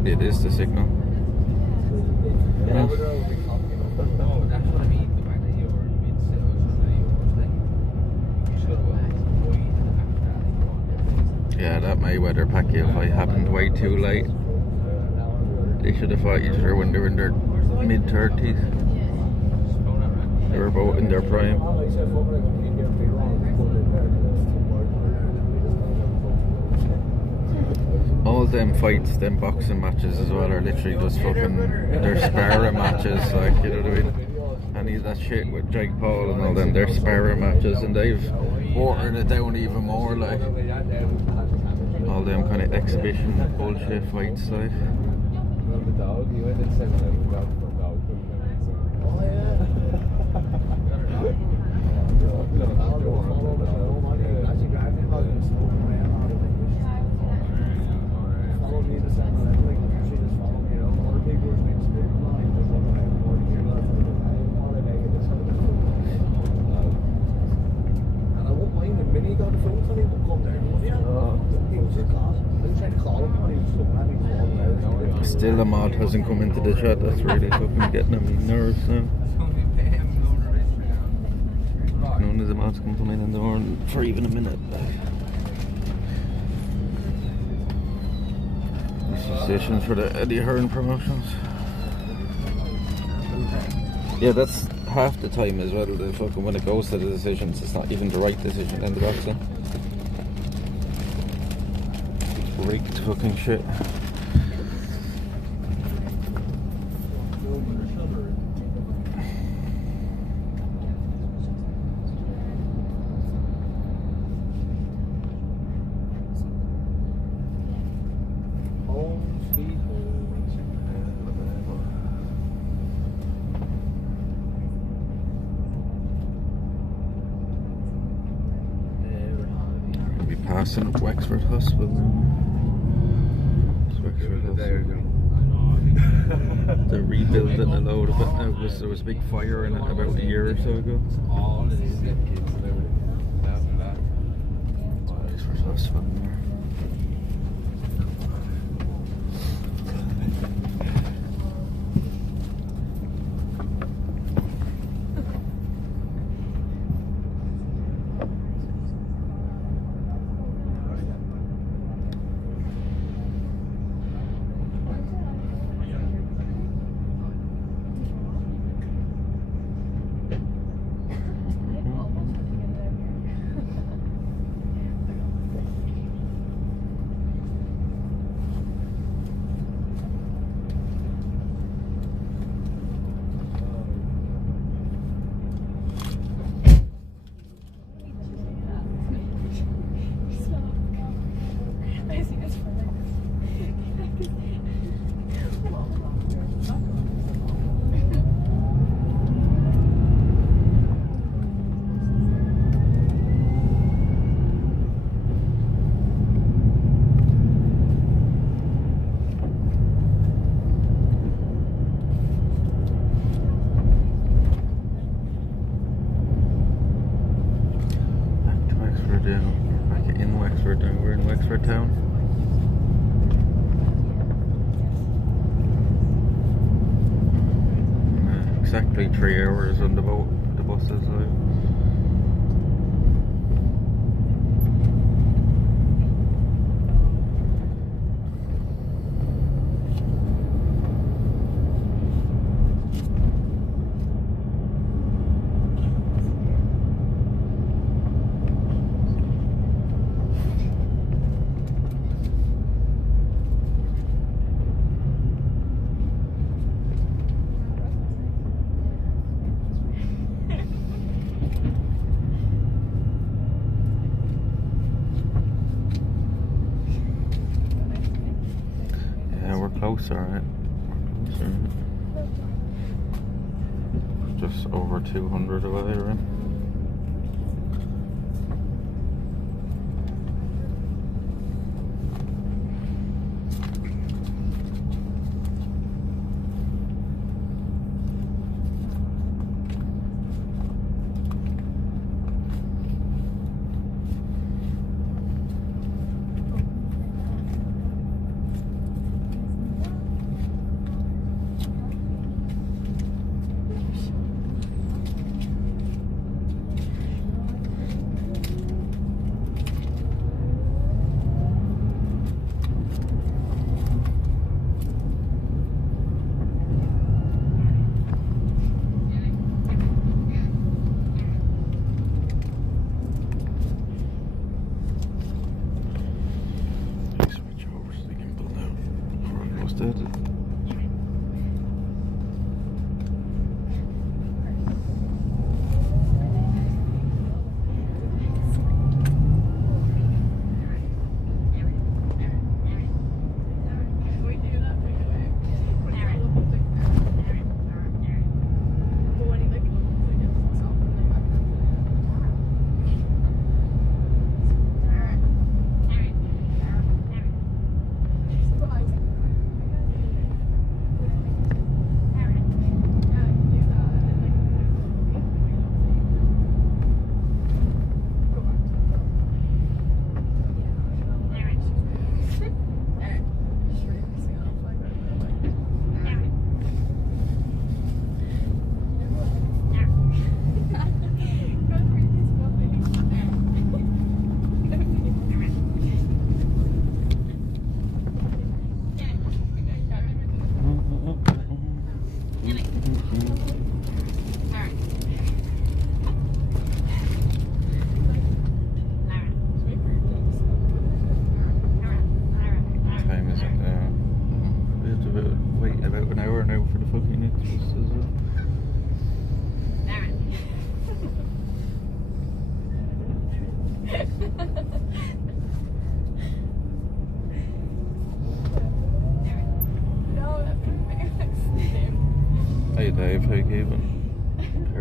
maybe it is the signal. Yes. Yeah, that Mayweather Pacquiao fight happened way too late. They should have fought each other when they were in their mid-30s. They were both in their prime. All them fights, them boxing matches as well, are literally just fucking, they're sparring matches, like, you know what I mean? And he's that shit with Jake Paul and all them, they're sparring matches, and they've watered it down even more, like, all them kind of exhibition bullshit fights, like. Still a mod hasn't come into the chat, that's really fucking getting on my nerves now. None of the mods can come in the morning for even a minute. Decisions for the Eddie Hearn promotions. Yeah, that's half the time as well. The fucking, when it goes to the decisions, it's not even the right decision in the boxing. Rigged fucking shit. Passing up Wexford Hospital. It's Wexford Hospital. They're rebuilding a load of it now because there was a big fire in it about a year or so ago. Wexford Hospital. We're in Wexford town. Exactly 3 hours on the boat. The bus is closer, right? Just over 200 away, right?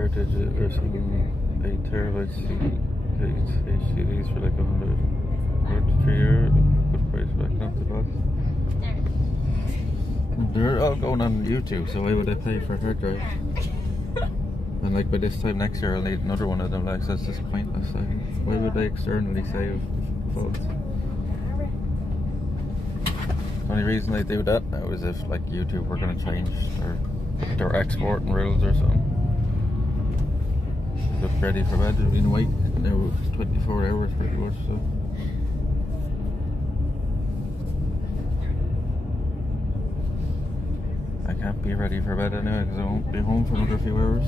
cartridge or something, 8 terabytes HDDs for like 143 euro. Good price back off the box. They're all going on YouTube, so why would I pay for a hard drive? And like by this time next year I'll need another one of them, like, so it's just pointless. Like, why would I externally save photos? The only reason I do that now is if like YouTube were going to change their exporting rules or something. Look ready for bed, it'll be in wait now 24 hours pretty much, so. I can't be ready for bed anyway because I won't be home for another few hours.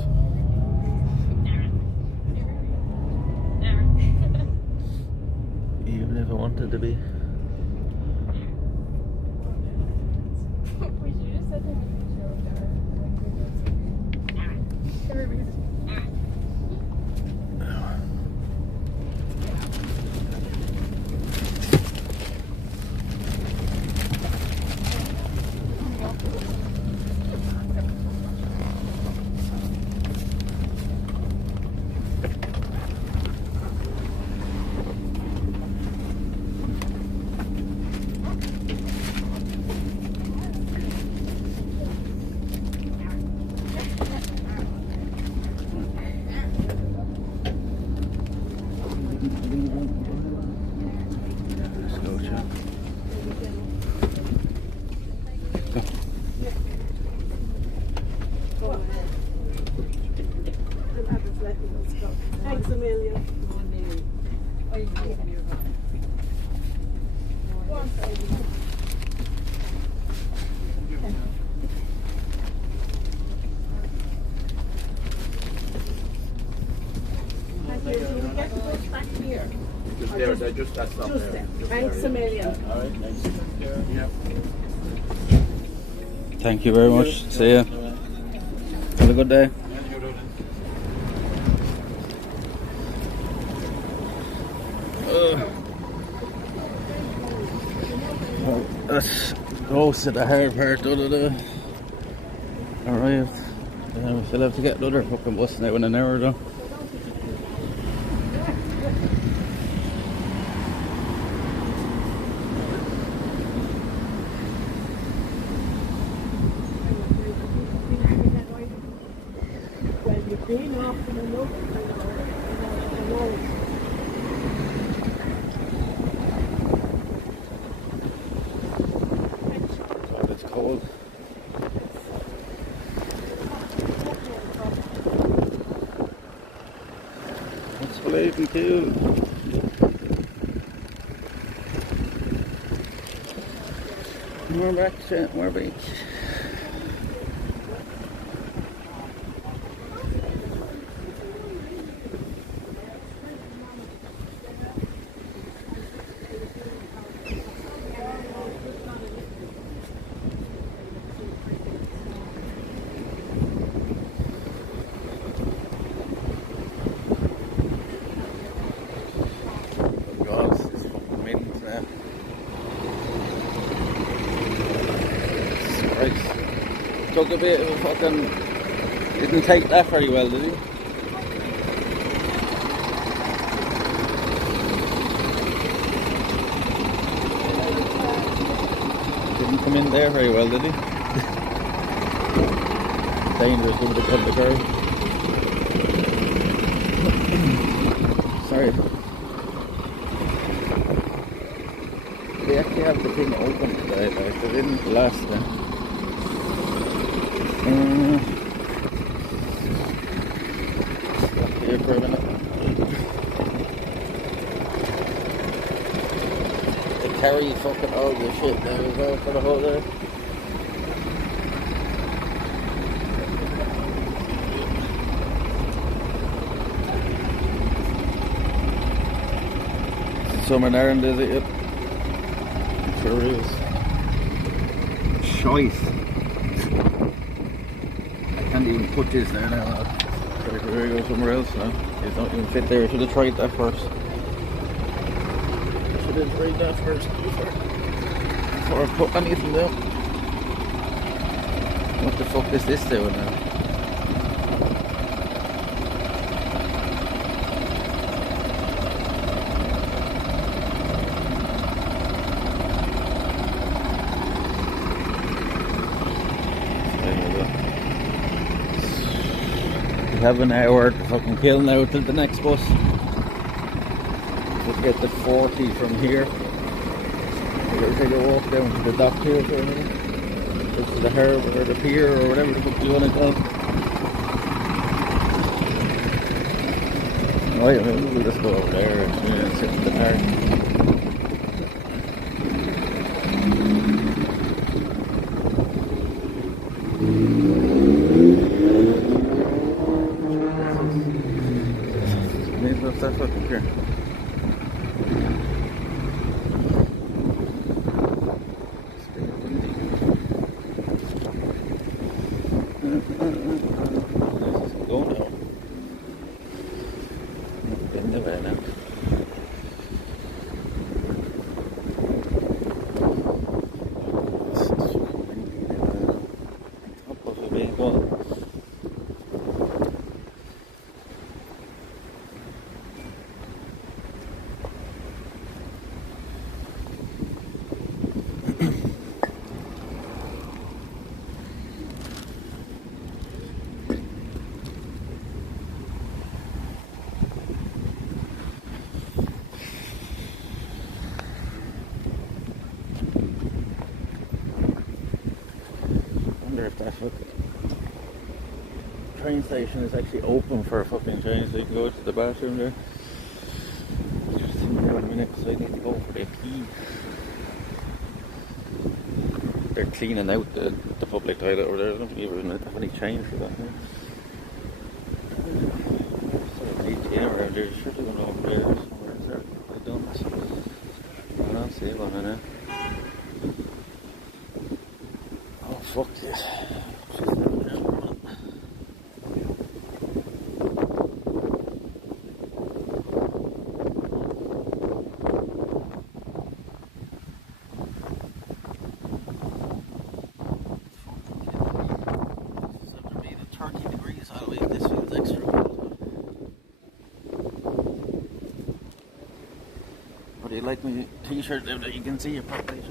Even if I wanted to be. Thanks a million. Just that stuff there. Thanks a million. All right, thanks. Yeah. Thank you very much. See ya. Have a good day. Well, that's most of the hard part done of the arrived. We still have to get another fucking bus now in an hour though. It's cold. It's blazing cool. More back, more beach. Took a bit of a fucking... Didn't take that very well, did he? Didn't come in there very well, did he? Dangerous with the cut the curve. Sorry. They actually have the thing open today, like they didn't last time. Here for a minute. They carry fucking all the shit there as well for the whole day. Summer errand, is it? Yep. Sure is. Shite. Can't even put this there now. Try to go somewhere else now. It don't even fit there. I should have tried that first. Should have tried that first before I put anything down. What the fuck is this doing now? have an hour to fucking kill now till the next bus. We'll get the 40 from here. We'll take a walk down to the dock here for a minute. To the harbour or the pier or whatever the fuck you want to call it. Right, we'll just go over there and sit in the park. Maybe what's that fucking here? Go now. In the way now. Top of the big one. If that fucking train station is actually open for a fucking train, so you can go to the bathroom there. Just in there in a minute because I need to go for the key. They're cleaning out the public toilet over there. I don't think you even have any change for that. There's an ATM around there. Sure there's one over there somewhere. Is there? I don't see one in there. Oh fuck this. Do you like my t-shirt there that you can see it properly?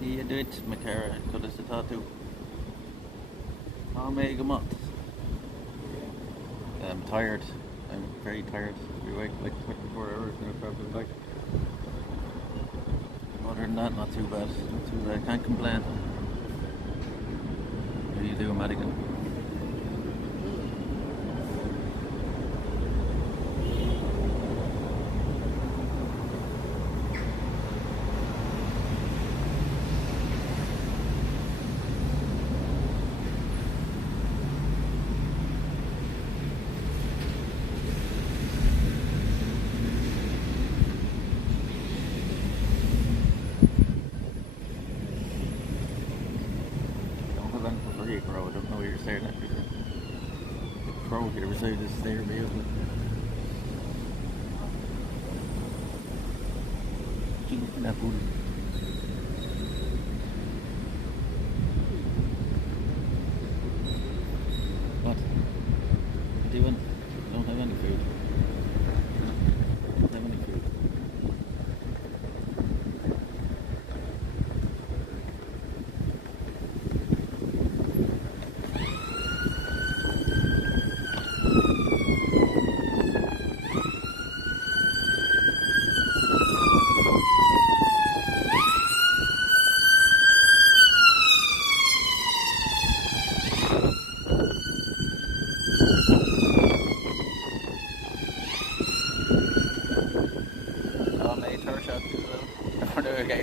You do it, Macara, cut us a tattoo. Oh, mega month. I'm tired. I'm very tired. We wait like 24 hours now, probably. Like, other than that, not too bad. Not too bad. Can't complain. How do you do, Madigan? Crow, I don't know what you're saying that before. The crow here was out this there me, isn't it? Keep that booty. What? What are you doing? I don't have any food. I don't have any food.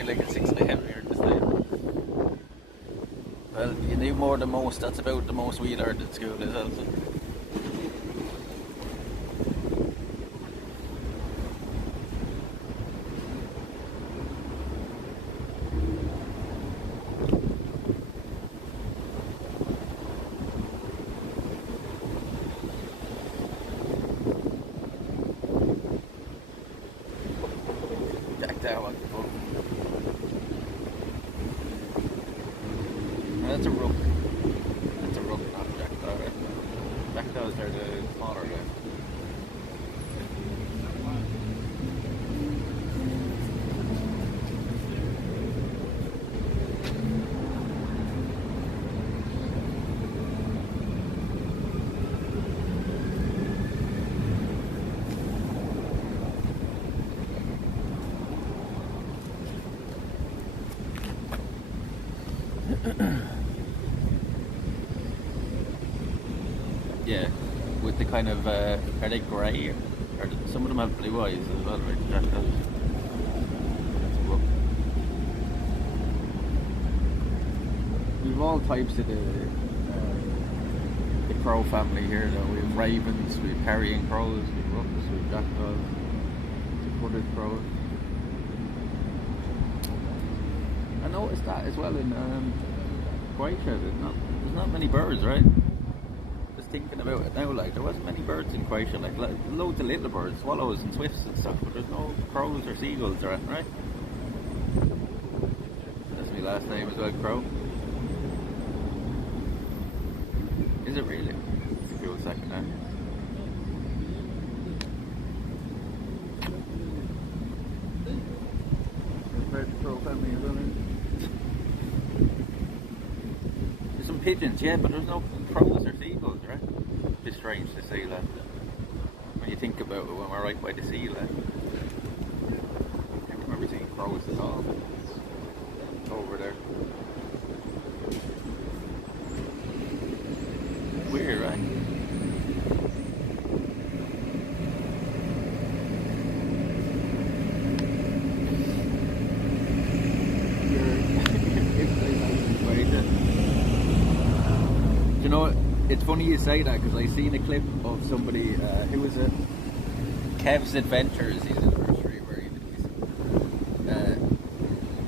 Like at 6 a.m. here this day. Well, you knew more than most. That's about the most we learned at school as well. So. Jack down on the boat. That's a rook. That's a rook, not a jackdaw, right? Jackdaws are the smaller guys. Yeah, with the kind of, are they grey? Or some of them have blue eyes as well, right? That's a rook. We've all types of the crow family here though. We have ravens, we have carrion crows, we have rooks, we have jackdaws, hooded crows. I noticed that as well in Croatia. There's not many birds, right? Just thinking about it now, like there wasn't many birds in Croatia, like loads of little birds, swallows and swifts and stuff, but there's no crows or seagulls or anything, right? That's my last name as well, Crow. Is it really? Give you a second now. Crow family as well. There's some pigeons, yeah, but there's no crows or seagulls, right? It's strange to see that. When you think about it, when we're right by the sea, like, I can't remember seeing crows at all over there. Weird, right? You know, it's funny you say that because I seen a clip of somebody who was at Kev's Adventures. He's a nursery where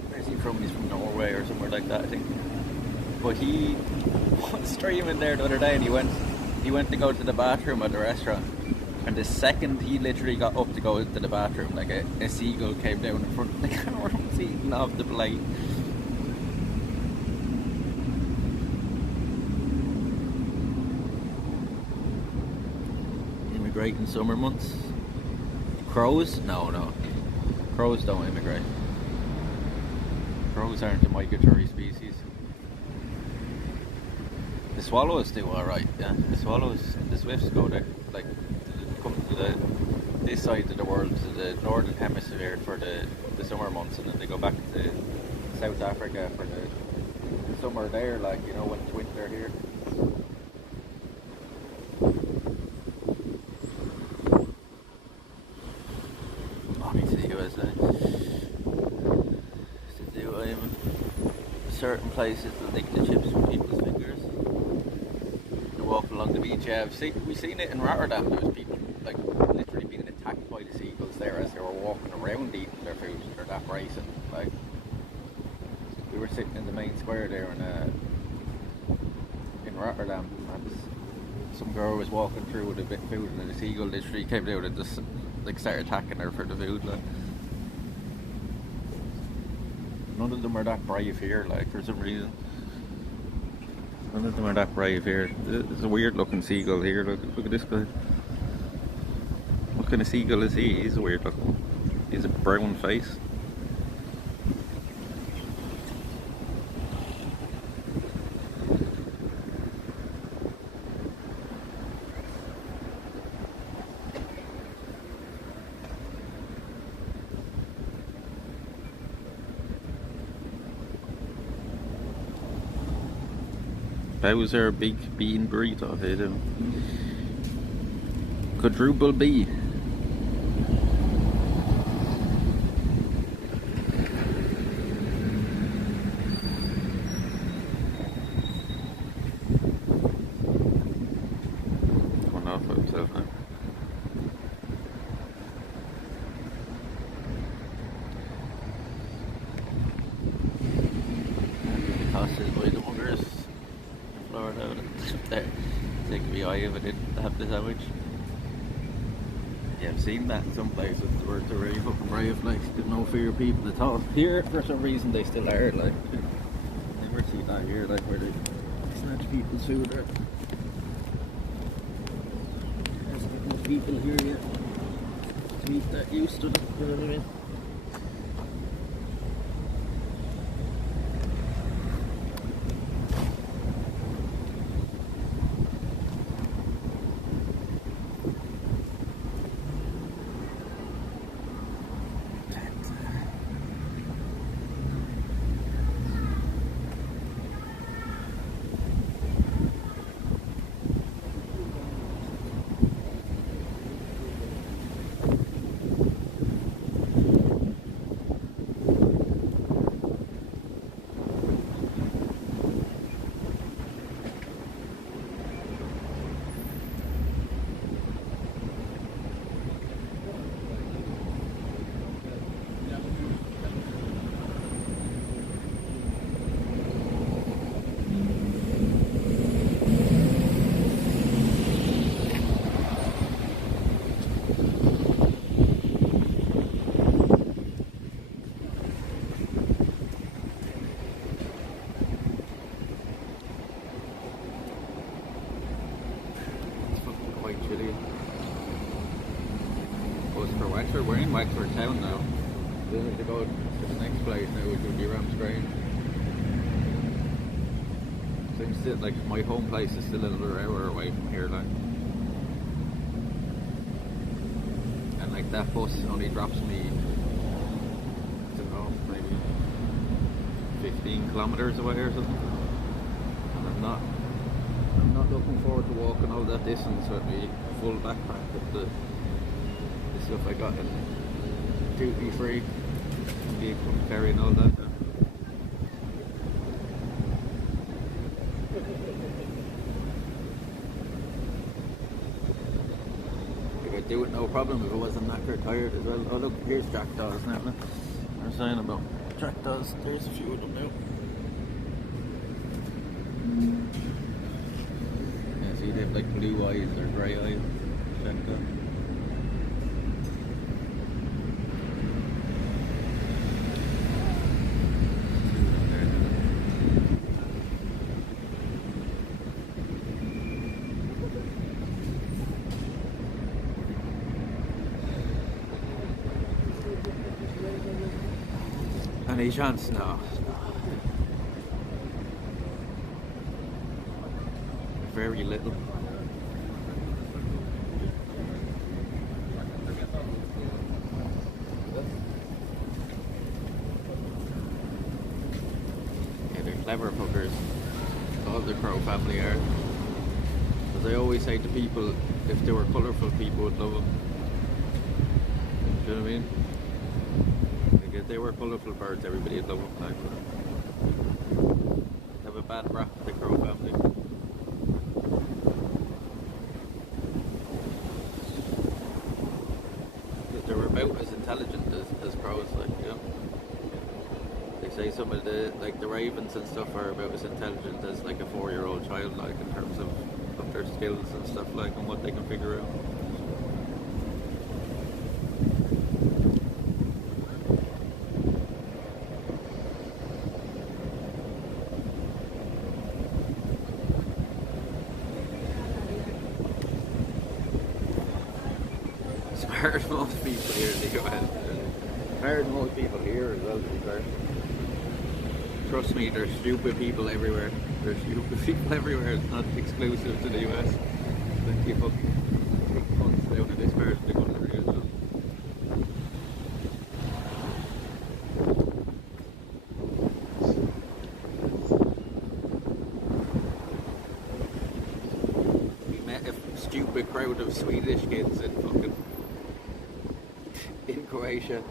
where's he from? He's from Norway or somewhere like that, I think. But he was streaming there the other day, and he went to go to the bathroom at the restaurant, and the second he literally got up to go to the bathroom, like a seagull came down in front of the camera and was eating off the plate. Immigrate in summer months. Crows? No. Crows don't immigrate. Crows aren't a migratory species. The swallows do alright, yeah. The swallows and the swifts go there, like, come to this side of the world, to the northern hemisphere for the summer months, and then they go back to South Africa for the summer there, like, you know, when it's winter here. Obviously, USA. To do certain places that lick the chips from people's fingers. You walk along the beach, yeah, we've seen it in Rotterdam. There was people like literally being attacked by the seagulls there as they were walking around eating their food. They're that brazen. Like, we were sitting in the main square there in Rotterdam, and some girl was walking through with a bit of food, and the seagull literally came out and just like started attacking her for the food. Like, none of them are that brave here, like, for some reason. None of them are that brave here. There's a weird looking seagull here. Look at this guy. What kind of seagull is he? He's a weird looking. He's a brown face. Bowser, big bean burrito, hey them. Quadruple B. Going off with himself now. Costed by the muggers. Florida, there. Take me eye if I didn't have the sandwich. Yeah, I've seen that in some places where they're really fucking brave, like, there's no fear of people at all. Here, for some reason, they still are, like, never see that here, like, where they snatch people's food or. There's not enough people here yet to eat that used to it, you know what I mean? For Wexford, we're in Wexford town now. We need to go to the next place now, which would be Ramsgrange. So I'm still, like, my home place is still another hour away from here, like. And like that bus only drops me, I don't know, maybe 15 kilometers away or something. And I'm not looking forward to walking all that distance with me full backpack with the stuff I got in duty free, vehicle carrying all that. I could do it no problem if I wasn't knackered tired as well. Oh look, here's jackdaws now. They're saying about jackdaws, there's a few of them now. Yeah, see they have like blue eyes or grey eyes. Jackdaw. Any chance? No. very little. Yeah, they're clever fuckers. All the Crow family are. As I always say to people, if they were colourful, people would love them. Do you know what I mean? Like if they were colourful birds, everybody would love them. Like, have a bad rap, the Crow family. But they were about as intelligent as crows, like, you know. They say some of the ravens and stuff are about as intelligent as like a 4-year-old child, like in terms of their skills and stuff, like, and what they can figure out. Smarter than most people here in the US. Smarter than most people here as well, to be fair. Trust me, there's stupid people everywhere. There's stupid people everywhere. It's not exclusive to the US. Plenty of fucking cunts down in this part of the country as well. We met a stupid crowd of Swedish kids in Croatia.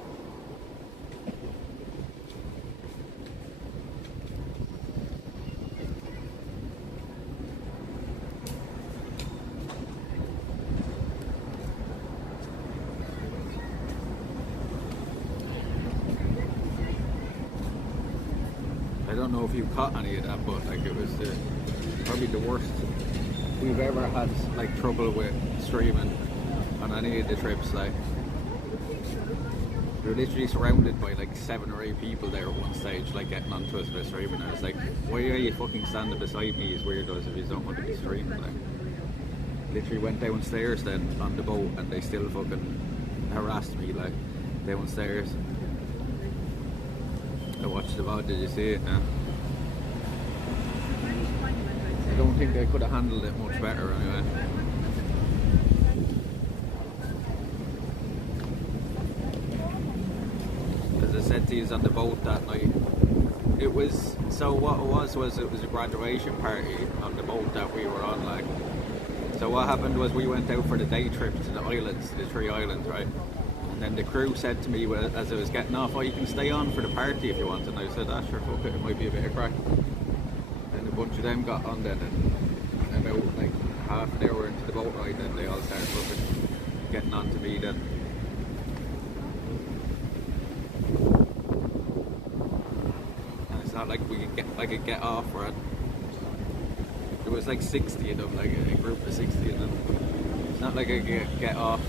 I don't know if you caught any of that, but like it was probably the worst we've ever had, like, trouble with streaming on any of the trips. Like, we were literally surrounded by like 7 or 8 people there at one stage, like getting onto us with streaming. I was like, why are you fucking standing beside me as weirdos if you don't want to be streamed? Like, literally went downstairs then on the boat and they still fucking harassed me, like, downstairs. I watched the VOD, did you see it? Yeah. I don't think they could have handled it much better anyway. As I said to you on the boat that night, it was, so what it was it was a graduation party on the boat that we were on, like. So what happened was we went out for the day trip to the islands, the 3 islands, right? And then the crew said to me as I was getting off, oh, you can stay on for the party if you want. And I said, ah, sure, fuck it, it might be a bit of crack. And a bunch of them got on then, and about like half an hour into the boat ride, then they all started fucking getting on to me then. And it's not like I could get off, right? There was like 60 of them, like a group of 60 of them. It's not like I could get off.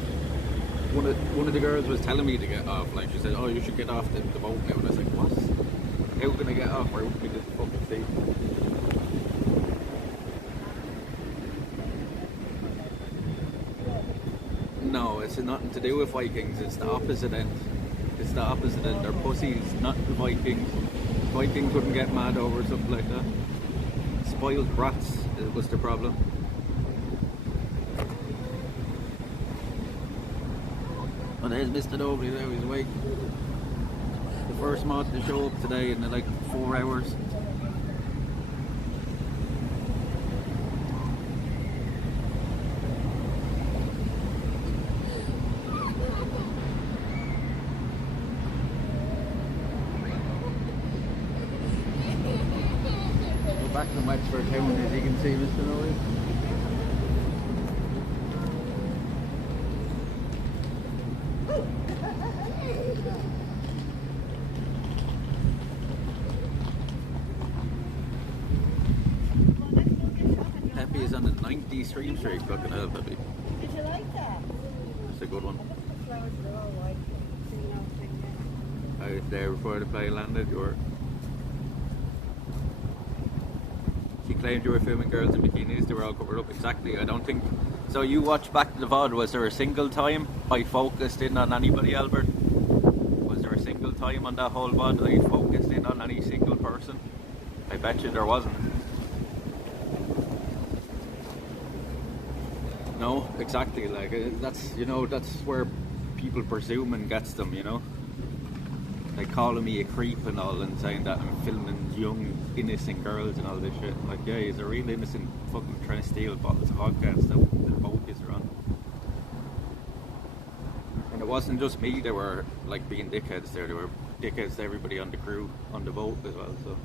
One of the girls was telling me to get off, like she said, oh, you should get off the boat now. And I was like, what? How can I get off? Where would be the fucking seat? No, it's nothing to do with Vikings, it's the opposite end. It's the opposite end, they're pussies, not the Vikings. Vikings wouldn't get mad over something like that. Spoiled brats was the problem. Oh, there's Mr. Nobody there, he's awake. The first mod to show up today in like 4 hours. We're back in Wexford town, as you can see, Mr. Nobody. Peppy is on the 90 stream streak, fucking hell, Peppy. Did you like that? That's a good one. The flowers are all white. I was there before the plane landed, you were. She claimed you were filming girls in bikinis, they were all covered up. Exactly, I don't think. So you watched back to the VOD, was there a single time I focused in on anybody, Albert? Was there a single time on that whole VOD I focused in on any single person? I bet you there wasn't. No, exactly. Like that's that's where people presuming gets them. Like calling me a creep and all, and saying that I'm filming young innocent girls and all this shit. Like, yeah, he's a real innocent fucking trying to steal bottles of vodka and stuff. The boat is around. And it wasn't just me. They were like being dickheads there. They were dickheads to everybody on the crew on the boat as well. So.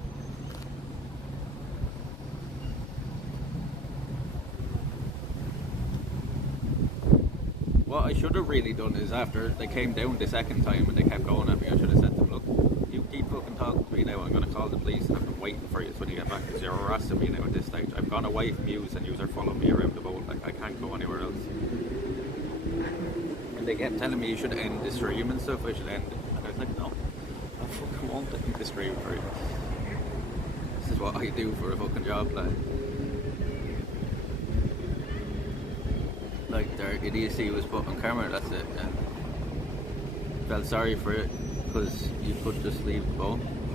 What I should have really done is after they came down the second time and they kept going at me, I should have said to them, look, you keep fucking talking to me now, I'm going to call the police and I've been waiting for you when you get back because you're harassing me now at this stage. I've gone away from you and you are following me around the boat, like I can't go anywhere else. And they kept telling me you should end the stream and stuff, I should end it. And I was like, no, I fucking won't end the stream for you. This is what I do for a fucking job, like their idiocy was put on camera, that's it, and felt sorry for it because you could just leave the boat. I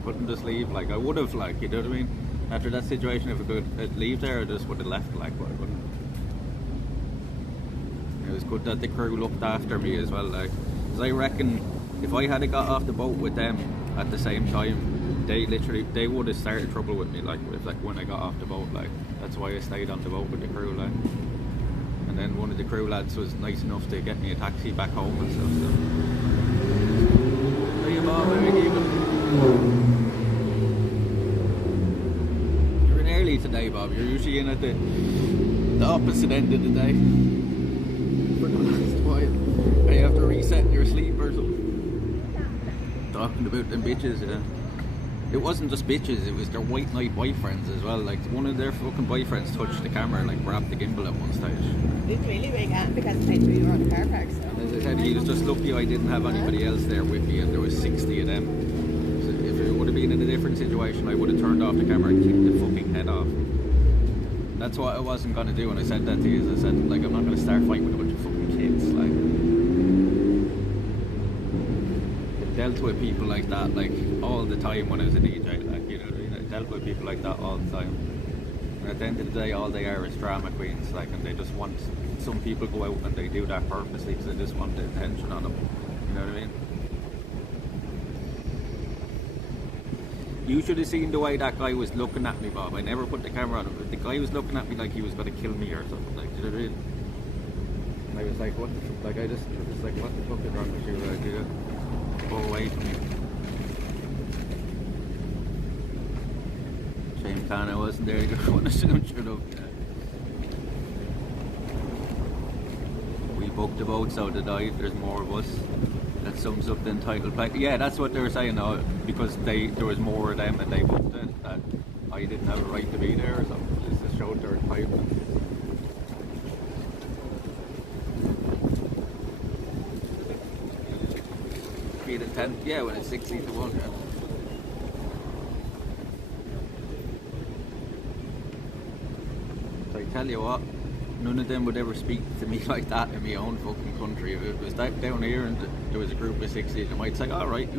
couldn't just leave, like I would have, like, you know what I mean, after that situation. If I could leave there, I just would have left, like, but I couldn't. It was good that the crew looked after me as well, like, because I reckon if I had got off the boat with them at the same time, they would have started trouble with me, like when I got off the boat, like, that's why I stayed on the boat with the crew, like. And then one of the crew lads was nice enough to get me a taxi back home and stuff. So. Hey Bob, how are you keeping? You're in early today, Bob. You're usually in at the opposite end of the day. For the last while. Are you after resetting your sleep or something? Talking about them bitches, yeah. It wasn't just bitches, it was their white knight boyfriends as well. Like, one of their fucking boyfriends touched the camera and like grabbed the gimbal at one stage. Didn't really make it because I knew you were on the car park. So. And as I said, he was just lucky I didn't have anybody else there with me, and there was 60 of them. So if it would have been in a different situation, I would have turned off the camera and kicked the fucking head off. That's what I wasn't going to do when I said that to you. I said, like, I'm not going to start fighting with a bunch of fucking kids. Like, dealt with people like that, like, all the time when I was a DJ, like, you know what I mean? I dealt with people like that all the time. And at the end of the day, all they are is drama queens, like, and they just want, some people go out and they do that purposely because they just want the attention on them, you know what I mean? You should have seen the way that guy was looking at me, Bob. I never put the camera on him, but the guy was looking at me like he was going to kill me or something, like, you know what I mean? And I was like, what the fuck, like, I was like, what the fuck is wrong with you, like, you know? Go away from me. Shame Connor wasn't there to go on a soon shut up. We booked the boats out of dive, there's more of us. That sums up the entitled play. Yeah, that's what they were saying now, because there was more of them and they booked it, that I didn't have a right to be there or something. This just showed their entitlement. The 10th, yeah, when it's 60 to 1, yeah. So I tell you what, none of them would ever speak to me like that in my own fucking country. If it was that down here and there was a group of 60, they might say, alright,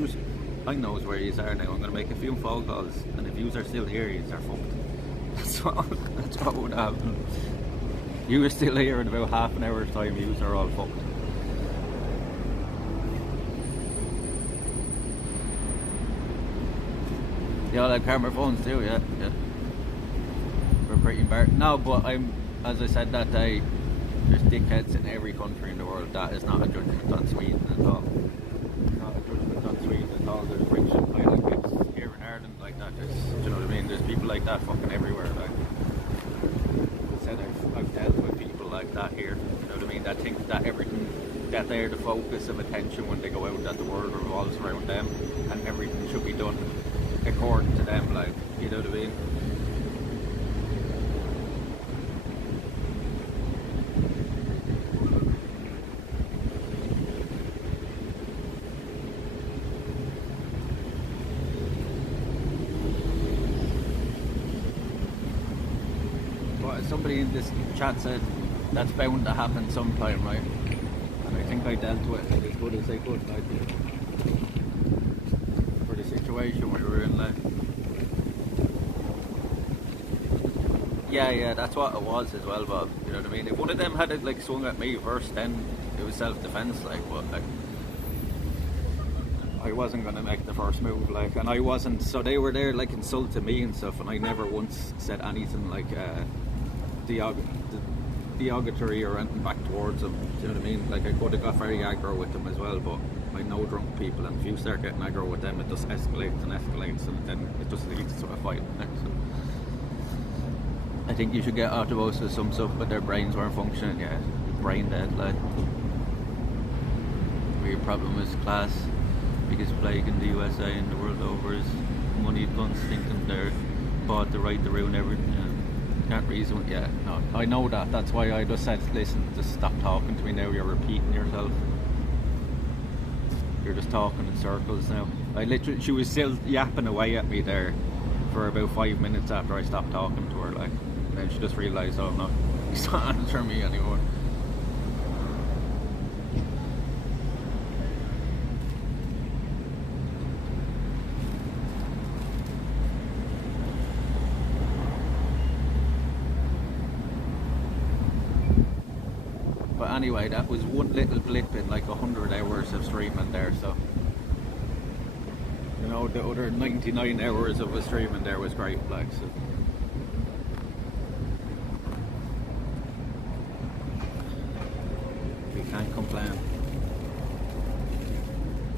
I knows where you are now, I'm going to make a few phone calls, and if you are still here, you are fucked. That's what would happen. You were still here in about half an hour's time, you are all fucked. They all have camera phones too, yeah. We're pretty embarrassed. No, but as I said that day, there's dickheads in every country in the world. That is not a judgment on Sweden at all. Not a judgment on Sweden at all. There's rich island kids here in Ireland like that. Do you know what I mean? There's people like that fucking everywhere. Like I said, I've dealt with people like that here. You know what I mean? That think that everything, that they're the focus of attention when they go out, that the world revolves around them, and everything should be done according to them, like, you know what I mean? But somebody in this chat said that's bound to happen sometime, right? And I think I dealt with it as good as I could, like, situation we were in, like. Yeah, that's what it was as well, Bob. You know what I mean? If one of them had it like swung at me first, then it was self-defense, like. But like, I wasn't gonna make the first move, like, and I wasn't. So they were there like insulting me and stuff, and I never once said anything like derogatory or anything back towards them. Do you know what I mean? Like I could have got very aggro with them as well, but I know drunk people, and if you start getting aggro with them, it just escalates, and then it just leads to a fight. So I think you should get autobus with some stuff, but their brains weren't functioning. Yeah, brain dead. Like, your problem is class. Biggest plague in the USA and the world over is money, guns, thinking they're bought the right to ruin everything. Yeah. Can't reason with, yeah, no, I know that. That's why I just said, listen, just stop talking to me now. You're repeating yourself. You're just talking in circles now. I literally, she was still yapping away at me there for about 5 minutes after I stopped talking to her, like, and then she just realised, oh no, he's not answering me anymore. But anyway, that was one little blip in like 100 hours of streaming there, so you know, the other 99 hours of the streaming there was great, like, so. We can't complain.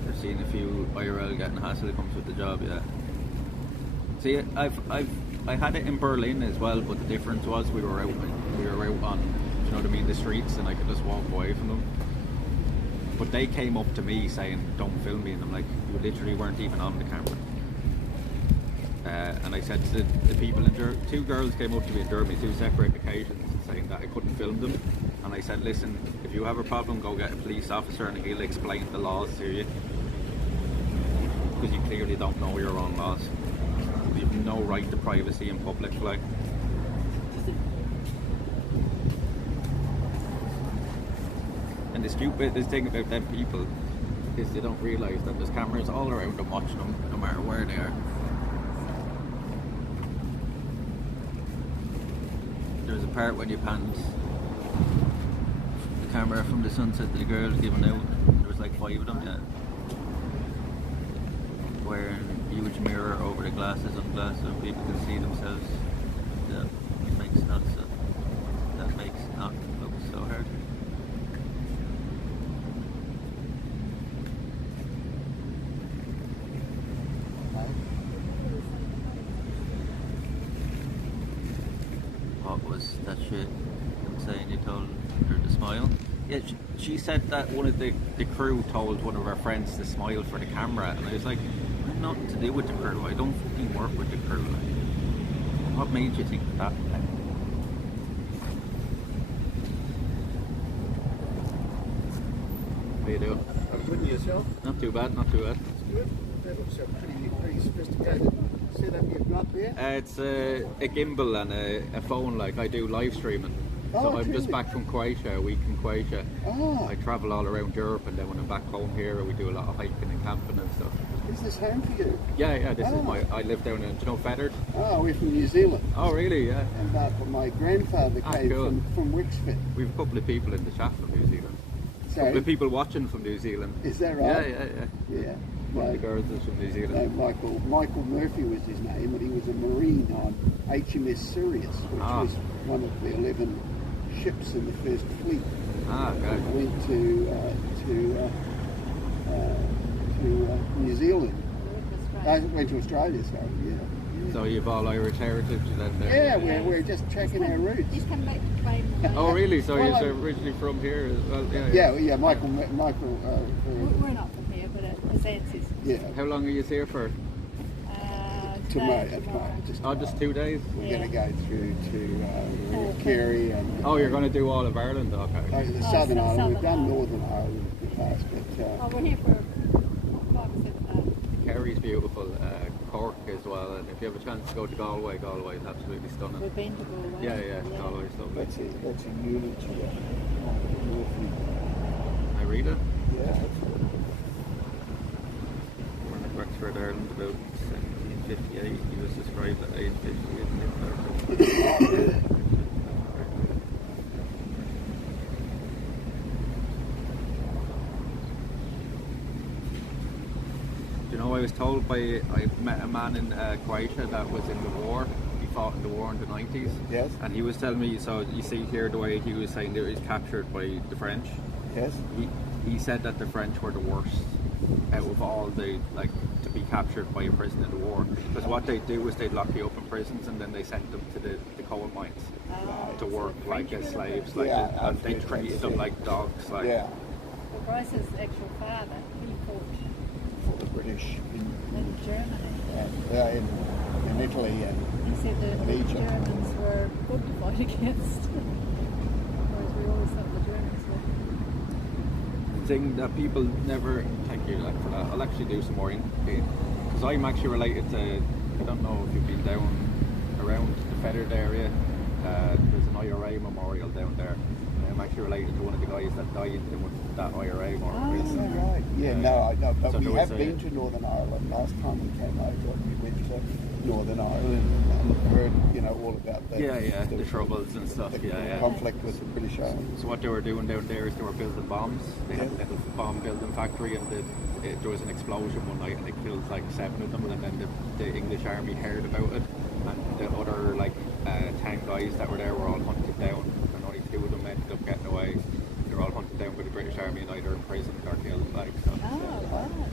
We're seeing a few IRL getting hassle comes with the job, yeah. See, I had it in Berlin as well, but the difference was we were out on, you know what I mean, the streets, and I could just walk away from them. But they came up to me saying, don't film me, and I'm like, you literally weren't even on the camera. And I said to the people in two girls came up to me in Derby, 2 separate occasions, saying that I couldn't film them. And I said, listen, if you have a problem, go get a police officer and he'll explain the laws to you. Because you clearly don't know your own laws. You have no right to privacy in public, like. And the stupidest thing about them people is they don't realise that there's cameras all around them watching them, no matter where they are. There's a part when you panned the camera from the sunset to the girls giving out. There was like 5 of them, yeah. Wearing a huge mirror over the glasses on glass so people can see themselves. Yeah, it makes not so. That makes not look so hard. What was that shit saying you told her to smile? Yeah, she said that one of the crew told one of her friends to smile for the camera, and I was like, I have nothing to do with the crew, I don't fucking work with the crew. Like, what made you think that? How you doing? I'm good with yourself? Not too bad, not too bad. That's good. That looks a pretty sophisticated setup you've got there. It's a gimbal and a phone, like I do live streaming. So I'm just back from Croatia, a week in Croatia. Oh. I travel all around Europe, and then when I'm back home here, we do a lot of hiking and camping and stuff. Is this home for you? Yeah, this is I live down in, do you know Feathered? Oh, we're from New Zealand. Oh, really? Yeah. And my grandfather came cool. from Wexford. We have a couple of people in the chat from New Zealand. A couple of people watching from New Zealand. Is that right? Yeah. One of the girls is from New Zealand. Michael Murphy was his name, and he was a Marine on HMS Sirius, which was one of the 11 ships in the first fleet. Okay. Went to New Zealand. I went to Australia, sorry, yeah. So you've all Irish heritage then? Yeah, we're just checking our roots. He's come back to claim. Oh, really? So you're originally from here as well? Yeah, Michael. We're not from here, but it's ancestors. Yeah. How long are you here for? Tomorrow. Just 2 days? We're going to go through to Kerry and... Oh, you're going to do all of Ireland? Okay. The Southern Ireland. We've done Northern Ireland in the past, but... we're here for 5 or 7 days. Kerry's beautiful, Cork as well, and if you have a chance to go to Galway is absolutely stunning. We've been to Galway. Yeah, Galway's lovely. That's a unit to it. I read it? Yeah, absolutely. We're in Wexford, Ireland, about 17 1958. He was described at age 58. You know, I was told I met a man in Croatia that was in the war. He fought in the war in the 90s. Yes. And he was telling me, so you see here the way he was saying that he was captured by the French. Yes. He said that the French were the worst out of all the, like, to be captured by a prison in the war. Because what they'd do is they'd lock you up in prisons and then they sent them to the coal mines to work like as slaves. Like, and they treated them like dogs. Like, Yeah. Well, Bryce's actual father, he fought For the British in Germany. and in Italy and He said the in Egypt. Germans were good to fight against. Whereas we always thought the Germans were. thing that people never thank you like for that. I'll actually do some more because I'm actually related to, I don't know if you've been down around the Feathered area. There's an IRA memorial down there. I'm actually related to one of the guys that died in that IRA memorial. Is that right? Yeah, no, I know, but So we there have was been to Northern Ireland. Last time we came over, we went to Northern Ireland and heard, you know, all about the troubles and stuff. the conflict with the British Army. So what they were doing down there is they were building bombs. They had a little bomb building factory, and there was an explosion one night, and they killed like 7 of them. And then the English army heard about it, and the other 10 guys that were there were all hunted down, and only 2 of them ended up getting away. They were all hunted down by the British Army and either imprisoned or killed.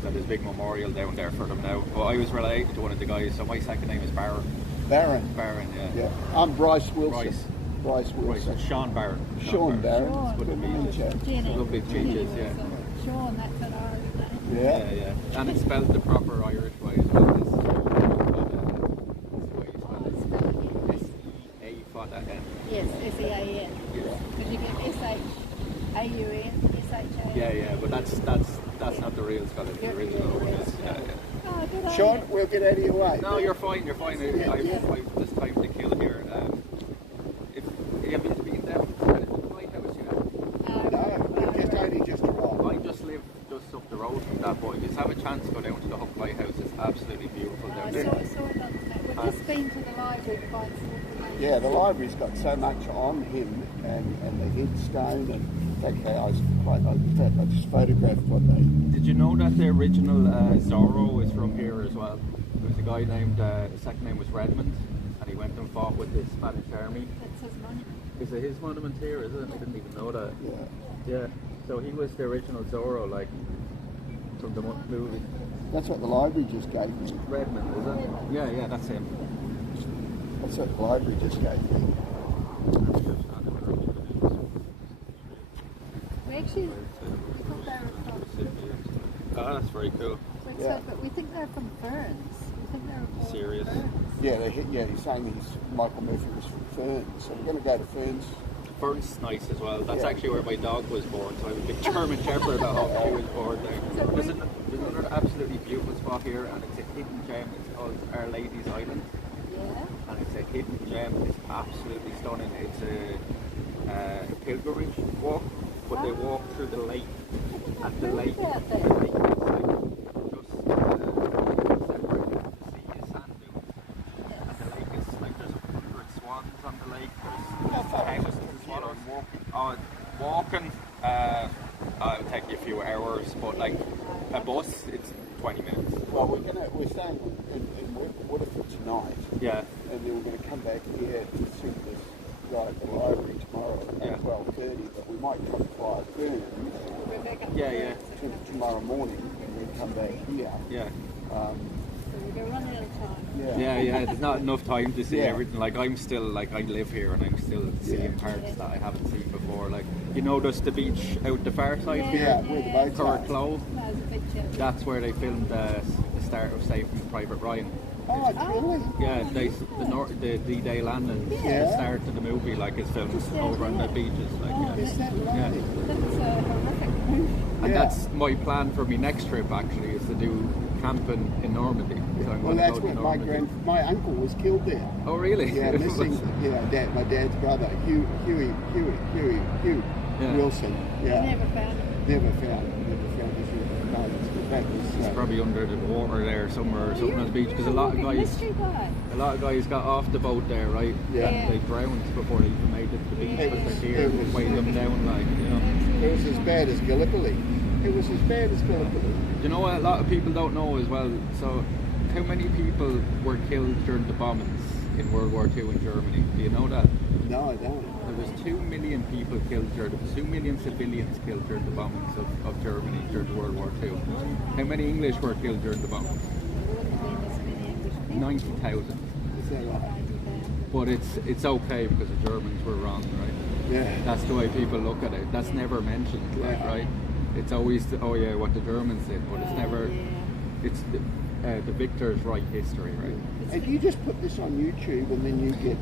So there's a big memorial down there for them now. But I was related to one of the guys, so my second name is Barron. Barron. Barron, yeah. Yeah. I'm Bryce Wilson. Bryce Right, Wilson. Sean Barron. Sean Barron. Sean. Good to meet you. Jenny. Lovely to meet you, yeah. Sean, that's an Irish name. Yeah. And it's spelled the proper Irish way as well. S-E-A for that N. Yes, S-E-A-N. Yeah. Because you get S-H-A-U-N, S-H-A-N. Yeah, but that's not the real spelling. The original one is, yeah. Oh, good on Sean, you. we'll get out of your way. No, you're fine. I've just time to kill here. If you haven't been down to the White House yet, No, we just arrived. I just live just up the road from that. But if you have a chance to go down to the Huck Lighthouse, it's absolutely beautiful down I there. saw it on the map. We've just been to the library to find some information. Yeah, the library's got so much on him and the headstone and I just photographed what they. Did you know that the original Zorro is from here as well? There was a guy named, his second name was Redmond, and he went and fought with the Spanish army. That's his monument. Is it his monument here, is it? I didn't even know that. Yeah. Yeah, so he was the original Zorro, like, from the movie. That's what the library just gave me. Redmond, is it? Yeah, that's him. That's what the library just gave me. We actually thought they were from Oh, that's very cool. Wexford, Yeah. but we think they're from Ferns. We think they're all Serious? Ferns. Yeah, he's saying Michael Murphy was from Ferns, so we're going to go to Ferns. Fern's nice as well. That's Yeah. actually where my dog was born, so I have a big German Shepherd at home. She was born there. There's another absolutely beautiful spot here, and it's a hidden gem. It's called Our Lady's Island. Yeah. And it's a hidden gem. It's absolutely stunning. It's a pilgrimage walk, but they walk through the lake, and the lake, Out the there. lake is like just separated from the sea is sand dunes, and the lake is like there's 100 swans on the lake. There's thousands of swallows walking. It'll take you a few hours, but like a bus, it's 20 minutes. Well, we're staying in Waterford tonight, Yeah. and then we're going to come back here to see this guy at the library tomorrow Yeah. at 12:30. But we might come fly Ferns We're back up Yeah, to yeah. Ferns. tomorrow morning, and then come back here. Yeah. Um, So we're going to run out of time. Yeah, there's not enough time to see Yeah. everything. Like I'm still, like I live here and I'm still seeing parts that I haven't seen before. Like, you know, just the beach out the far side here, Yeah, where the boats are. Corclow. That was a big chat. That's where they filmed the start of Saving Private Ryan. Oh, really? Yeah, the D-Day landing, Yeah. the start of the movie, like is filmed Just over on the there. beaches. Like, Oh, yeah. Is that right? Yeah. That's a horrific movie. And Yeah. that's my plan for my next trip. Actually, is to do camping in Normandy. So I'm Well, gonna that's go to where Normandy. my uncle was killed there. Oh, really? Yeah, missing. My dad's brother, Hugh Yeah. Wilson. We Yeah, never found it. never found his remains. that was. He's probably under the water there somewhere or something on the beach because a lot of guys got off the boat there, right? Yeah. They drowned before they even made it to the beach because they're here It was- weighing them down, like, you know. It was as bad as Gallipoli. It was as bad as Gallipoli. You know what a lot of people don't know as well? So, how many people were killed during the bombings in World War II in Germany? Do you know that? No, I don't. There was 2 million people killed during, 2 million civilians killed during the bombings of Germany during World War II. How many English were killed during the bombings? 90,000. Is that right? But it's okay because the Germans were wrong, right? Yeah. That's the way people look at it. That's never mentioned, like, Yeah. right? It's always, oh yeah, what the Germans did, but it's never, it's the victors write history, right? And you just put this on YouTube and then you get,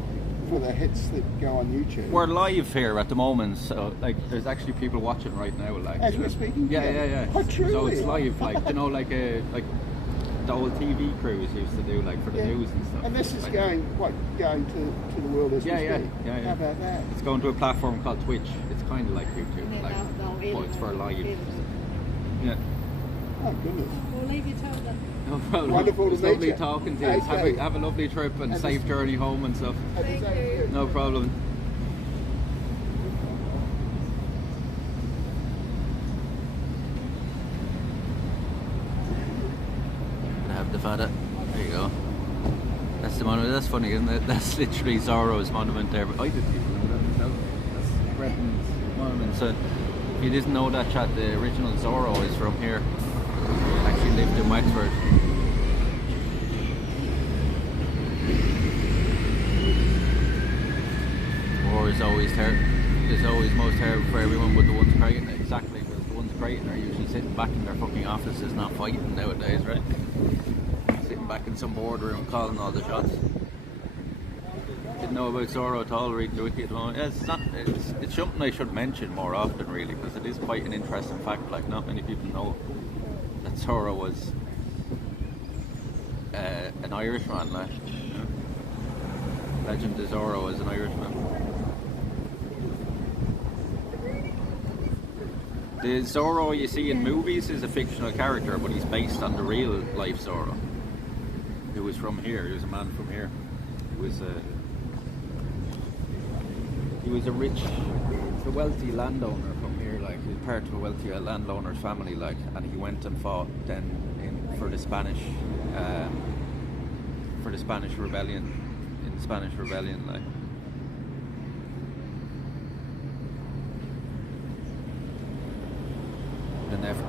for the hits that go on YouTube. We're live here at the moment, so like there's actually people watching right now, like As we're speaking? Yeah. Oh, truly? So it's live, like, you know, like the old TV crews used to do, like, for the Yeah. news and stuff. And this is like, going to the world as we Yeah. speak. How about that? It's going to a platform called Twitch. It's kind of like YouTube, like, but it's for live. Yeah. Oh, goodness. We'll leave you to it then. No problem. Wonderful to It's meet lovely you. talking to you. Okay. Have a lovely trip and And safe this- journey home and stuff. Thank you. No problem. Gonna have the fada. There you go. That's the monument. That's funny, isn't it? That's literally Zorro's monument there. But I didn't even know that myself. That's Breton's monument. So if you didn't know that, chat, the original Zorro is from here. Actually lived in Wexford. War is always most terrible for everyone but the ones creating it. Exactly, because the ones creating it are usually sitting back in their fucking offices not fighting nowadays, right? Sitting back in some boardroom calling all the shots. Didn't know about Zorro at all, reading the wiki at the moment. Yeah, it's something I should mention more often, really, because it is quite an interesting fact. Like, not many people know that Zorro was an Irishman, like, you know? Legend of Zorro is an Irishman. The Zorro you see in movies is a fictional character, but he's based on the real life Zorro, who was from here. He was a man from here. He was a wealthy landowner from here. Like, he was part of a wealthy landowner's family. Like, and he went and fought then for the Spanish rebellion. In the Spanish rebellion, like.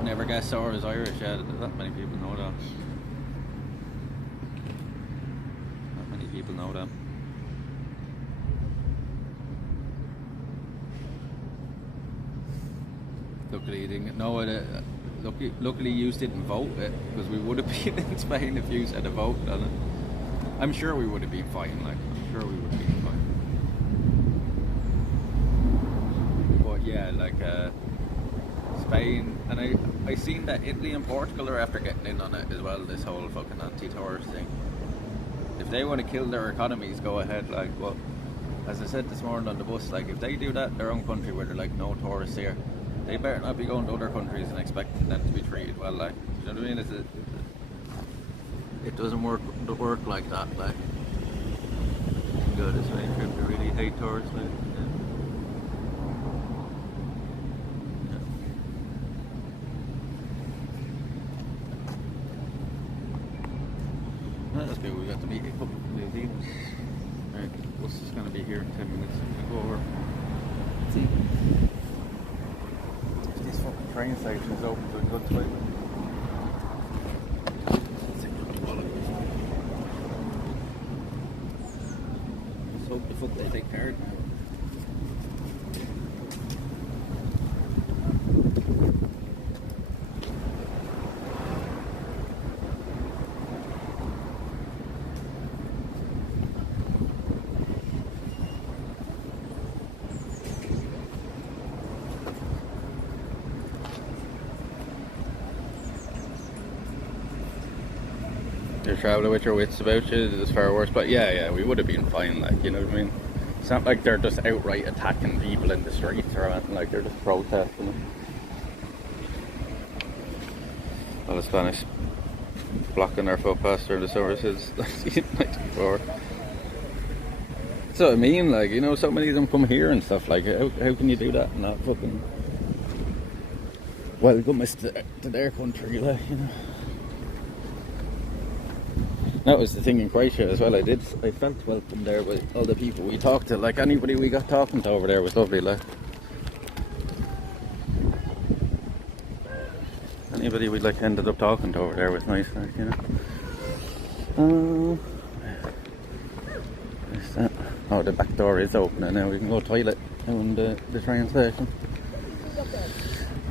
Never guessed Zorro's Irish. Yeah, not many people know that. Not many people know that. Luckily, you didn't know it. Luckily, you didn't vote it, because we would have been in Spain if you had a vote on it. I'm sure we would have been fine. Like, I'm sure we would have been fine. But yeah, like. Spain, and I seen that Italy and Portugal are after getting in on it as well, this whole fucking anti-tourist thing. If they want to kill their economies, go ahead, like, well, as I said this morning on the bus, like, if they do that in their own country where they're like, no tourists here, they better not be going to other countries and expecting them to be treated well, like, you know what I mean? It doesn't work like that, like. Good, it's my trip to really hate tourists, like. That's good, we got to meet a couple of New Zealanders. Right, the bus is going to be here in 10 minutes. We'll go over. See if this fucking train station is open to a good time. Let's hope the fuck they take card now. You're travelling with your wits about you, it's far worse, but yeah, we would have been fine, like, you know what I mean? It's not like they're just outright attacking people in the streets or anything, like, they're just protesting. All the Spanish blocking their footpaths during the summer since 1994. That's what I mean, like, you know, so many of them come here and stuff, like, how can you do that and not fucking welcome us to their country, like, you know. That was the thing in Croatia as well. I felt welcome there with all the people we talked to. Like, anybody we got talking to over there was lovely, like. Anybody we like ended up talking to over there was nice, like, you know. Where's that? Oh, the back door is open and now we can go toilet down the train station.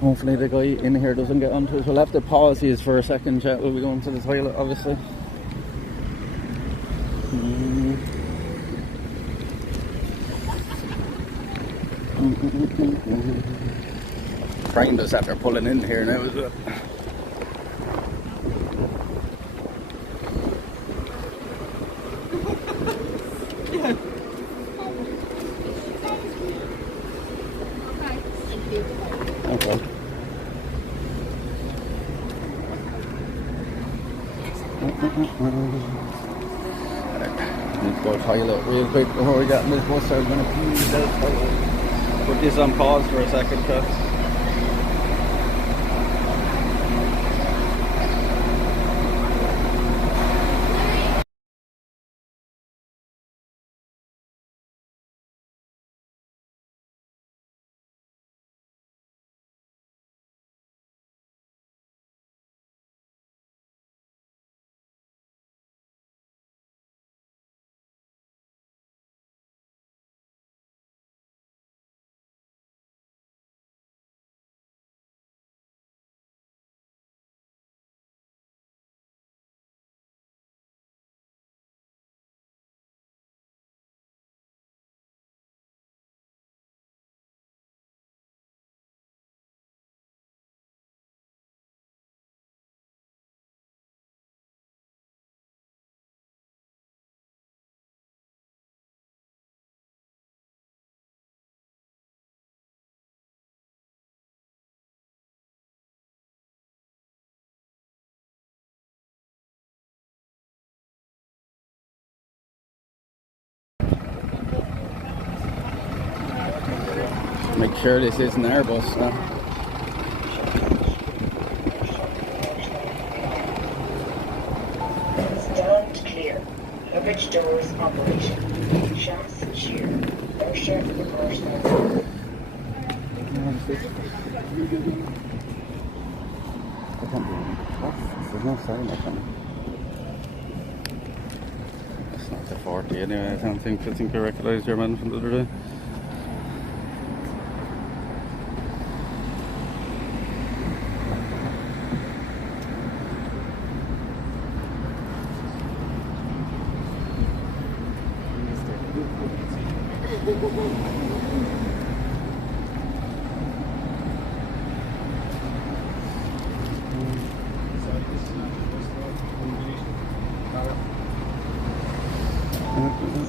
Hopefully the guy in here doesn't get onto us. We'll have to pause these for a second, chat. We'll be going to the toilet, obviously. Train does after pulling in here now as well. Okay. Need to go to the toilet real quick before we get in this bus. I'm going to put this on pause for a second, cause make sure this isn't our bus now. Stand clear. Luggage doors operation. Shafts shear. Inertia reversal. There's no sign up on it. It's not the 40 anyway. I think I recognise your man from the other day.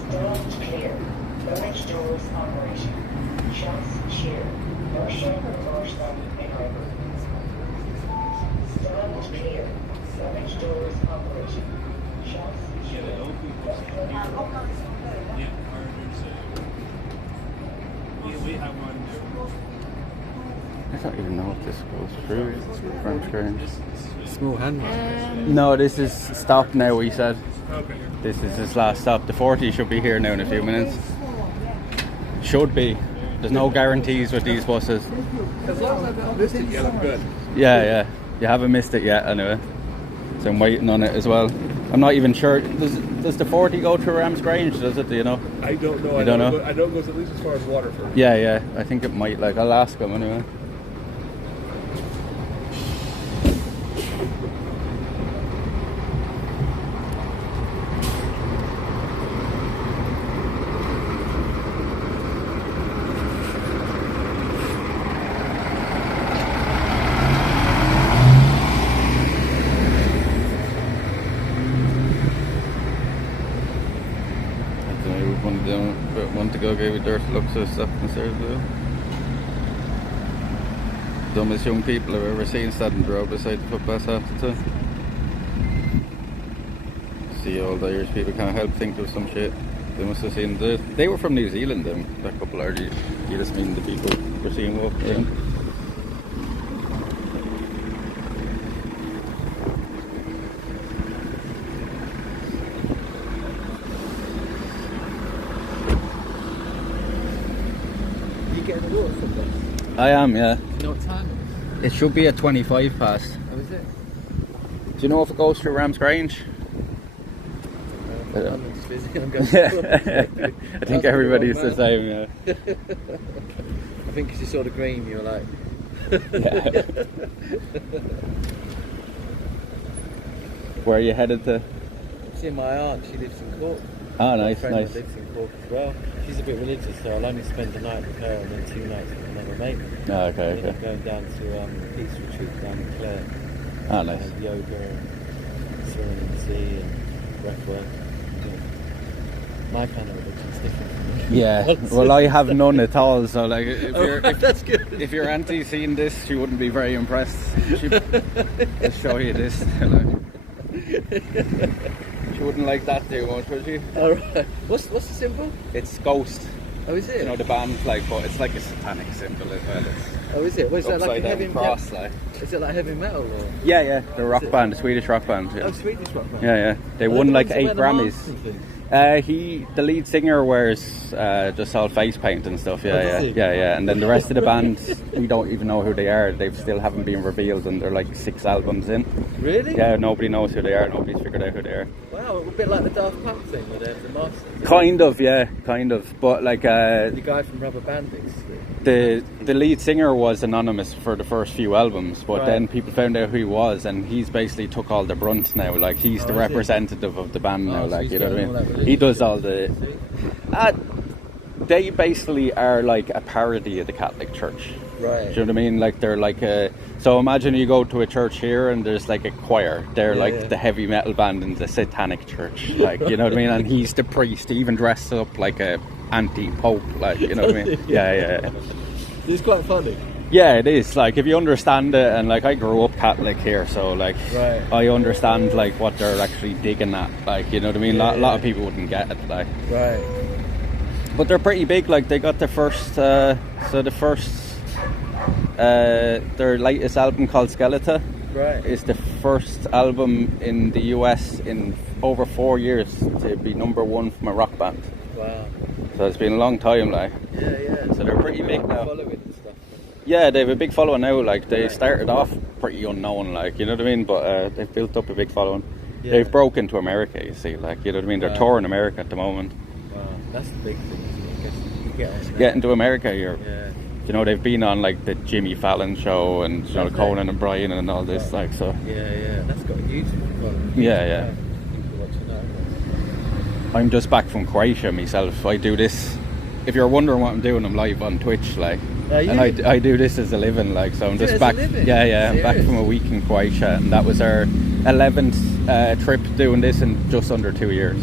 Stand clear. Luggage doors operation. Shafts shear. Inertia reversal enabled. Stand clear. Luggage doors operation. Shafts shear. We have one. I don't even know if this goes through French train. Small hand. No, this is stop now, we said. Okay. This is his last stop. The 40 should be here now in a few minutes. Should be. There's no guarantees with these buses. As long as I haven't missed it yet, I'm good. Yeah. You haven't missed it yet anyway. So I'm waiting on it as well. I'm not even sure. Does the 40 go through Ramsgrange, does it? Do you know? I don't know. You don't know? I know it goes at least as far as Waterford. Yeah. I think it might. Like, I'll ask him anyway. Want to go give it dirty looks of stuff and stairs though. Dumbest young people I've ever seen standing the road beside the footpath half the time. See, all the Irish people can't help think of some shit. They must have seen they were from New Zealand, them, that couple are. You just mean the people we're seeing walking around. You getting the water from this? I am, yeah. Do you know what time it It should be at 25 past. is? Oh, is it? Do you know if it goes through Ramsgrange? I'm just busy. I'm going I think everybody's the same, yeah. I think because you saw the green, you were like... Yeah. Where are you headed to? See, my aunt, she lives in Cork. Oh, My nice, friend nice. lives in Cork as well. She's a bit religious, so I'll only spend the night with her and then 2 nights with another mate. Oh, okay, And then okay. I'm going down to Peace Retreat down in Clare. Oh, nice. And yoga and swimming in the sea and breath work. My kind of religion's different from yours. Yeah, well, I have none at all, so like, That's good. if your auntie's seen this, she wouldn't be very impressed. Let's show you this. She wouldn't like that too much, would she? Alright. What's the symbol? It's Ghost. Oh, is it? You know the band, like, but it's like a satanic symbol as well. It's Oh, is it? What is that, like a upside heavy down cross, like. Is it like heavy metal or? Yeah, yeah, the rock Is it? band, the Swedish rock band. Yeah, Oh, Swedish rock band. yeah. They Are won the like ones that 8 wear the Grammys. masks and things? The lead singer wears just all face paint and stuff. Oh, does he? Yeah. And then the rest of the band, we don't even know who they are. They still haven't been revealed, and they're like 6 albums in. Really? Yeah, nobody knows who they are. Nobody's figured out who they are. Wow, a bit like the Daft Punk thing where they have the masks. Kind of, yeah, kind of. But like The guy from Rubber Bandits. the lead singer was anonymous for the first few albums, but Right. then people found out who he was, and he's basically took all the brunt now. Like he's the Oh, is he? representative of the band now. Oh, so Like he's you know what I got all that mean? religious He does shit. all the. They basically are like a parody of the Catholic Church. Right. Do you know what I mean? Like they're like a. So imagine you go to a church here and there's like a choir. They're Yeah, like yeah. the heavy metal band in the satanic church. Like you know what I mean? And he's the priest. He even dresses up like a anti-pope. Like you know what I mean? Yeah. It's quite funny. Yeah, it is. Like if you understand it, and like I grew up Catholic here, so like Right. I understand like what they're actually digging at. Like you know what I mean? Yeah, A lot yeah. of people wouldn't get it. Like. Right. But they're pretty big. Like they got their first, their latest album called Skeleton Right. is the first album in the US in over 4 years to be #1 from a rock band. Wow. So it's been a long time. Like Yeah. So they're pretty big now. Following and stuff. yeah, they have a big following now. Like they started off pretty unknown. Like you know what I mean. But they've built up a big following. Yeah. They've broken to America. You see, like you know what I mean. They're Wow. touring America at the moment. Wow. That's the big thing, isn't it? I guess you get on that. Getting to America, you're. Yeah. You know, they've been on like the Jimmy Fallon show and you know Have they? Conan and Brian and all this, Right. like so. Yeah. That's got a huge following. Yeah. People watching that. I'm just back from Croatia myself. I do this. If you're wondering what I'm doing, I'm live on Twitch, like, Are you? and I do this as a living, like. So I'm Do it just as a back. living? Yeah. I'm back Serious? from a week in Croatia, and that was our 11th trip doing this in just under 2 years.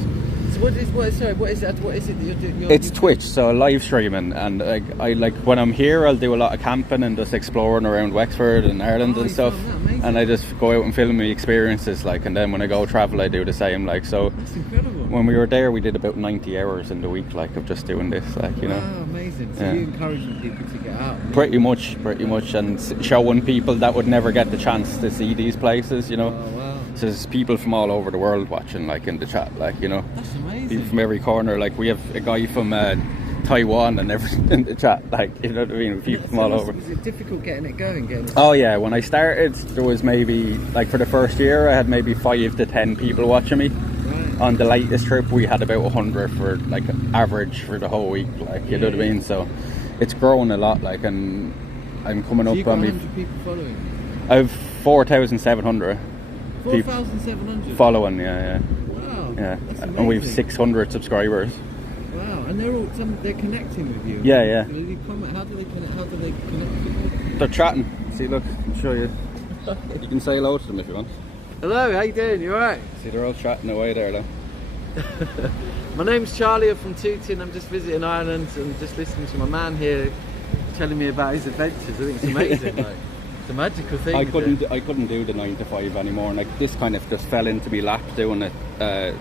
So what is that? What is it that you're doing? It's Twitch, so live streaming, and like I like when I'm here, I'll do a lot of camping and just exploring around Wexford and Ireland Oh, and you stuff. found that amazing. And I just go out and film my experiences, like, and then when I go travel, I do the same, like. So That's incredible. when we were there, we did about 90 hours in the week, like, of just doing this, like, you know. Wow, amazing. So Yeah. you're encouraging people to get out. Pretty much, and showing people that would never get the chance to see these places, you know. Oh wow. So there's people from all over the world watching, like, in the chat, like, you know. That's People amazing. from every corner, like we have a guy from Taiwan and everything in the chat, like you know what I mean, people from all over. Was it difficult getting it going? Oh yeah, when I started there was maybe, like for the first year I had maybe 5 to 10 people watching me. Right. On the latest trip we had about 100 for like average for the whole week, like you know what I mean, so it's grown a lot, like, and I'm coming So up you've got on me. 100 people following. I have 4,700 people 4,700. following, yeah, Wow. yeah, That's and we have amazing. 600 subscribers. Wow. And they're connecting with you. Yeah. Do they comment? How do they connect? How do they connect with you? They're chatting. See, look, I'll show you. You can say hello to them if you want. Hello. How you doing? You alright? See, they're all chatting away there, though. My name's Charlie. I'm from Tooting. I'm just visiting Ireland and just listening to my man here telling me about his adventures. I think it's amazing. Like, the magical thing. I couldn't do the 9 to 5 anymore. Like this kind of just fell into me lap doing it.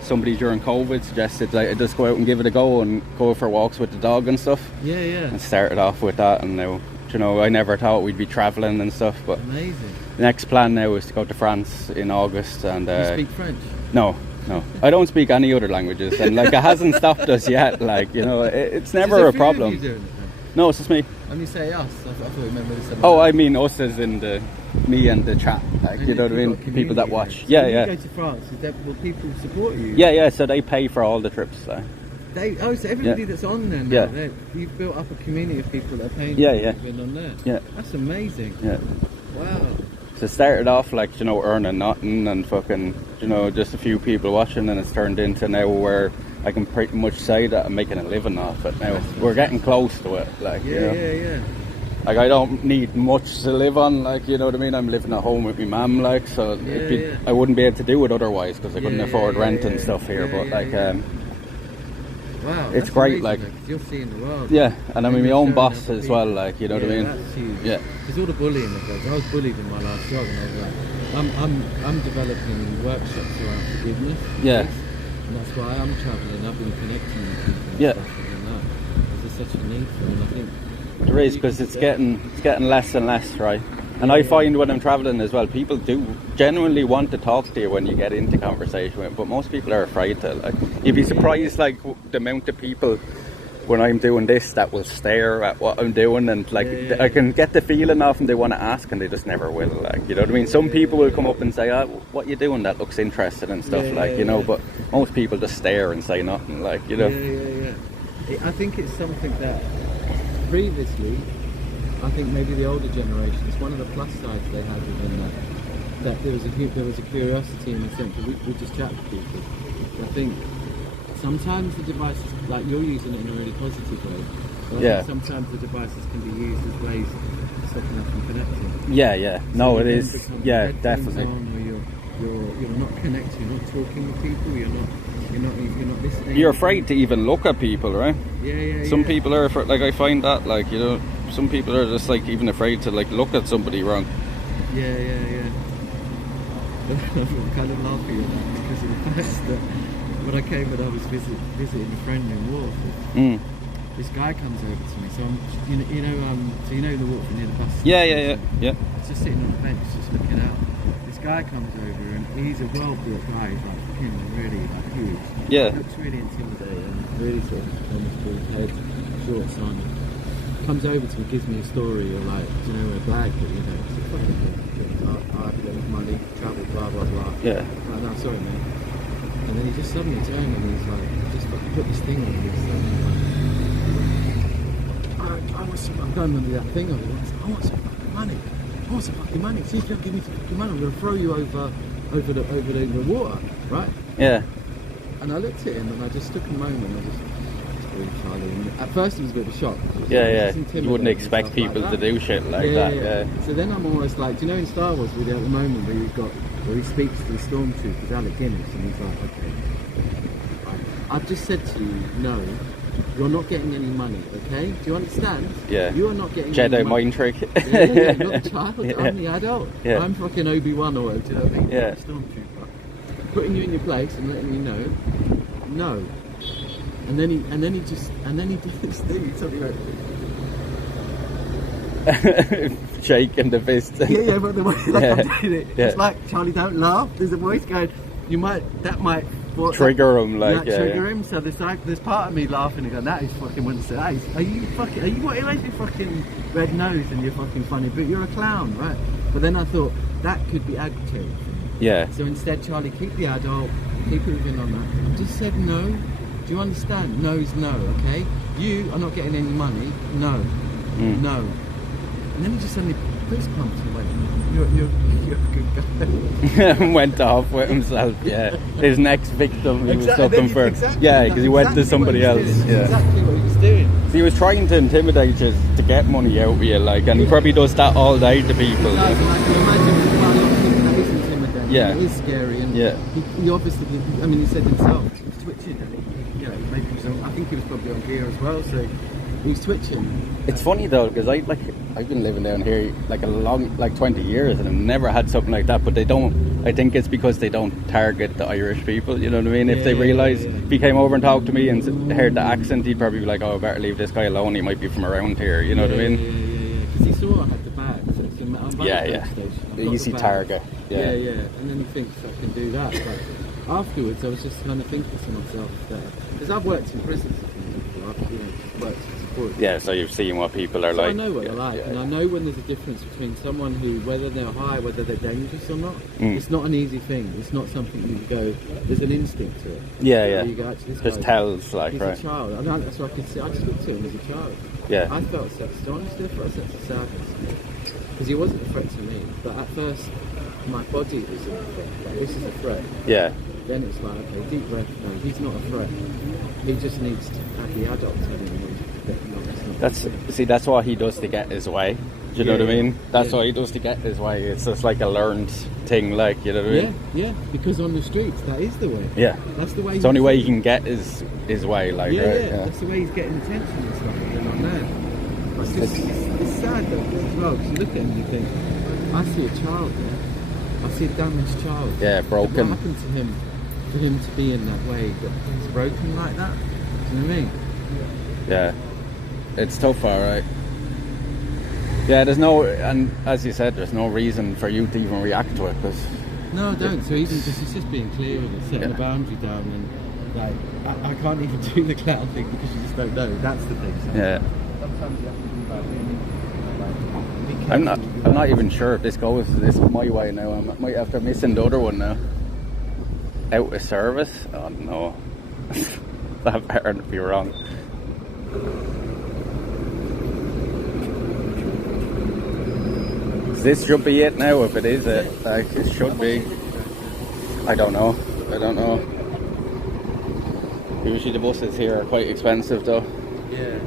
Somebody during COVID suggested that I just go out and give it a go and go for walks with the dog and stuff. Yeah, yeah. And started off with that, and now, you know, I never thought we'd be travelling and stuff. But amazing. the next plan now is to go to France in August. And you speak French? No. I don't speak any other languages, and like it hasn't stopped us yet. Like, you know, it's never a problem. Of you doing it then? No, it's just me. And you say us. I thought you remember this. Oh, I mean us as in me and the chat. Like, you know what I mean? People that watch. So yeah, when yeah. You go to France, will people support you? Yeah. So they pay for all the trips. Like. So everybody that's on there now, Yeah. you've built up a community of people that are paying Yeah, for yeah. being on there. Yeah. That's amazing. Yeah. Wow. So it started off like, you know, earning nothing and fucking, you know, just a few people watching, and it's turned into now where I can pretty much say that I'm making a living off it now. We're getting close to it, like, you know. Yeah. Like, I don't need much to live on, like, you know what I mean? I'm living at home with my mum, like, so I wouldn't be able to do it otherwise because I couldn't afford rent and stuff here, but like, wow, it's great, like, you're seeing the world. Yeah, and I'm my own showing boss other as people. well, like, you know what I mean? That's huge. Yeah. Because all the bullying that goes, I was bullied in my last job, and I was like, I'm developing workshops around forgiveness. Yeah. And that's why I'm travelling. I've been connecting with people and Yeah. stuff and that. Because there's such a need for it, and I think There is, because it's getting less and less, right? And I find when I'm travelling as well, people do genuinely want to talk to you when you get into conversation with them, but most people are afraid to. Like, you'd be surprised, like, the amount of people when I'm doing this that will stare at what I'm doing, and like I can get the feeling off them they want to ask and they just never will. Like, you know what I mean? Some people will come up and say, "Oh, what you doing? That looks interesting," and stuff, you know. But most people just stare and say nothing, like, you know. I think it's something that previously, I think maybe the older generations, one of the plus sides they had within that there was a curiosity in the sense that we just chat to people. I think sometimes the devices, like, you're using it in a really positive way, but I think sometimes the devices can be used as ways of stopping us from connecting. No, So it you is. then become Yeah, headphones definitely. on, or you're not connecting, you're not talking with people, you're not listening. You're afraid to even look at people, right? Yeah. Some people are afraid, like, I find that, like, you know, some people are just, like, even afraid to, like, look at somebody wrong. Yeah. I'm kind of laughing at that because of the fact that when I came and I was visiting a friend in Waterford, this guy comes over to me. So I'm, so you know the Waterford near the bus station? Yeah. It's just sitting on a bench, just looking out. This guy comes over and he's a well-built guy. He's like fucking really, like, huge. Yeah. He looks really intimidating, really sort of almost bald head, shorts on. Comes over to me, gives me a story, or like, do you know, a bag that, you know, it's a fucking I have a lot of money, travel, blah blah blah. Yeah. Like, no, sorry, mate. And then he just suddenly turned and he's like, just fucking put this thing on me. I'm going to do that thing on it. I want some fucking money. I want some fucking money. See if you'll give me some fucking money. I'm going to throw you over the water, right? Yeah. And I looked at him and I just took a moment. I just Charlie. And at first it was a bit of a shock. Yeah. You wouldn't expect people to do shit like that. Yeah. So then I'm almost like, do you know in Star Wars we do at the moment where he speaks to the stormtroopers, Alec Guinness, and he's like, okay, I've just said to you, no, you're not getting any money, okay? Do you understand? Yeah. You are not getting any Jedi money. mind trick. Yeah, you're not the child, I'm the adult. Yeah. I'm fucking Obi-Wan or whatever, do you know what I mean? Yeah. Stormtrooper. Putting you in your place and letting you know, no. And then he did this thing. He told me like, shaking the fist. yeah, but the way I'm doing it, Yeah. it's like, Charlie, don't laugh. There's a voice going, that might Trigger him, like, trigger him. So there's part of me laughing and going, that is fucking wouldn't say, hey, are you what is your fucking red nose and you're fucking funny, but you're a clown, right? But then I thought that could be agitating. Yeah. So instead, Charlie, keep the adult, keep everything on that. Just said no. Do you understand? No is no, okay? You are not getting any money. No. No. And then he just suddenly fist pumped and went, you're a good guy. Went off with himself, yeah. His next victim he was looking for. Exactly, yeah, because he went to somebody else. Yeah. Exactly what he was doing. So he was trying to intimidate you to get money out of you, like, and he probably does that all day to people. No, Like. but I can imagine there's quite a lot of people that is intimidating. Yeah. It is scary. And he obviously, he said himself, he was twitching and maybe he was on, I think he was probably on gear as well, so He's twitching. It's funny though, because I've been living down here like 20 years, and I've never had something like that. But they don't. I think it's because they don't target the Irish people. You know what I mean? If they realise, if he came over and talked to me and heard the accent, he'd probably be like, "Oh, I better leave this guy alone. He might be from around here." You know what I mean? Yeah. Because he saw I had the bag. So it's in my Yeah. Easy target. Yeah. And then he thinks I can do that. But afterwards, I was just kind of thinking to myself that because I've worked in prisons, I've worked in support. Yeah, so you've seen what people are So like. I know what they're like, and I know when there's a difference between someone who, whether they're high, whether they're dangerous or not. It's not an easy thing. It's not something you go. There's an instinct to it. Yeah. You go, actually, this Just guy, tells, like, he's right. a child. I know, that's what I could see. I just looked at him as a child. Yeah. I felt honestly, I felt a sense of sadness because he wasn't a threat to me. But at first, my body was a threat. Like, this is a threat. Yeah. Then it's like, okay, deep breath. No, he's not a threat. He just needs to have the adult tell him that no, that's not. That's what he does to get his way. Do you know what I mean? That's what he does to get his way. It's just like a learned thing, like, you know what I mean? Yeah. Because on the streets, that is the way. Yeah. That's the way. It's the only way he can get his way, like, Yeah, right? yeah. That's the way he's getting attention and stuff. And I'm there. It's sad though as well, because you look at him and you think, I see a child there. I see a damaged child. Yeah, broken. What happened to him? For him to be in that way, that he's broken like that. Do you know what I mean? Yeah. It's tough, alright. Yeah, and as you said, there's no reason for you to even react to it, because... No, I don't. So even just, it's just being clear and setting a boundary down, and like I can't even do the clown thing because you just don't know. That's the thing. So Yeah. sometimes you have to be like really, like, be I'm careful. not even sure if this goes this my way now. I might have to missing the other one now. Out of service? Oh no. That better be wrong. This should be it now, if it is it. Like, it should be. I don't know. Usually the buses here are quite expensive though. Yeah.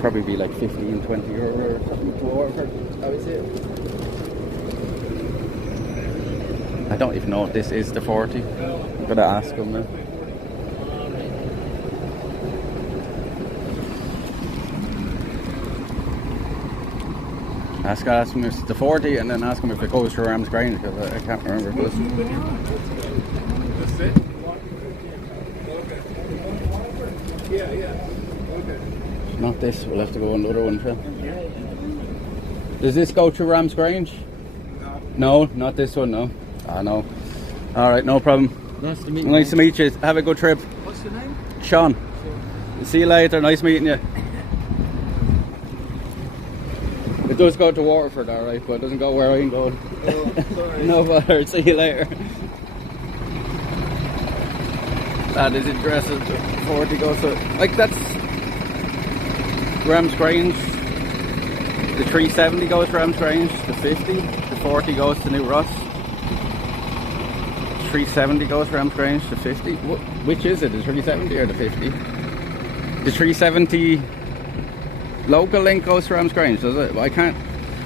Probably be like 15, 20 euro or something to Wexford. Oh, is it? I don't even know if this is the 40. I'm gonna ask him now. Ask him if it's the 40 and then ask him if it goes through Rams Grange, because I can't remember if it That's it? Okay. Yeah. Okay. Not this, we'll have to go on the other one, Phil. Does this go through Rams Grange? No, not this one, no. Ah, no. Alright, no problem. Nice to meet you. Nice to meet you. Have a good trip. What's your name? Sean. See you later. Nice meeting you. It does go to Waterford, alright, but it doesn't go where I'm going. Oh, sorry. No bother. See you later. That is interesting. 40 goes to... Like, that's... Rams Grange. The 370 goes to Rams Grange. The 50. The 40 goes to New Ross. 370 goes to Rams Grange. The 50. Which is it? The 370 or the 50? The 370 local link goes to Rams Grange, does it? I can't...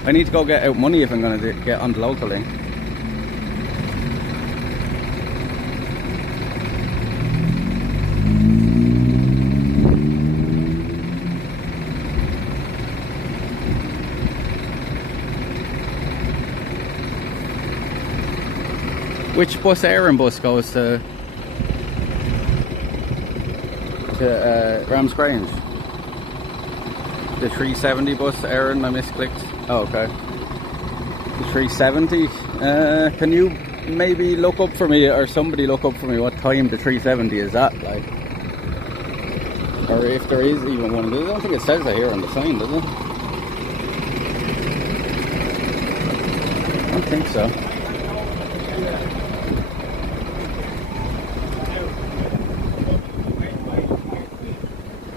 I need to go get out money if I'm going to get on the local link. Which bus, Aaron bus, goes to Rams Grange? The 370 bus, Aaron, I misclicked. Oh, okay. The 370. Can you maybe look up for me, or somebody look up for me, what time the 370 is at, like? Or if there is even one of those. I don't think it says it here on the sign, does it? I don't think so.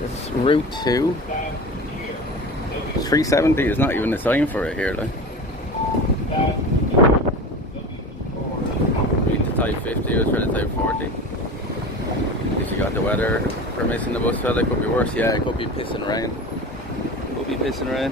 It's Route 2. 370 is not even a sign for it here, like. Read the type 50, I was trying to type 40. If you got the weather for missing the bus, fella, it could be worse. Yeah, it could be pissing rain. Could be pissing rain.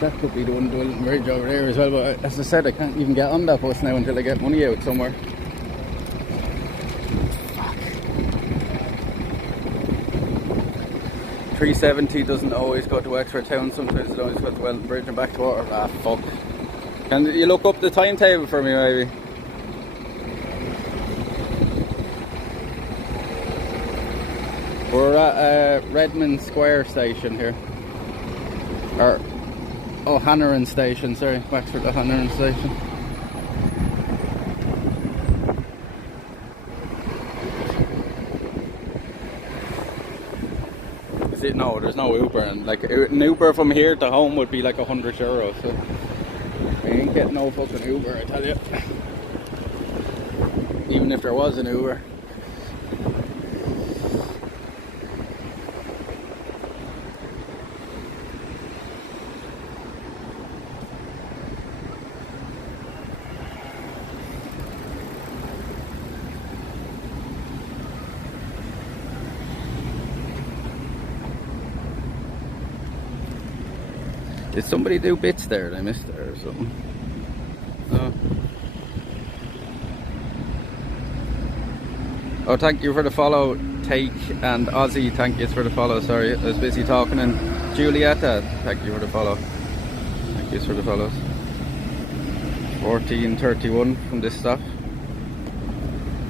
that could be the one Dwelling Bridge over there as well, but as I said, I can't even get on that bus now until I get money out somewhere. Fuck. 370 doesn't always go to Wexford town, sometimes it always goes to Dwelling Bridge and back to water. Ah, fuck. Can you look up the timetable for me, maybe? We're at Redmond Square station here. Or O'Hanrahan station, sorry. Wexford O'Hanrahan station. Is it? No, there's no Uber. And like an Uber from here to home would be like €100. So I ain't getting no fucking Uber, I tell you. Even if there was an Uber. Did somebody do bits there that I missed there or something? No. Oh, thank you for the follow, Take, and Ozzy, thank you for the follow, sorry, I was busy talking, and Julieta, thank you for the follow. Thank you for the follows. 14:31 from this stop.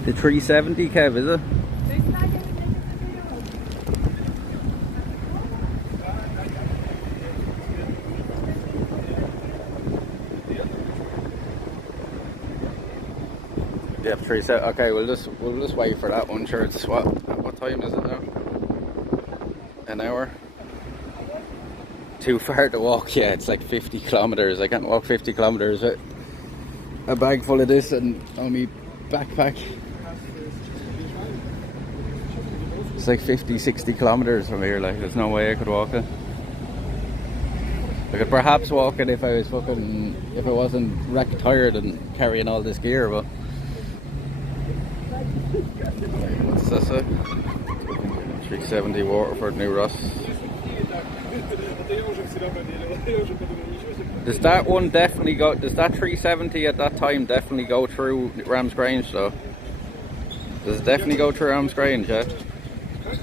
The 370, Kev, is it? Yeah, 370. Okay, we'll just wait for that one. Sure, it's what time is it now? An hour. Too far to walk. Yeah, it's like 50 kilometers. I can't walk 50 kilometers with a bag full of this and on me backpack. It's like 50-60 kilometers from here. Like, there's no way I could walk it. I could perhaps walk it if I wasn't wrecked tired and carrying all this gear, but. What's this? 370 Waterford, New Ross. Does that one definitely go? Does that 370 at that time definitely go through Ramsgrange though? Does it definitely go through Ramsgrange? Yeah.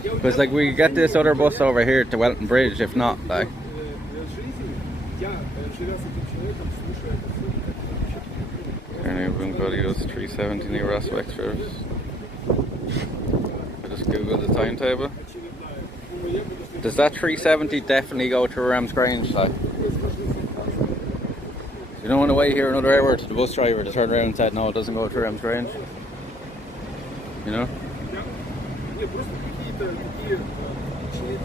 Because like we get this other bus over here to Welton Bridge. If not, like. Everybody does 370 New Ross, Wexford. I just googled the timetable. Does that 370 definitely go to Ramsgrange? Like, you don't want to wait here another hour to the bus driver to turn around and say no, it doesn't go to Ramsgrange. You know?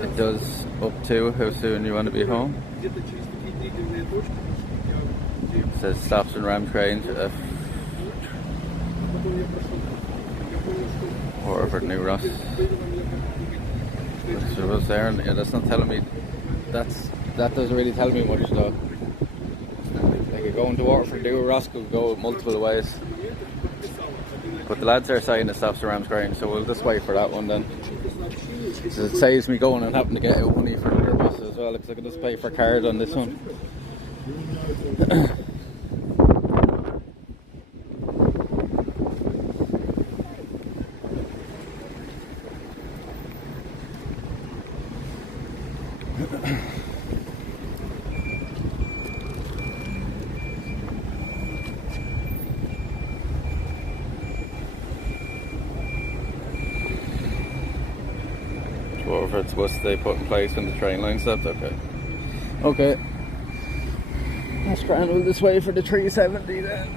It does up to how soon you want to be home. It says stops in Ramsgrange. Waterford, New Ross. So was there, and yeah, that's not telling me. That doesn't really tell me much though. Like going to Waterford, New Ross could go multiple ways. But the lads are saying it stops around Ramsgrange, so we'll just wait for that one then. So it saves me going and having to get out money for the bus as well, because I can just pay for card on this one. Waterford's bus they put in place when the train line stopped. Okay. Let's try and move this way for the 370 then.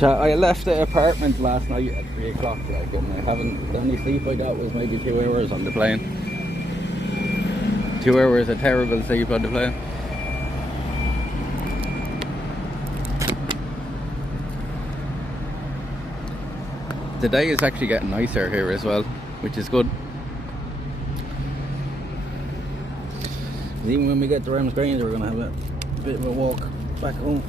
I left the apartment last night at 3 o'clock, like, and I haven't. The only sleep I got was maybe 2 hours on the plane. 2 hours of terrible sleep on the plane. The day is actually getting nicer here as well, which is good. Even when we get to Ramsgrange, we're going to have a bit of a walk back home.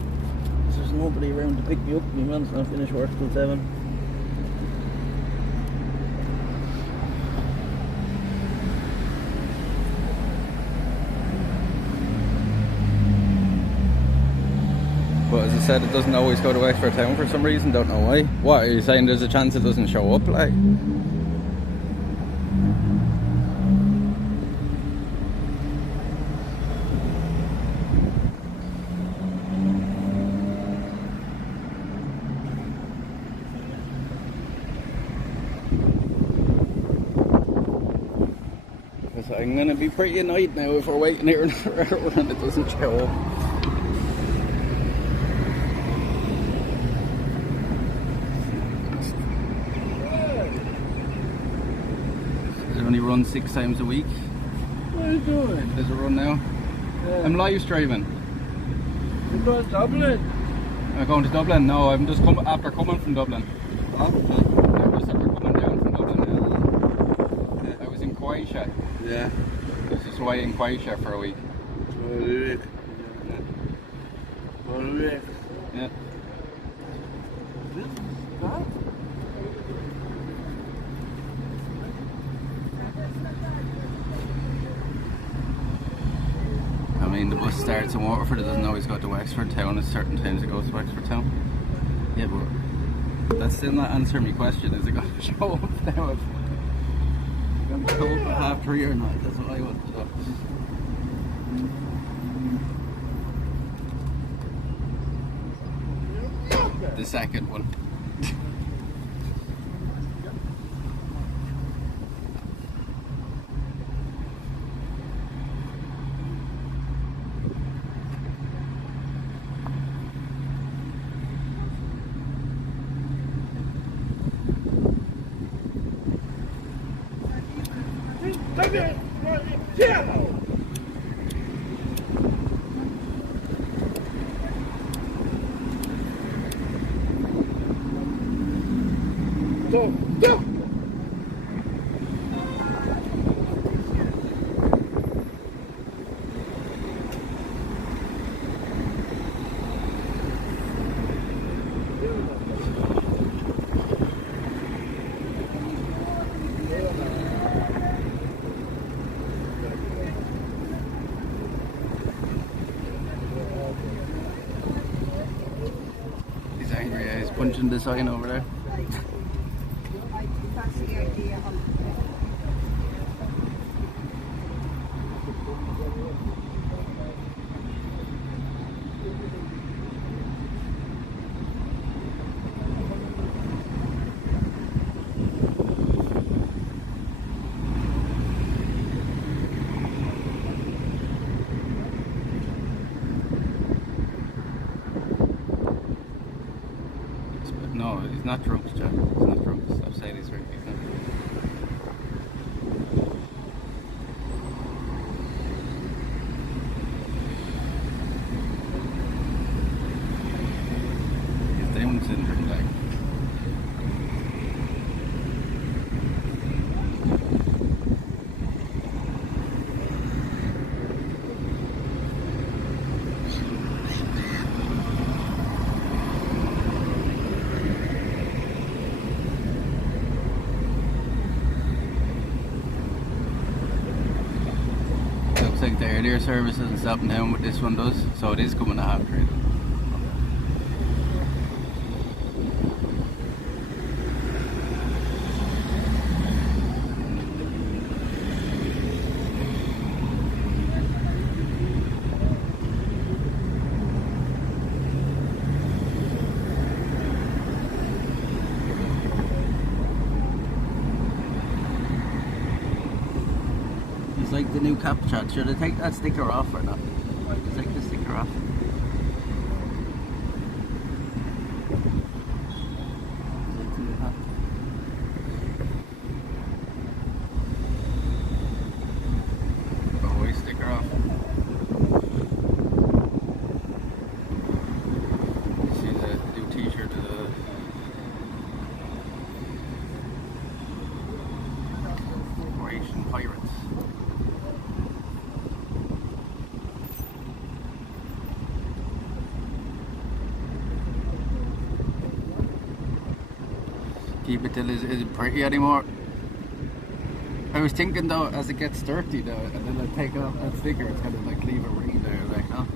There's nobody around to pick me up. My man's not finished work till 7. said it doesn't always go to Wexford town for some reason. Don't know why. What are you saying? There's a chance it doesn't show up, like? Because I'm gonna be pretty annoyed now if we're waiting here another hour and it doesn't show up. Only run 6 times a week. What are you doing? There's a run now. Yeah. I'm live streaming. You're going to Dublin? I'm going to Dublin. No, I'm just after coming from Dublin. After? I'm just after coming down from Dublin. Yeah. I was in Croatia. Yeah. I was just away in Croatia for a week. Yeah. I mean, the bus starts in Waterford, it doesn't always go to Wexford town, at certain times it goes to Wexford town. Yeah, but that's still not answering my question, is it going to show up now? If it's going to show up at 3:30 or not, that's what I want to know. The second one. He's angry, yeah, he's punching the sign over there. That's the idea of No, he's not drunk, Jack. He's not drunk. Stop saying he's drunk. He's not. He's Down syndrome, like. Looks like the earlier service isn't stopping down, but this one does, so it is coming at 3:30. It's like the new cap chat. Should I take that sticker off or not? Take the sticker off. Oh, sticker off. See the new t-shirt of the Croatian Pirates. Keep it till isn't pretty anymore. I was thinking though, as it gets dirty though, and then I take off that sticker, it's kind of like leave a ring there, like, no?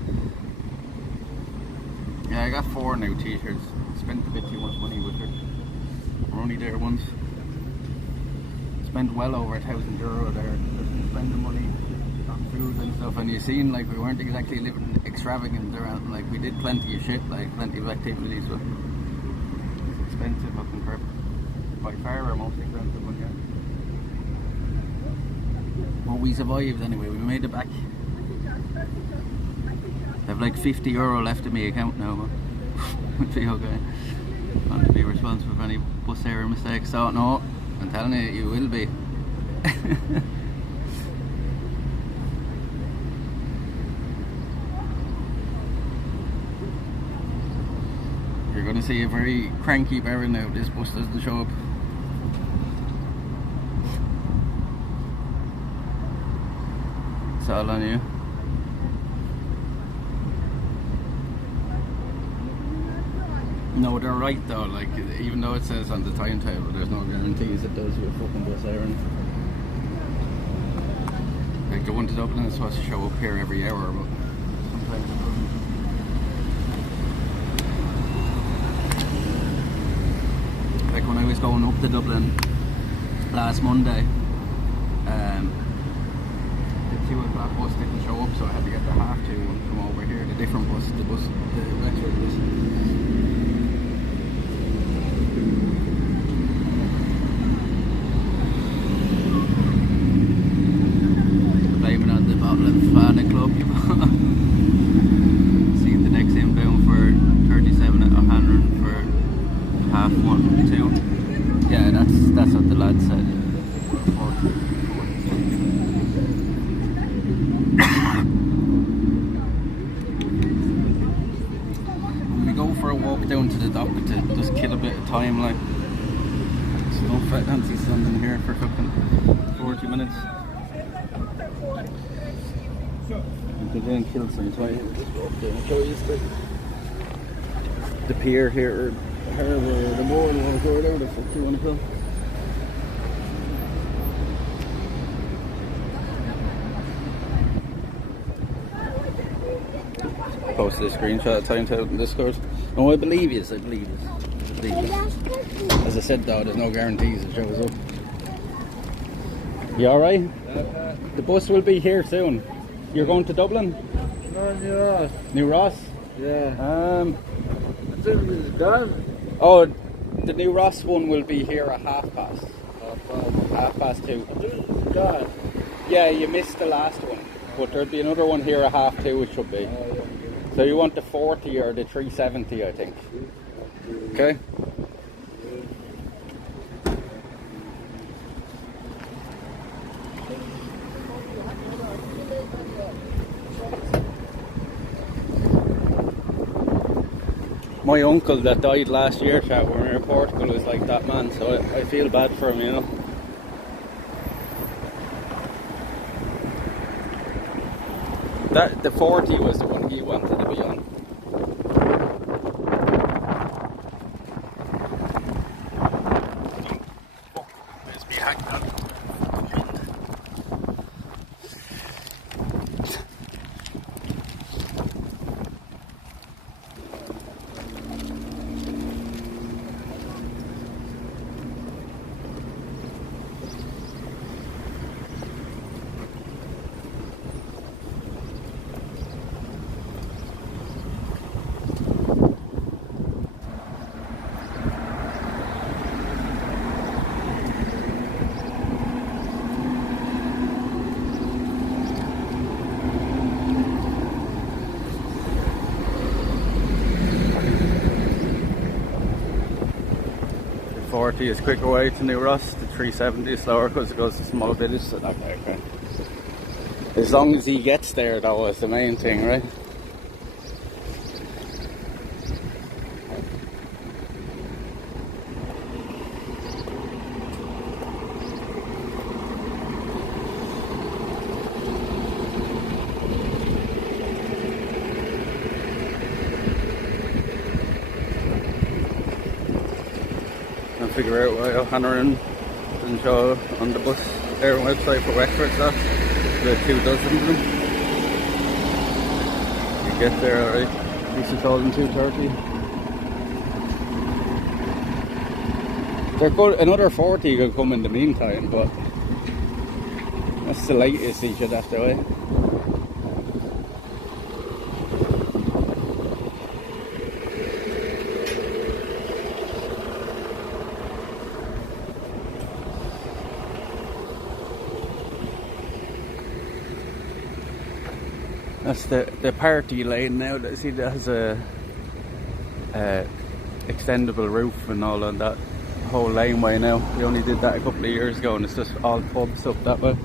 Yeah, I got 4 new t-shirts. Spent a bit too much money with her. We're only there once. Spent well over €1,000 there. Just spending money on food and stuff. And you seen, like, we weren't exactly living extravagant around. Like, we did plenty of shit, like plenty of activities, but it's expensive up in Perth. By far our most expensive one, yeah. Well, we survived anyway. We made it back. I have like €50 left in my account now, but it'll be okay. I want to be responsible for any bus error mistakes. So no, I'm telling you, you will be. You're going to see a very cranky Baron now. This bus doesn't show up. It's all on you. No, they're right though, like, even though it says on the timetable, there's no guarantees it does with fucking bus iron. Like, the one to Dublin is supposed to show up here every hour, but sometimes it doesn't. Like when I was going up to Dublin last Monday, the 2 o'clock bus didn't show up, so I had to get the 2:30 one from over here, the different bus, the Wexford bus. Blaming on the bottle of Fana Club, you know. See the next inbound for 37 at O'Hanlon for 1:30, 2. Yeah, that's what the lad said. We go for a walk down to the dock to just kill a bit of time, like. There's no fat fancy sun in here for fucking 40 minutes. We can then kill some time. Just walk down and show you the pier here, or the harbour, or the moor, and go down the fuck you want to go. Posted a screenshot of timetable in Discord. No, I believe you. I believe you. As I said though, there's no guarantees it shows up. You alright? The bus will be here soon. You're going to Dublin? No, New Ross. New Ross? Yeah. I think it's gone. Oh, the New Ross one will be here at 2:30. 2:30. It's gone. Yeah, you missed the last one. But there'll be another one here at 2:30, it should be. So you want the 40 or the 370, I think. Okay? My uncle that died last year, chat, when we were in Portugal, was like that man, so I feel bad for him, you know. The 40 was the one he wanted to be on. There's me hanging on. The 40 is quicker way to New Ross, the 370 is slower because it goes to small village, so okay. As long as he gets there though is the main thing, right? Figure out why O'Hanlon doesn't show on the bus air website for Wexford, so there are 2 dozen of them. You get there alright. Lisa told them 2:30. They're good. Another 40 could come in the meantime, but that's the latest he should have to wait. That's the party lane now. See, that has a extendable roof and all on that whole laneway now. We only did that a couple of years ago, and it's just all pubs up that way.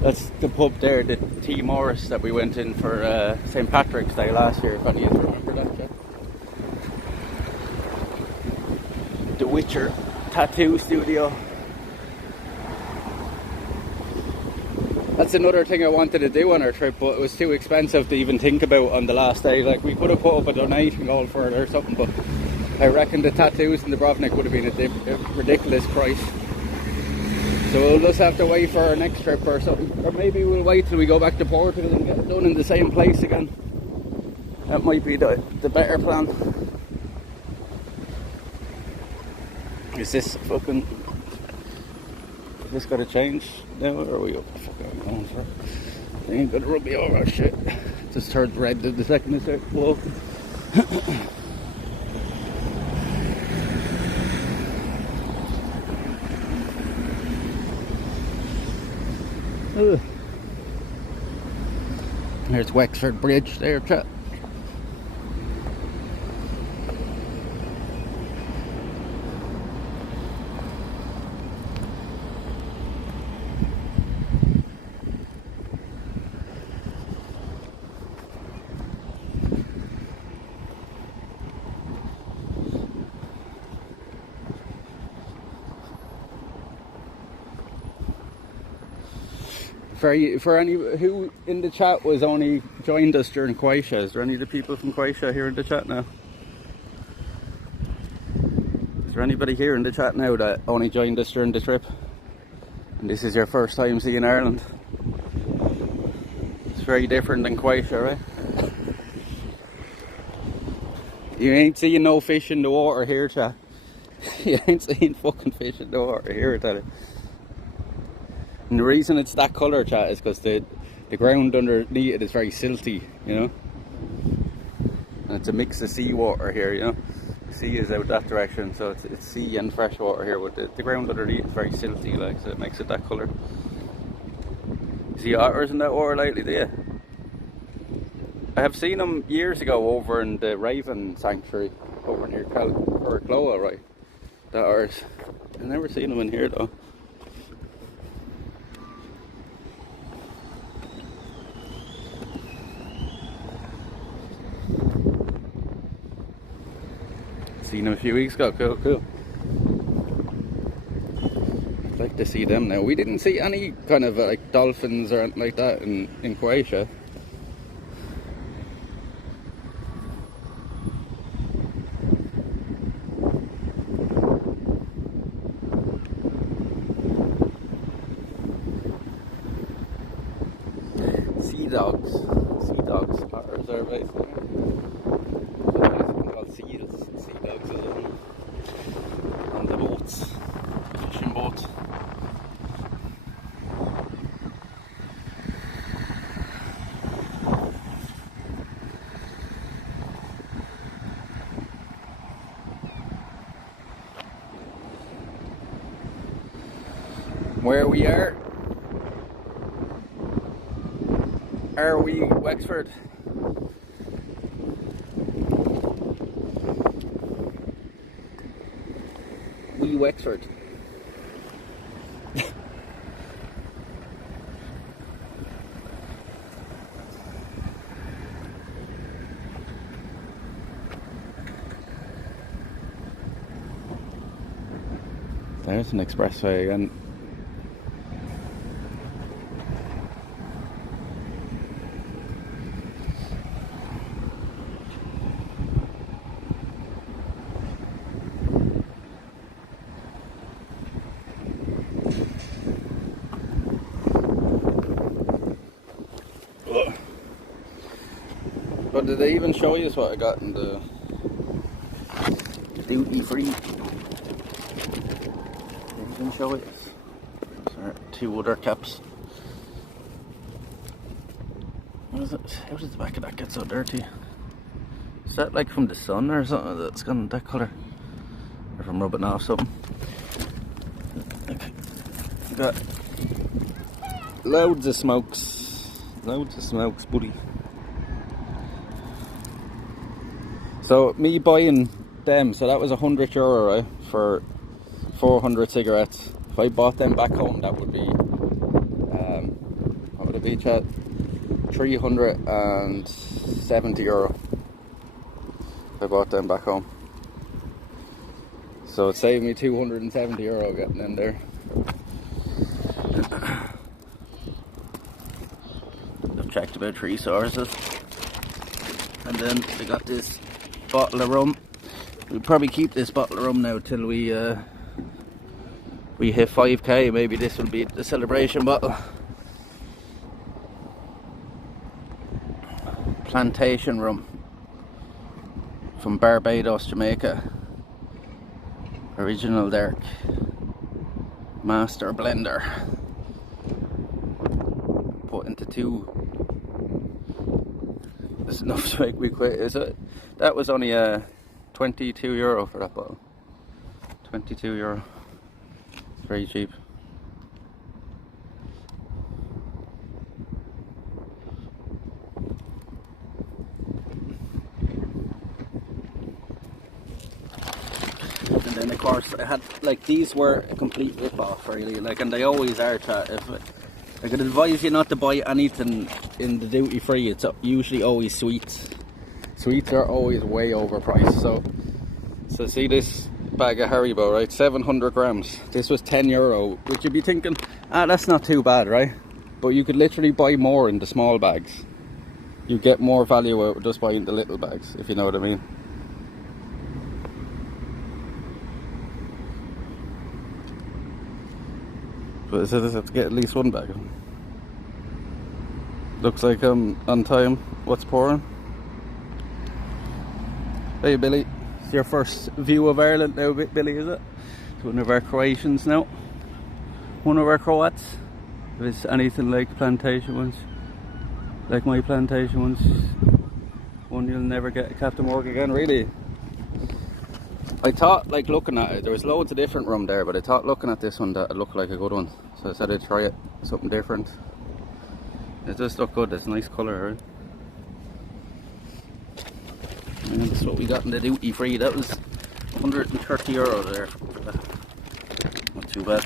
That's the pub there, the T Morris that we went in for St. Patrick's Day last year, if any of you remember that, yeah. The Witcher tattoo studio. That's another thing I wanted to do on our trip, but it was too expensive to even think about on the last day. Like, we could have put up a donation goal for it or something, but I reckon the tattoos in the Dubrovnik would have been a ridiculous price. So we'll just have to wait for our next trip or something. Or maybe we'll wait till we go back to Portugal and get it done in the same place again. That might be the better plan. Is this fucking... Is this got to change now, or are we up the fucking going for it? They ain't gonna rub me over, shit. Just turned red the second I started walking. There's Wexford Bridge there, chat. For any who in the chat was only joined us during Croatia, is there any of the people from Croatia here in the chat now? Is there anybody here in the chat now that only joined us during the trip? And this is your first time seeing Ireland? It's very different than Croatia, right? You ain't seeing no fish in the water here, chat. You ain't seeing fucking fish in the water here, tell you. And the reason it's that colour, chat, is because the ground underneath it is very silty, you know. And it's a mix of seawater here, you know. The sea is out that direction, so it's sea and fresh water here, but the ground underneath is very silty, like, so it makes it that colour. You see otters in that water lately, do you? I have seen them years ago over in the Raven Sanctuary, over near Cloa, right? The otters. I've never seen them in here though. Seen them a few weeks ago. Cool. I'd like to see them now. We didn't see any kind of like dolphins or anything like that in Croatia. Sea dogs, otters are right there. Seals, sea dogs on the boats, fishing boats. Where we are we Wexford? Wexford. There's an expressway again. But did they even show you what I got in the duty free? They even show it. There are 2 other caps. What is it? How does the back of that get so dirty? Is that like from the sun or something that's gone that colour? Or from rubbing off something? Okay. Got loads of smokes. Loads of smokes, buddy. So me buying them, so that was €100, right, for 400 cigarettes. If I bought them back home, that would be what would it be, chat? €370 if I bought them back home. So it saved me €270 getting in there. I've checked about 3 sources. And then we got this bottle of rum. We'll probably keep this bottle of rum now till we hit 5k. Maybe this will be the celebration bottle. Plantation rum from Barbados, Jamaica. Original dark master blender. Put into 2. There's enough to make me quit, is it? That was only €22 for that bottle. €22. It's very cheap. And then of course I had, like, these were a complete rip-off really, like, and they always are, chat. If I could advise you not to buy anything in the duty free, it's usually always sweets. Sweets are always way overpriced. So see this bag of Haribo, right? 700 grams. This was €10, which you'd be thinking, that's not too bad, right? But you could literally buy more in the small bags. You get more value out of just buying the little bags, if you know what I mean. But it says I have to get at least 1 bag. Looks like I'm on time. What's pouring? Hey Billy, it's your first view of Ireland now, Billy, is it? It's one of our Croatians now. One of our Croats. If it's anything like plantation ones, like my plantation ones, one you'll never get a Captain Morgan again, really. I thought, like, looking at it, there was loads of different rum there, but I thought looking at this one that it looked like a good one. So I said I'd try it, something different. It does look good, it's a nice colour, right? And that's what we got in the duty free. That was €130 there. Not too bad.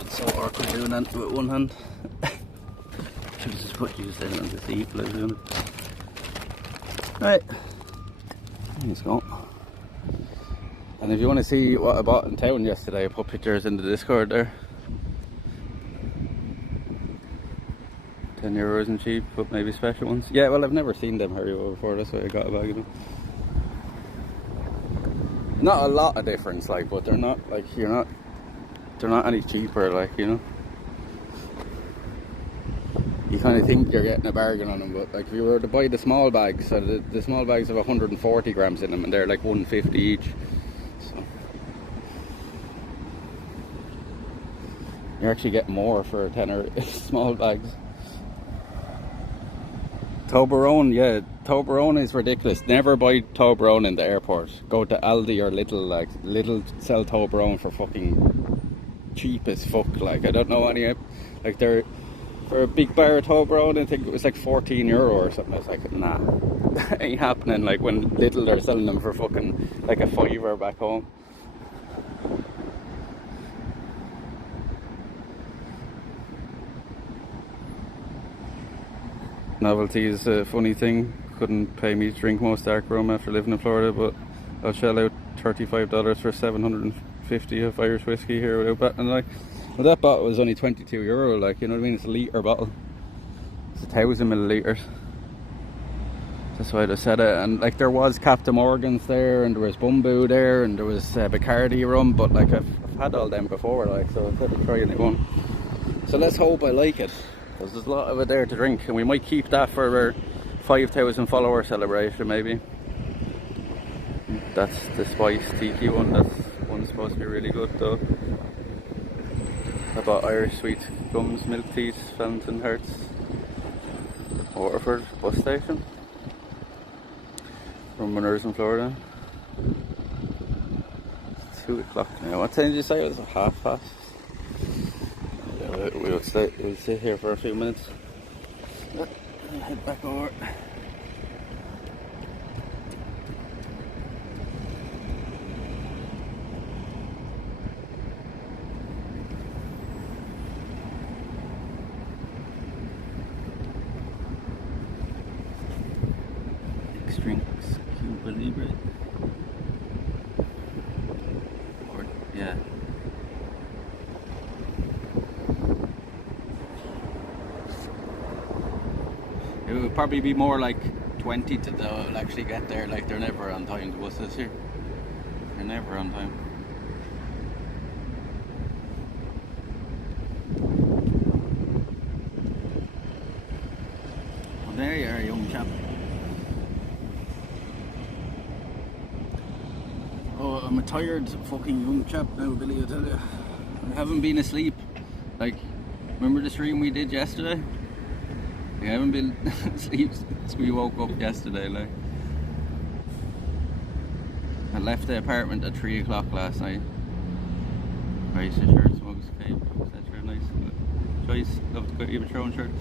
It's so awkward doing that with one hand. Just put you in on the seat, right, let's go. And if you want to see what I bought in town yesterday, I put pictures in the Discord there. €10 isn't cheap, but maybe special ones. Yeah, well, I've never seen them Haribo before, that's why I got a bag of them. Not a lot of difference, like, but they're not, like, they're not any cheaper, like, you know. You kind of think you're getting a bargain on them, but like if you were to buy the small bags, so the small bags have 140 grams in them, and they're like 150 each. So you're actually getting more for a tenner small bags. Toblerone, yeah, Toblerone is ridiculous. Never buy Toblerone in the airport. Go to Aldi or Lidl sell Toblerone for fucking cheap as fuck. Like, I don't know any, like, they're for a big bar of Toblerone, I think it was like €14 or something. I was like, nah, that ain't happening. Like, when Lidl are selling them for fucking like a £5 back home. Novelty is a funny thing. Couldn't pay me to drink most dark rum after living in Florida, but I'll shell out $35 for 750 of Irish whiskey here without batting. Like, well, that bottle was only €22, like, you know what I mean? It's a litre bottle. It's 1,000 millilitres. That's why they said it. And like there was Captain Morgan's there, and there was Bumbu there, and there was Bacardi rum, but like I've had all them before, like, so I said I'd try a new one. So let's hope I like it, because there's a lot of it there to drink, and we might keep that for our 5,000 follower celebration maybe. That's the spice tiki one. That's one's supposed to be really good though. I bought Irish sweet gums, milk teas, Fountain Hearts, Waterford bus station from Winners in Florida. It's 2 o'clock now. What time did you say it was? past? Yeah, we'll sit here for a few minutes. Head back over. Drinks, Cuba Libre. Or, yeah. It would probably be more like 20 to they'll actually get there. Like they're never on time, the buses here. They're never on time. Well, there you are, young chap. Oh, I'm a tired fucking young chap now, Billy, I tell you. I haven't been asleep. Like, remember the stream we did yesterday? I haven't been asleep since we woke up yesterday, like. I left the apartment at 3 o'clock last night. Right, the shirt, smokes, cave, etc. Nice. Choice, love the Game of Thrones shirt.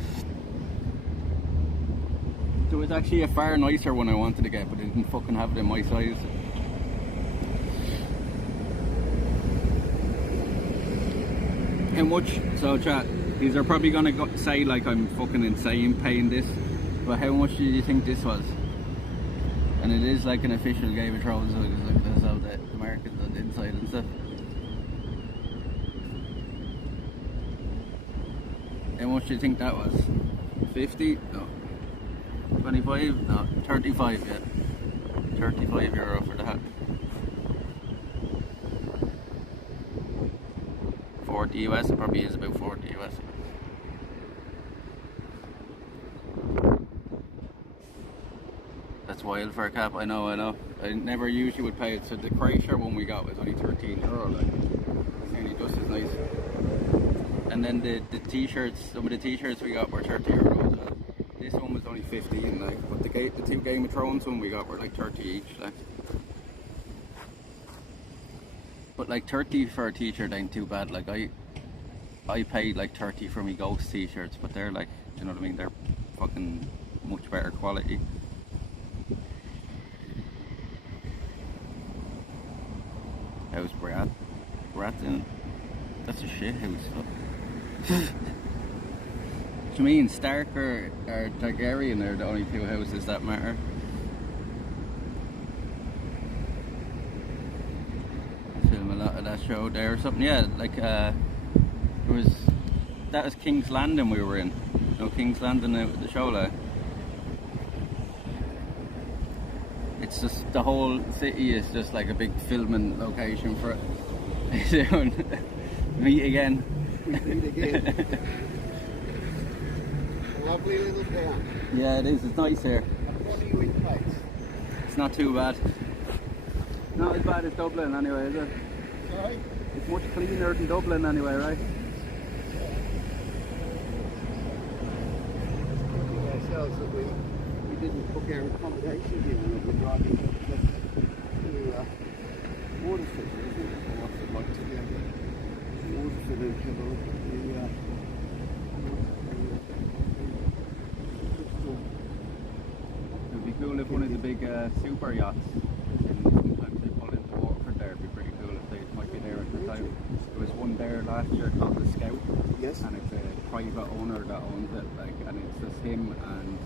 There was actually a far nicer one I wanted to get, but I didn't fucking have it in my size. How much? So chat, these are probably gonna say like I'm fucking insane paying this, but how much did you think this was? And it is like an official Game of Thrones, so like there's all the markings on the inside and stuff. How much do you think that was? 50? No. 25? No. 35, yeah. €35 for the hat. 40 US, it probably is about 40 US. That's wild for a cap, I know. I never usually would pay it, so the Croatia one we got was only €13, like, it's nearly just as nice. And then the t-shirts, some of the t-shirts we got were €30 as well. This one was only 15, like, but the two Game of Thrones one we got were like 30 each, like. But like 30 for a t-shirt ain't too bad. Like I paid like 30 for me Ghost t-shirts, but they're like, you know what I mean, they're fucking much better quality. How's Bratton? That's a shit house. Do you mean Stark or Targaryen are the only two houses that matter? Film a lot of that show there or something. Yeah, like that was King's Landing we were in. You know, King's Landing, the show, like. It's just the whole city is just like a big filming location for it. Meet again. Meet again. Lovely little town. Yeah, it is. It's nice here. What are you in place? It's not too bad. Not as bad as Dublin anyway, is it? Sorry? It's much cleaner than Dublin anyway, right? Ourselves that we didn't book our accommodation here and we're driving to Waterford, isn't it? Or what's it like to go to Waterford and have a look at It would be cool if one of the big super yachts, and sometimes they pull into Waterford there, it'd be pretty cool if they might be there at the time. There was one there last year called the Scout. Yes. And it's a private owner that owns it, like, and it's just him and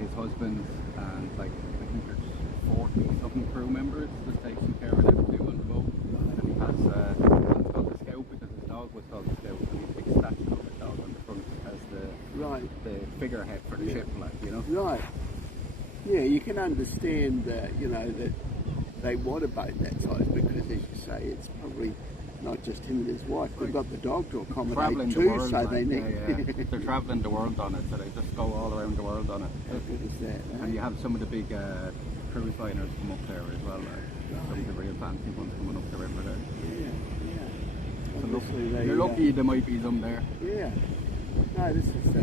his husband and like I think there's 40 something crew members just taking care of everything on the boat. And he has it's called the Scout because his dog was called the Scout, and he's a big statue of his dog on the front as the figurehead. Right. Yeah, you can understand that, you know, that they want a boat that size because, as you say, it's probably not just him and his wife. They've got the dog to accommodate Travelling the too, world, so like, they need. yeah. They're travelling the world on it, so they just go all around the world on it. How good is that? Eh? And you have some of the big cruise liners come up there as well, like some of the real fancy ones coming up the river there. Yeah, yeah. So Obviously they, you're lucky there might be some there. Yeah. No, this is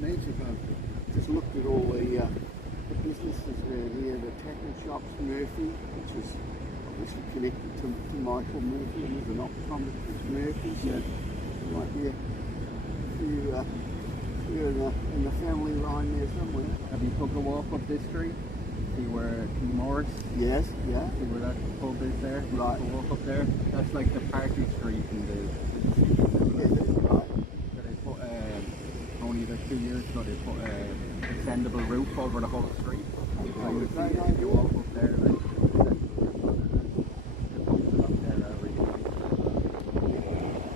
magic. I've just looked at all the businesses around here. The tackle shops, Murphy, which is obviously connected to Michael Murphy, and there's an optometrist Murphy. So there might be a few in the family line there somewhere. Have you took a walk up this street? See where Moore's? Yes, yeah. See where that pub is there? Right. You walk up there. That's like the party street in the Is it? Right. So they put only about 2 years ago they put extendable roof over the whole street. So you Very see nice. it, you walk up there like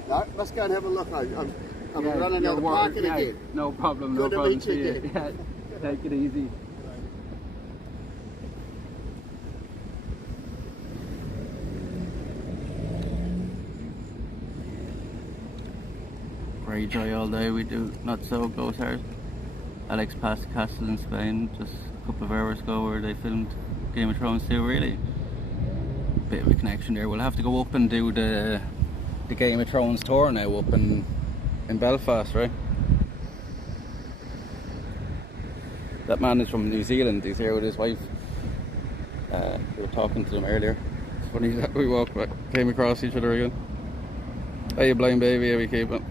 No, let's go and have a look. I'm yeah, running you're out of wor- parking yeah, again. No problem, Good no to problem. meet you See again. Yeah, take it easy. Great joy all day. We do not so go hard. Alex passed the castle in Spain just a couple of hours ago where they filmed Game of Thrones too, really. Bit of a connection there. We'll have to go up and do the Game of Thrones tour now up in Belfast, right? That man is from New Zealand. He's here with his wife. We were talking to them earlier. It's funny that we walked back, came across each other again. Hey, you blind baby, how we keeping?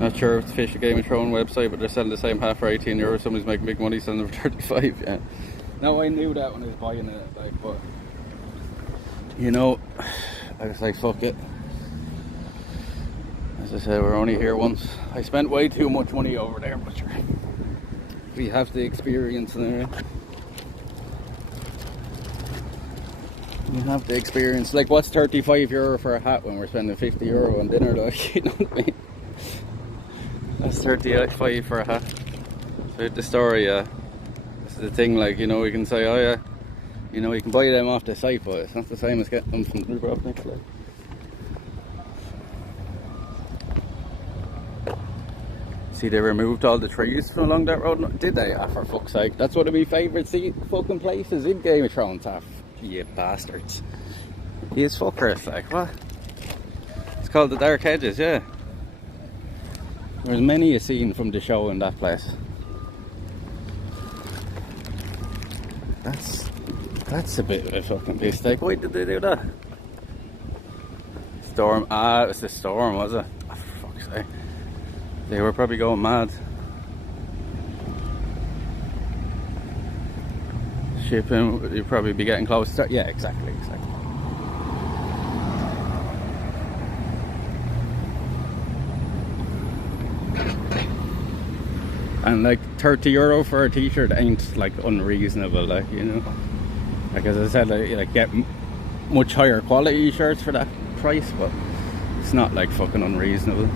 Not sure if it's Fish Game of Thrones website, but they're selling the same half for 18 euros. Somebody's making big money selling them for 35. Yeah. No, I knew that when I was buying it, like, but you know, I was like, fuck it. As I said, we're only here once. I spent way too much money over there, but we have the experience now. You have the experience. Like, what's 35 euro for a hat when we're spending 50 euro on dinner, though? You know what I mean? That's 35 for a hat. So the story, this is the thing, like, you know, we can say, oh yeah, you know, you can buy them off the site, but it's not the same as getting them from the river up next to it. See, they removed all the trees from along that road. Did they? Ah, for fuck's sake. That's one of my favourite fucking places in Game of Thrones. Ah, you bastards. These fuckers, like, what? It's called the Dark Hedges, yeah. There's many a scene from the show in that place. That's a bit of a fucking mistake. Why did they do that? Storm. Ah, it was the storm, was it? Oh, for fuck's sake. They were probably going mad. Shipping, you'd probably be getting close to. Yeah, exactly. And like 30 euro for a t-shirt ain't like unreasonable, like, you know. Like, as I said, like get much higher quality shirts for that price, but it's not like fucking unreasonable.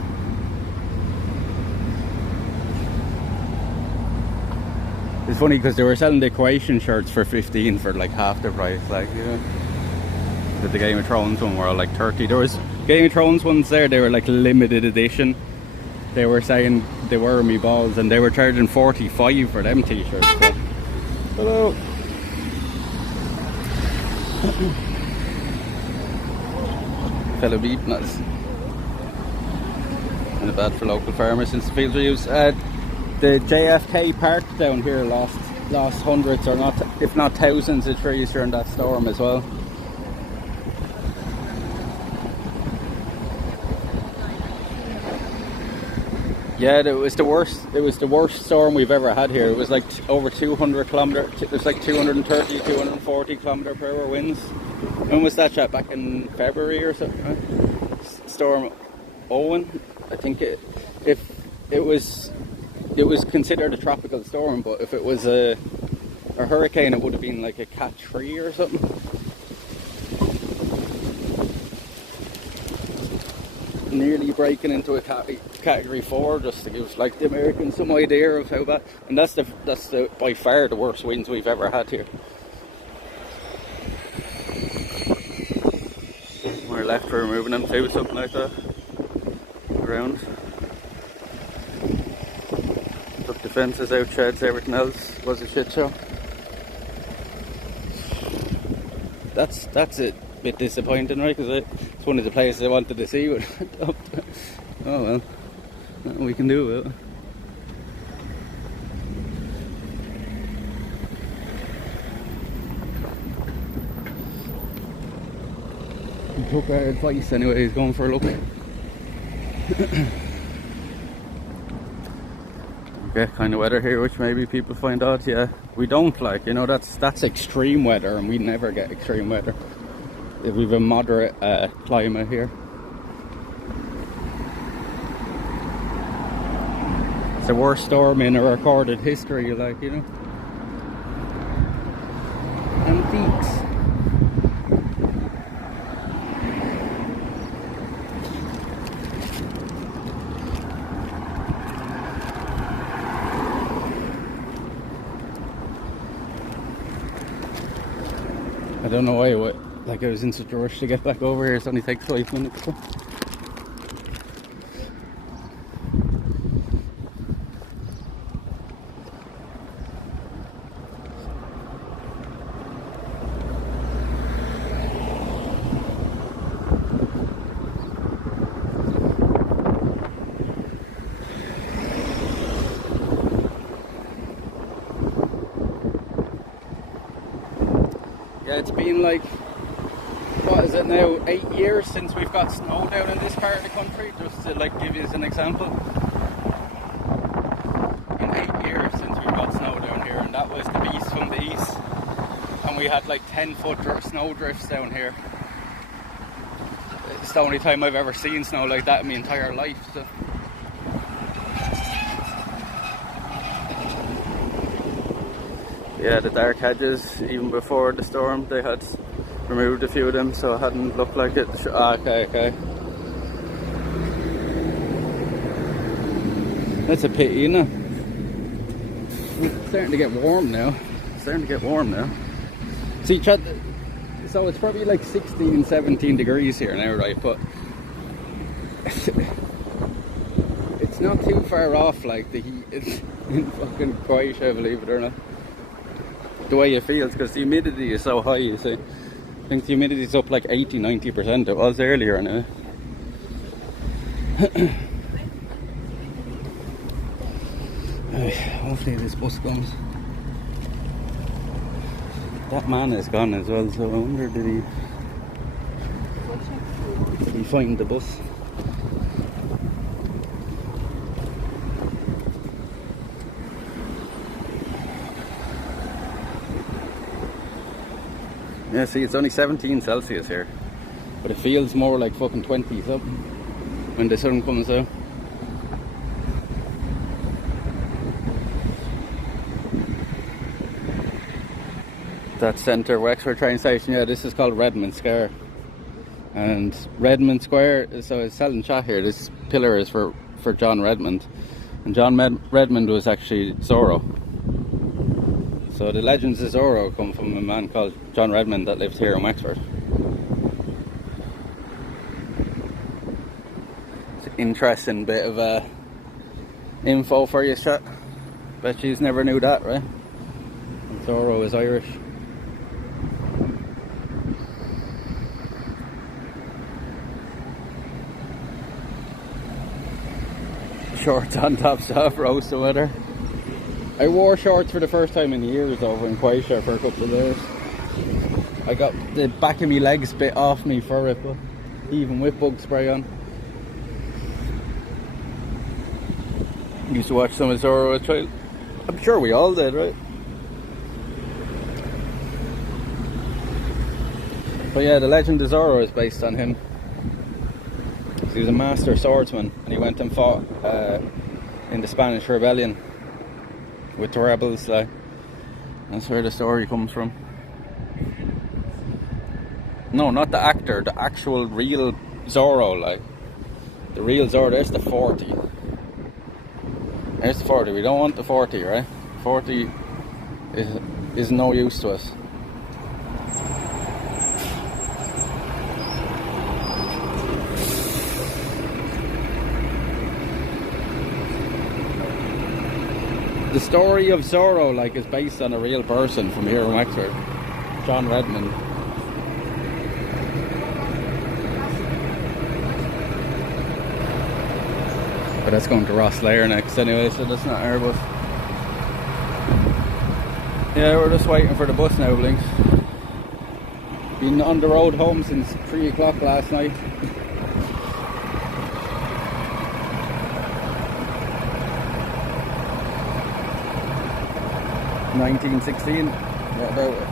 It's funny because they were selling the Croatian shirts for 15 for like half the price, like, you know. But the Game of Thrones one were like 30. There was Game of Thrones ones there, they were like limited edition. They were saying they were me balls and they were charging 45 for them t-shirts. So. Hello. Fellow beating us. And bad for local farmers since the fields were used. The JFK Park down here lost hundreds or not, if not thousands of trees during that storm as well. Yeah, it was the worst storm we've ever had here. It was like over 200 kilometer. It was like 230, 240 kilometer per hour winds. When was that shot? Back in February or something, right? Storm Owen, I think it was considered a tropical storm, but if it was a hurricane, it would have been like a Cat 3 or something. nearly breaking into a category 4 just to give like the Americans some idea of how bad. And that's the by far the worst winds we've ever had here. We're left for removing them too, something like that. Around. Took the fences out, sheds, everything else. Was a shit show. That's a bit disappointing, right? Because it's one of the places I wanted to see. But oh well, nothing we can do with it. He took our advice anyway. He's going for a look. Okay, kind of weather here, which maybe people find odd. Yeah, we don't like, you know, that's extreme weather, and we never get extreme weather. We've a moderate climate here. It's the worst storm in a recorded history, like, you know. Antiques. I don't know why like I was in such a rush to get back over here. It only takes 5 minutes. So. Yeah, it's been like, what is it now, 8 years since we've got snow down in this part of the country, just to like give you an example. In 8 years since we've got snow down here, and that was the beast from the east. And we had like 10-foot snow drifts down here. It's the only time I've ever seen snow like that in my entire life. So. Yeah, the dark hedges, even before the storm, they had removed a few of them, so it hadn't looked like it. Okay. That's a pity, you know. It's starting to get warm now. See, so it's probably like 16, 17 degrees here now, right? But it's not too far off like the heat in fucking Croatia, believe it or not. The way it feels, because the humidity is so high, you see. I think the humidity is up like 80-90%. It was earlier now. Hopefully this bus comes. That man is gone as well, so I wonder did he find the bus? Yeah, see, it's only 17 Celsius here, but it feels more like fucking 20s up when the sun comes out. That centre Wexford train station, yeah, this is called Redmond Square. And Redmond Square, so it's selling chat here, this pillar is for John Redmond. And John Redmond was actually Zorro. So the legends of Zorro come from a man called John Redmond that lived here in Wexford. It's an interesting bit of info for you, chat. Bet you never knew that, right? Zorro is Irish. Shorts on top, soft roast of weather. I wore shorts for the first time in years over in Croatia for a couple of days. I got the back of my legs bit off me for it, but even with bug spray on. Used to watch some of Zorro Trail. I'm sure we all did, right? But yeah, the legend of Zorro is based on him. He was a master swordsman, and he went and fought in the Spanish Rebellion with the rebels. Like, that's where the story comes from. No, not the actor, the actual real Zorro, like The real Zorro, there's the 40. There's the 40. We don't want the 40, right? 40 is no use to us. The story of Zorro, like, is based on a real person from here in Wexford, John Redmond. But that's going to Rosslare next anyway, so that's not our bus. Yeah, we're just waiting for the bus now, Blinks. Been on the road home since 3 o'clock last night. $19.16. Yeah, about it.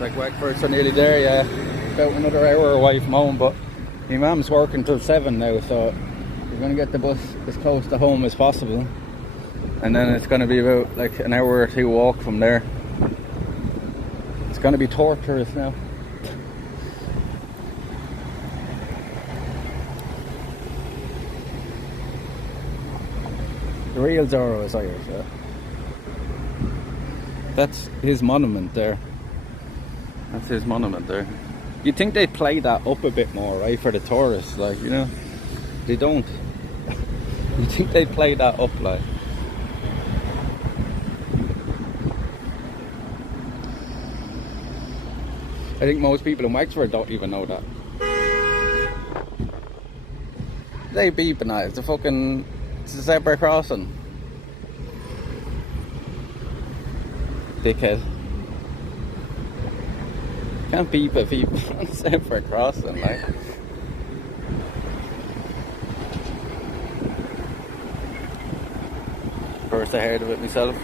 Like Wexford's nearly there, yeah. About another hour away from home, but my mum's working till 7 now, so we're going to get the bus as close to home as possible. And then it's going to be about like an hour or two walk from there. It's going to be torturous now. The real Zorro is Irish, yeah. That's his monument there. That's his monument there. You'd think they'd play that up a bit more, right, for the tourists, like, you know. They don't. You'd think they'd play that up, like. I think most people in Wexford don't even know that. They beeping at it. It's a zebra crossing. Dickhead. Can't beep at people on zebra crossing, like. First I heard of it myself.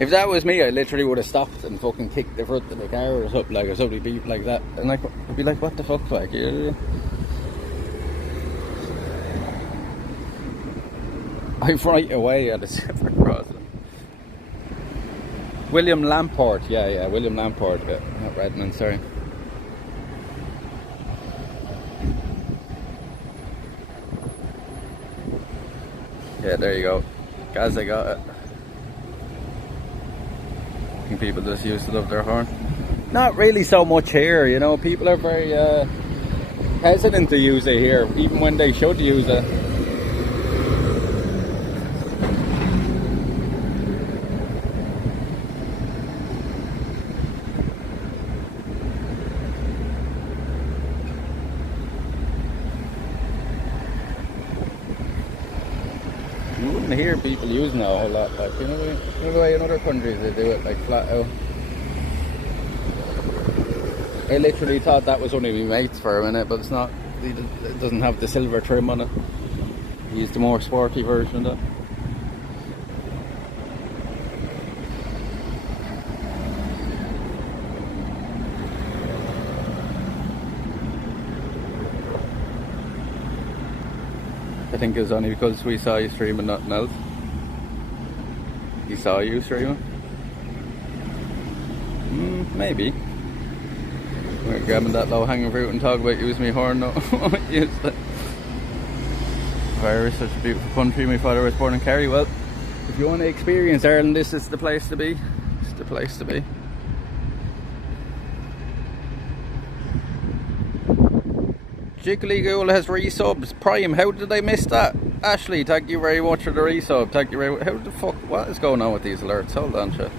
If that was me, I literally would have stopped and fucking kicked the front of the car or something, like, or somebody beep like that. And I'd be like, what the fuck, like, you know? I'm right away at a zebra crossing. William Lamport, yeah, William Lamport, yeah, not Redmond, sorry. Yeah, there you go. Guys, I got it. I think people just used to love their horn. Not really so much here, you know. People are very hesitant to use it here, even when they should use it. You wouldn't hear people using it a whole lot, like, you know the way in other countries they do it, like, flat out. I literally thought that was only my mates for a minute, but it's not. It doesn't have the silver trim on it. He used the more sporty version of that. I think it was only because we saw you streaming nothing else. He saw you streaming? Maybe. We're grabbing that low hanging fruit and talk about use me horn, no. Use that. Irish, such a beautiful country. My father was born in Kerry. Well, if you want to experience Ireland, this is the place to be. It's the place to be. Jiggly Ghoul has resubs. Prime, how did I miss that? Ashley, thank you very much for the resub. Thank you very much. How the fuck, what is going on with these alerts? Hold on, shit.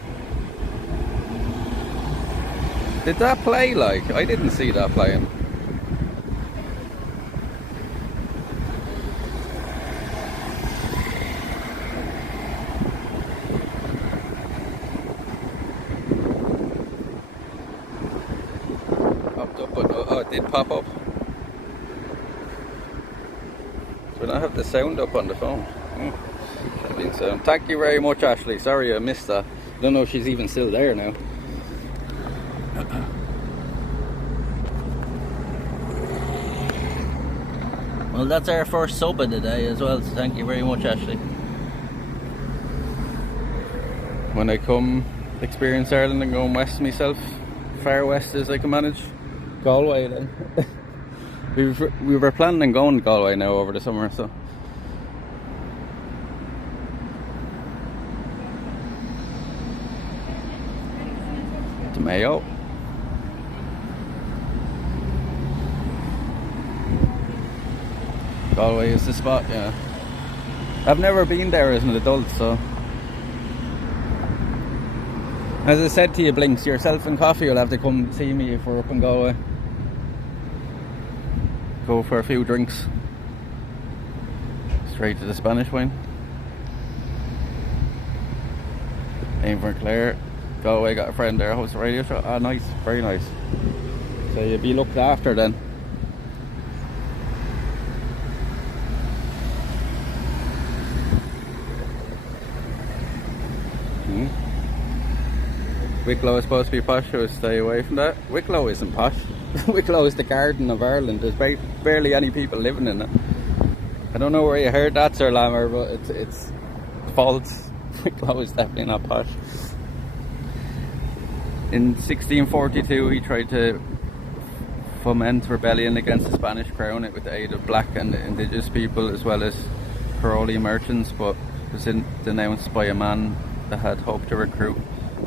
Did that play, like? I didn't see that playing. Popped up, but oh, it did pop up. But I have the sound up on the phone. Sound. Thank you very much, Ashley. Sorry I missed that. I don't know if she's even still there now. Well, that's our first sub of the day as well, so thank you very much, Ashley. When I come experience Ireland and going west myself, far west as I can manage, Galway then. we were planning on going to Galway now over the summer, so. To Mayo. Galway is the spot, yeah. I've never been there as an adult, so. As I said to you, Blinks, yourself and Coffee will have to come see me if we're up in Galway. Go for a few drinks. Straight to the Spanish wine. Aim for Clare. Galway, got a friend there, hosts a radio show. Ah, nice, very nice. So you'll be looked after then. Wicklow is supposed to be posh, so stay away from that. Wicklow isn't posh. Wicklow is the garden of Ireland. There's barely any people living in it. I don't know where you heard that, Sir Lammer, but it's false. Wicklow is definitely not posh. In 1642 he tried to foment rebellion against the Spanish crown with the aid of black and indigenous people as well as Crowley merchants, but was denounced by a man that had hoped to recruit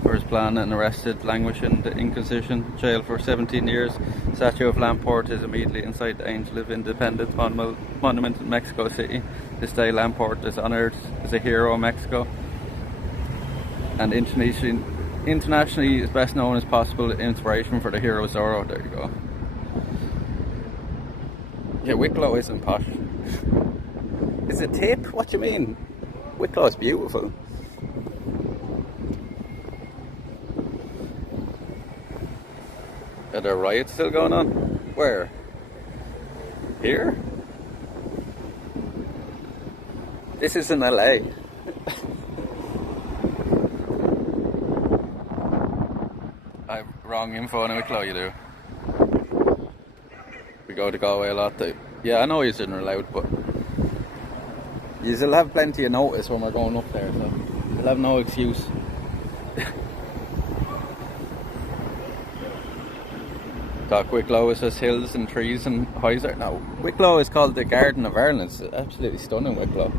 for his plan and arrested, languished in the Inquisition jail for 17 years. Statue of Lamport is immediately inside the Angel of Independence monument in Mexico City. This day Lamport is honoured as a hero of Mexico and internationally is best known as possible inspiration for the hero Zorro. There you go. Yeah, Wicklow isn't posh. Is it tip? What do you mean? Wicklow is beautiful. Are there riots still going on? Where? Here? This is in LA. I've wrong info on Wicklow, you do. We go to Galway a lot too. Yeah, I know you shouldn't allowed, but you still have plenty of notice when we're going up there, so you'll have no excuse. Wicklow is just hills and trees and highs. No, Wicklow is called the Garden of Ireland. It's absolutely stunning, Wicklow.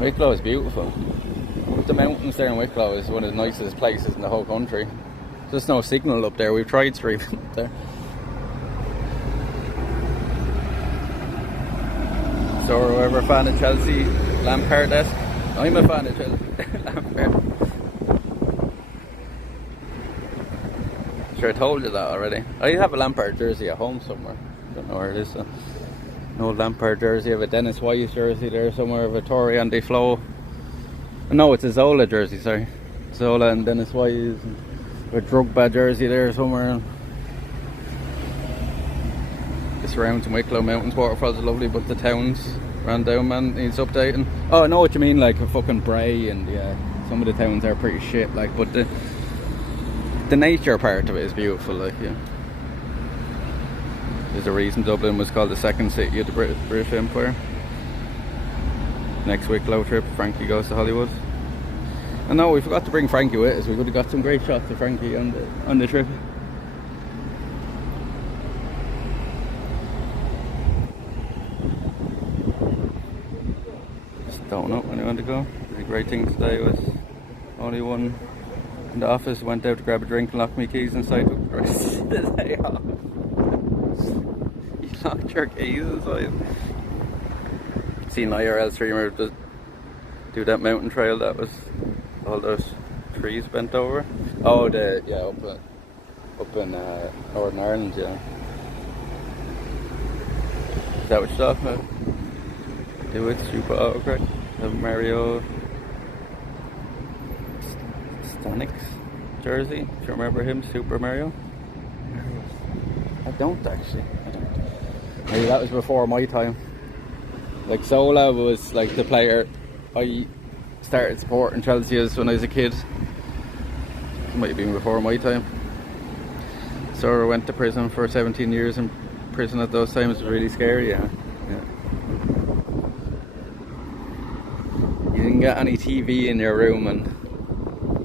Wicklow is beautiful. The mountains there in Wicklow is one of the nicest places in the whole country. There's no signal up there. We've tried streaming up there. So, whoever a fan of Chelsea, Lampard-esque. I'm a fan of Chelsea, Lampard. I told you that already. I have a Lampard jersey at home somewhere. Don't know where it is. So. An old Lampard jersey. I have a Dennis Wise jersey there somewhere. Of a Tory and Flo. No, it's a Zola jersey. Sorry, Zola and Dennis Wise. And a Drogba jersey there somewhere. The surrounds in Wicklow Mountains waterfalls are lovely, but the towns ran down, man. Needs updating. Oh, I know what you mean. Like a fucking Bray, and yeah, some of the towns are pretty shit. Like, but the nature part of it is beautiful, like, yeah. There's a reason Dublin was called the second city of the British Empire. Next Wicklow trip, Frankie goes to Hollywood. And no, we forgot to bring Frankie with us. We would have got some great shots of Frankie on the trip. Just don't know when I want to go. The great thing today was only one in the office, went out to grab a drink and locked my keys inside. Took the rest of the day off. You locked your keys inside. Seen an IRL streamer do that mountain trail that was all those trees bent over. Oh, up in Northern Ireland, yeah. Is that what you're talking about? Do it, stupid autocorrect. Mario Stanic's jersey. Do you remember him, Super Mario? I don't actually. Maybe that was before my time. Like Zola was like the player I started supporting Chelsea as when I was a kid. It might have been before my time. Sora went to prison for 17 years in prison at those times was really scary, yeah. You didn't get any TV in your room and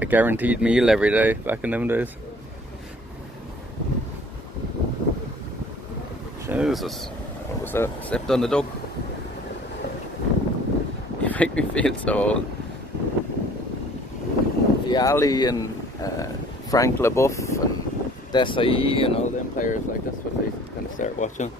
a guaranteed meal every day back in them days. Jesus, what was that? Stepped on the duck. You make me feel so old. Vialli and Frank LeBeouf and Desai and all them players, like that's what I kind of start watching.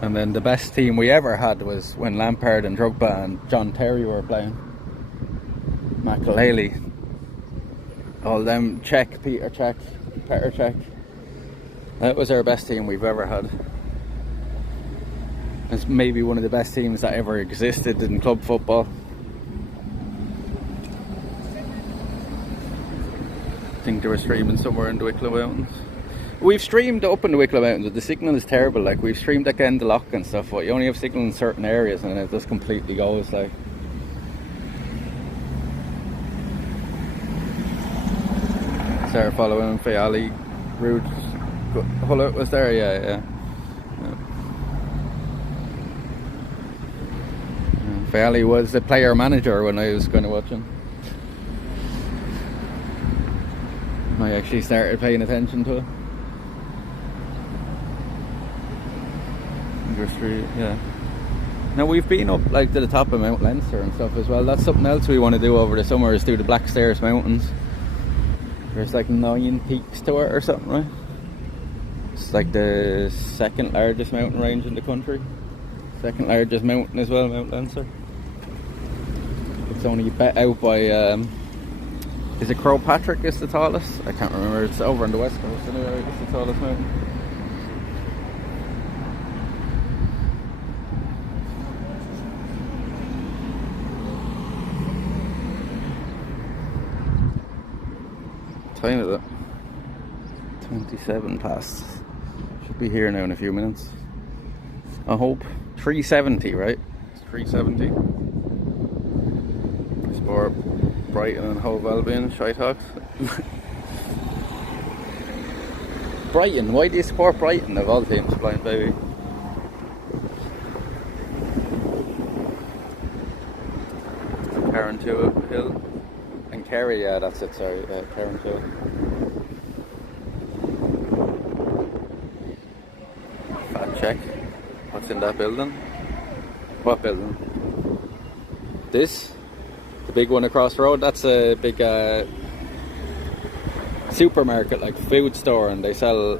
And then the best team we ever had was when Lampard and Drogba and John Terry were playing. Makelele. All them, Petr Cech. That was our best team we've ever had. It's maybe one of the best teams that ever existed in club football. I think they were streaming somewhere in the Wicklow Mountains. We've streamed up in the Wicklow Mountains, but the signal is terrible. Like, we've streamed at Glendalough and stuff, but you only have signal in certain areas and it just completely goes, like. Start following Vialli. Rude Hullet was there, yeah. Vialli was the player manager when I was kind of watching. I actually started paying attention to it. Yeah. Now we've been up like to the top of Mount Leinster and stuff as well. That's something else we want to do over the summer, is do the Black Stairs Mountains. There's like 9 peaks to it or something, right? It's like the second largest mountain range in the country. Second largest mountain as well, Mount Leinster. It's only bet out by is it Croatia is the tallest? I can't remember. It's over on the west coast anyway. It's the tallest mountain. Time is it? 27 past. Should be here now in a few minutes. I hope. 370, right? It's 370. Sport Brighton and Hove Albion, Shite Hawks. Brighton, why do you support Brighton of all teams, blind baby? Carrantua Hill. And Kerry, yeah, that's it, sorry, Carrantua. Fat check. What's in that building? What building? This? The big one across the road? That's a big supermarket, like food store, and they sell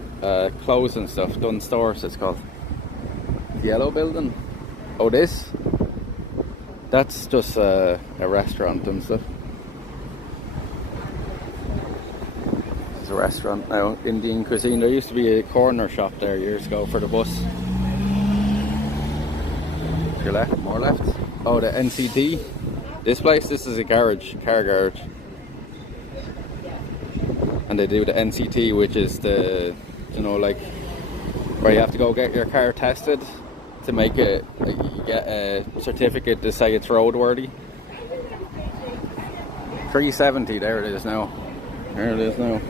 clothes and stuff. Dunn Stores it's called. The yellow building? Oh, this? That's just a restaurant and stuff. It's a restaurant now, Indian cuisine. There used to be a corner shop there years ago for the bus. Your left, more left. Oh, the NCT. This place, this is a garage, car garage. And they do the NCT, which is the, you know, like, where you have to go get your car tested to make it, like, you get a certificate to say it's roadworthy. 370, there it is now. There it is now.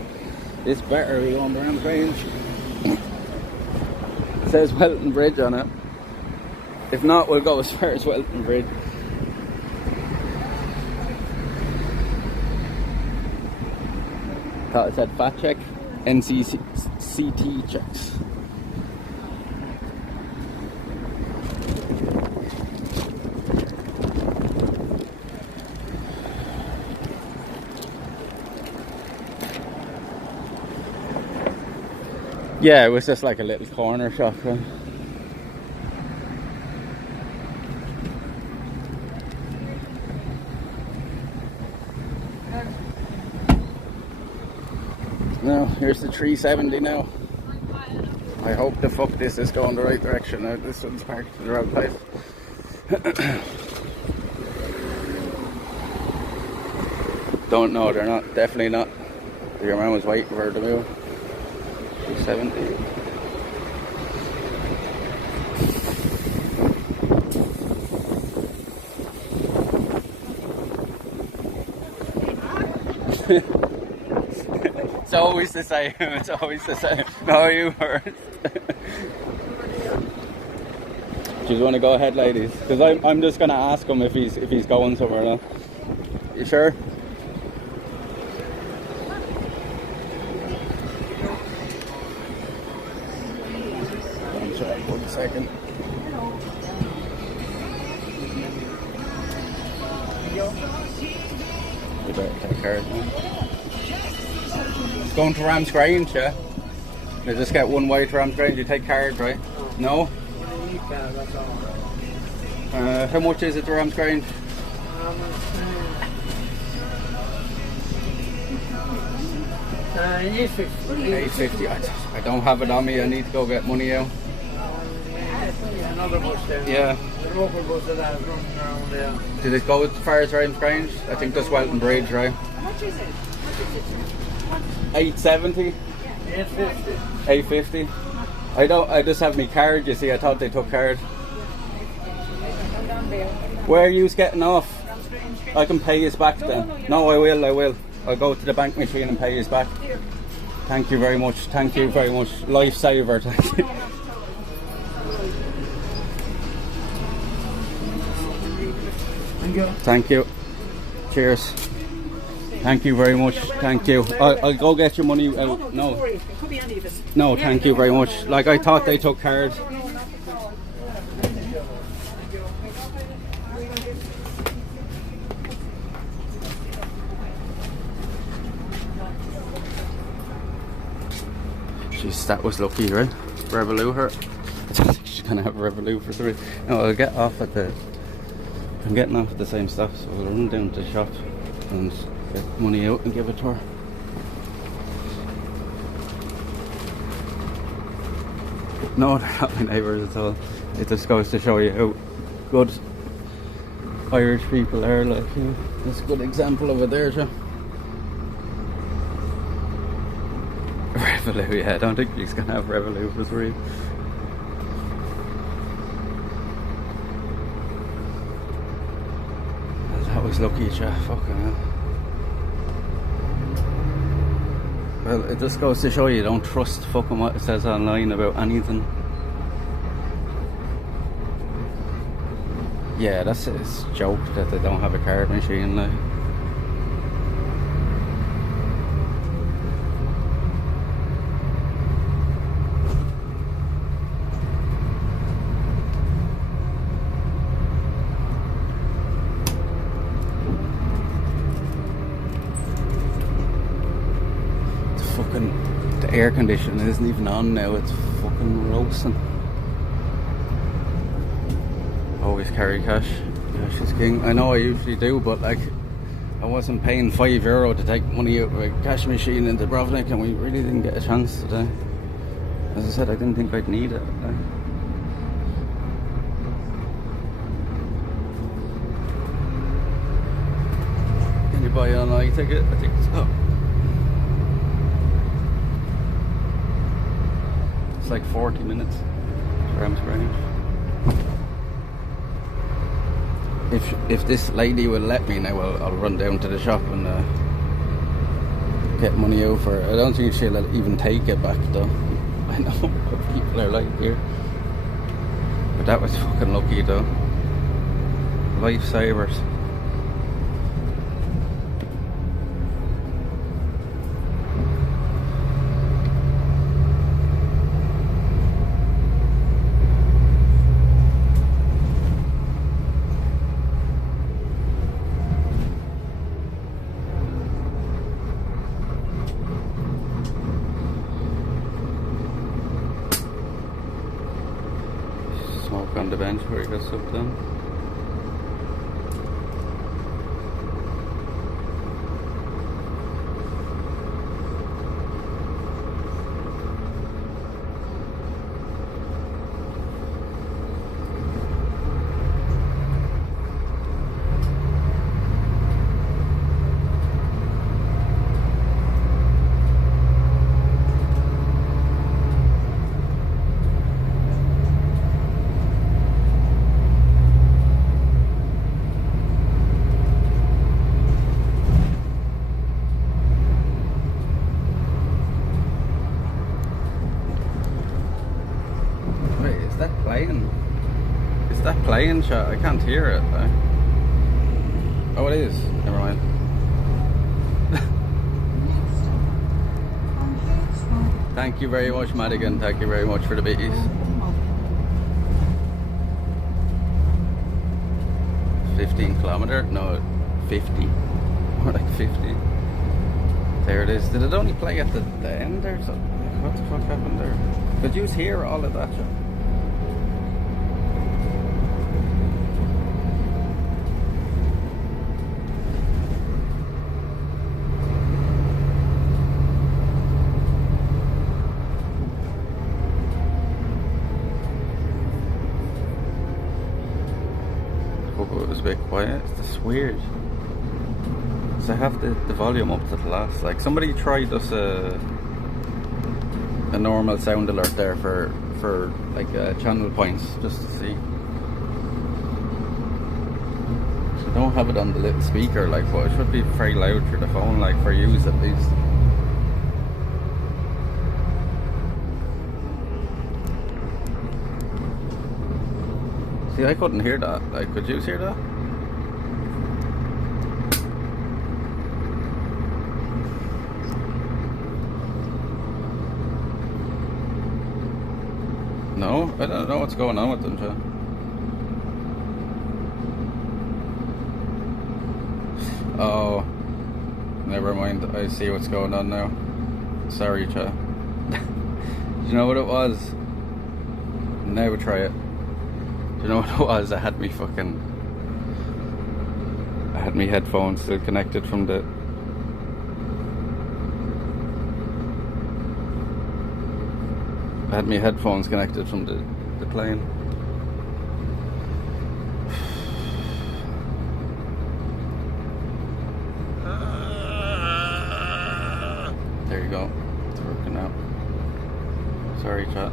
This better be on the Rams range. It says Welton Bridge on it. If not, we'll go as far as Welton Bridge. Thought it said fat check. NCCT checks. Yeah, it was just like a little corner shop. Right? Now, here's the 370 now. I hope the fuck this is going the right direction. Now, this one's parked in the wrong place. Don't know, they're not, definitely not. Your man was waiting for her to move. 370. It's always the same. It's always the same. No, you first. Do you want to go ahead, ladies? Because I'm just going to ask him if he's going somewhere now. You sure? One second. You better take card now. It's going to Ramsgrange, yeah? You just get one way to Ramsgrange, you take card, right? No? How much is it to Ramsgrange? 850. I don't have it on me, I need to go get money out. Another bus there. Yeah. The local bus that has running around there. Did it go as far as Ramsgrange? I think that's Welton Bridge, right? How much is it? 870? 850. 850? I just have my card, you see, I thought they took card. Where are you getting off? I can pay you back then. No, I will. I'll go to the bank machine and pay you back. Thank you very much. Thank you very much. Lifesaver, thank you. Thank you. Cheers. Thank you very much. Thank you. I'll go get your money out. No. It could be any of it. No, thank you very much. Like, I thought they took cards. Jeez, that was lucky, right? Revolut her. I don't think she's gonna have Revolut for 3. No, I'll get off at the... I'm getting off at the same stuff, so we'll run down to the shop and get money out and give it to her. No, they're not my neighbours at all. It just goes to show you how good Irish people are, like, you know. That's a good example of it there, Joe. Revolut, yeah, I don't think he's gonna have Revolut for 3. That was lucky, Joe. Fucking hell. Well, it just goes to show you don't trust fucking what it says online about anything. Yeah, it's a joke that they don't have a card machine, like. The air conditioning isn't even on now, it's fucking roasting. Always carry cash. Cash is king. I know I usually do, but like, I wasn't paying €5 to take money out of a cash machine in Dubrovnik, and we really didn't get a chance today. As I said, I didn't think I'd need it. Like. Can you buy an online ticket? I think so. It's like 40 minutes to Ramsgrange. If this lady will let me now, I'll run down to the shop and get money out for her. I don't think she'll even take it back though. I know what people are like here. But that was fucking lucky though. Lifesavers. Smoke on the bench where he got stuff done. playing, chat. I can't hear it. Oh, it is. Never mind. Thank you very much, Madigan. Thank you very much for the biddies. 15 kilometer? No, 50. More like 50. There it is. Did it only play at the end or something? What the fuck happened there? Could you hear all of that shit? It was a bit quiet. It's weird. So I have the volume up to the last. Like somebody tried us a normal sound alert there for like channel points just to see. I don't have it on the little speaker like, but it should be very loud through the phone, like for use at least. See, I couldn't hear that. Like, could you hear that? No, I don't know what's going on with them, Joe. Oh, never mind. I see what's going on now. Sorry, Joe. Do you know what it was? Now try it. Do you know what it was? I had me headphones still connected from the. I had my headphones connected from the plane. There you go. It's working out. Sorry, chat.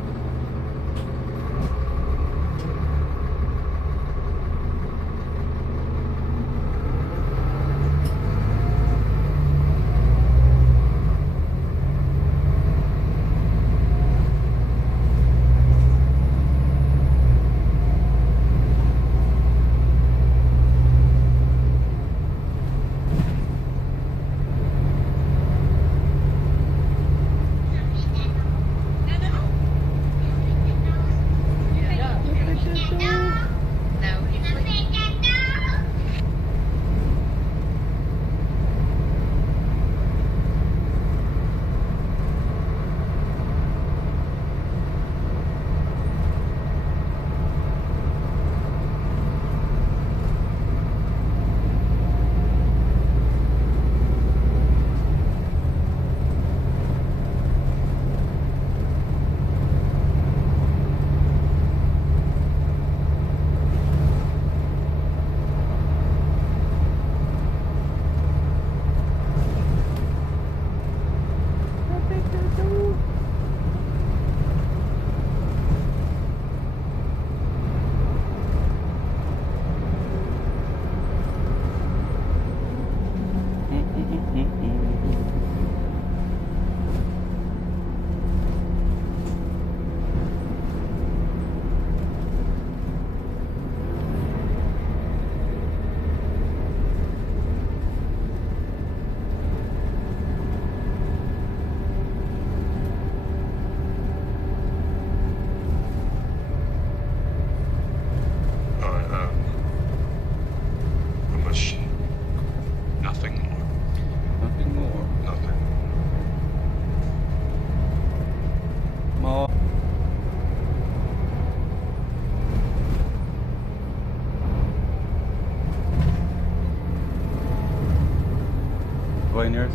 Vineyard.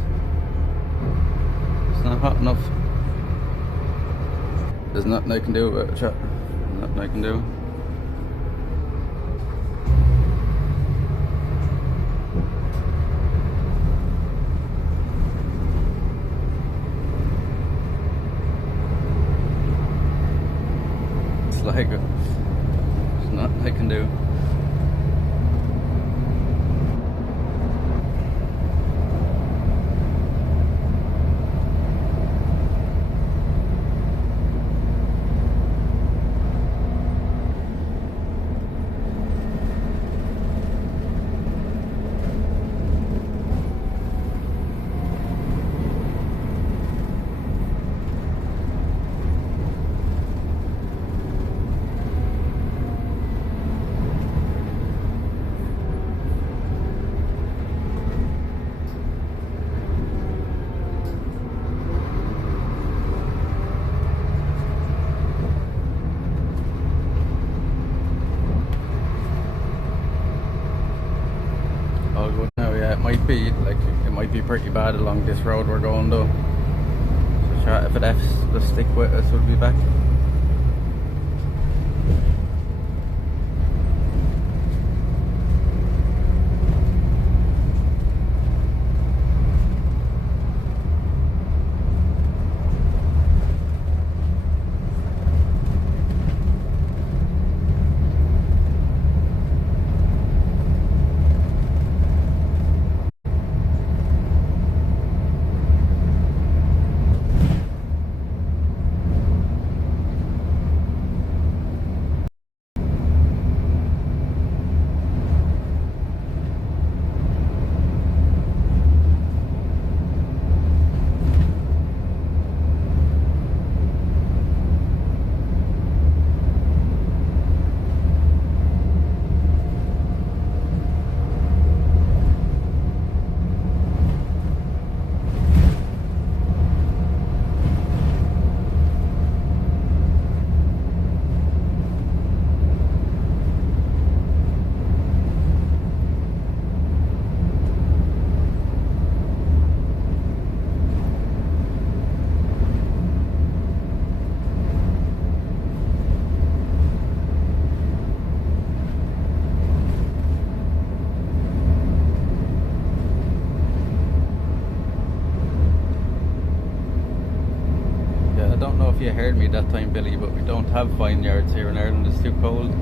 It's not hot enough. There's nothing I can do about it, chat. Nothing I can do. It's like there's nothing I can do. be pretty bad along this road we're going though. So chat, if it F's, just stick with us, we'll be back. I don't know if you heard me that time, Billy, but we don't have vineyards here in Ireland. It's too cold.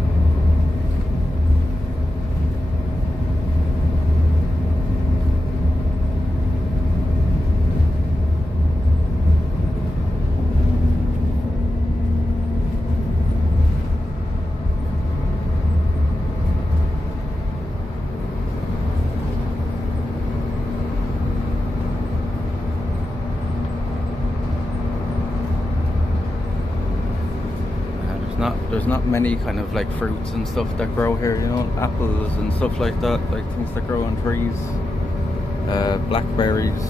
There's not many kind of like fruits and stuff that grow here, you know, apples and stuff like that, like things that grow on trees, blackberries,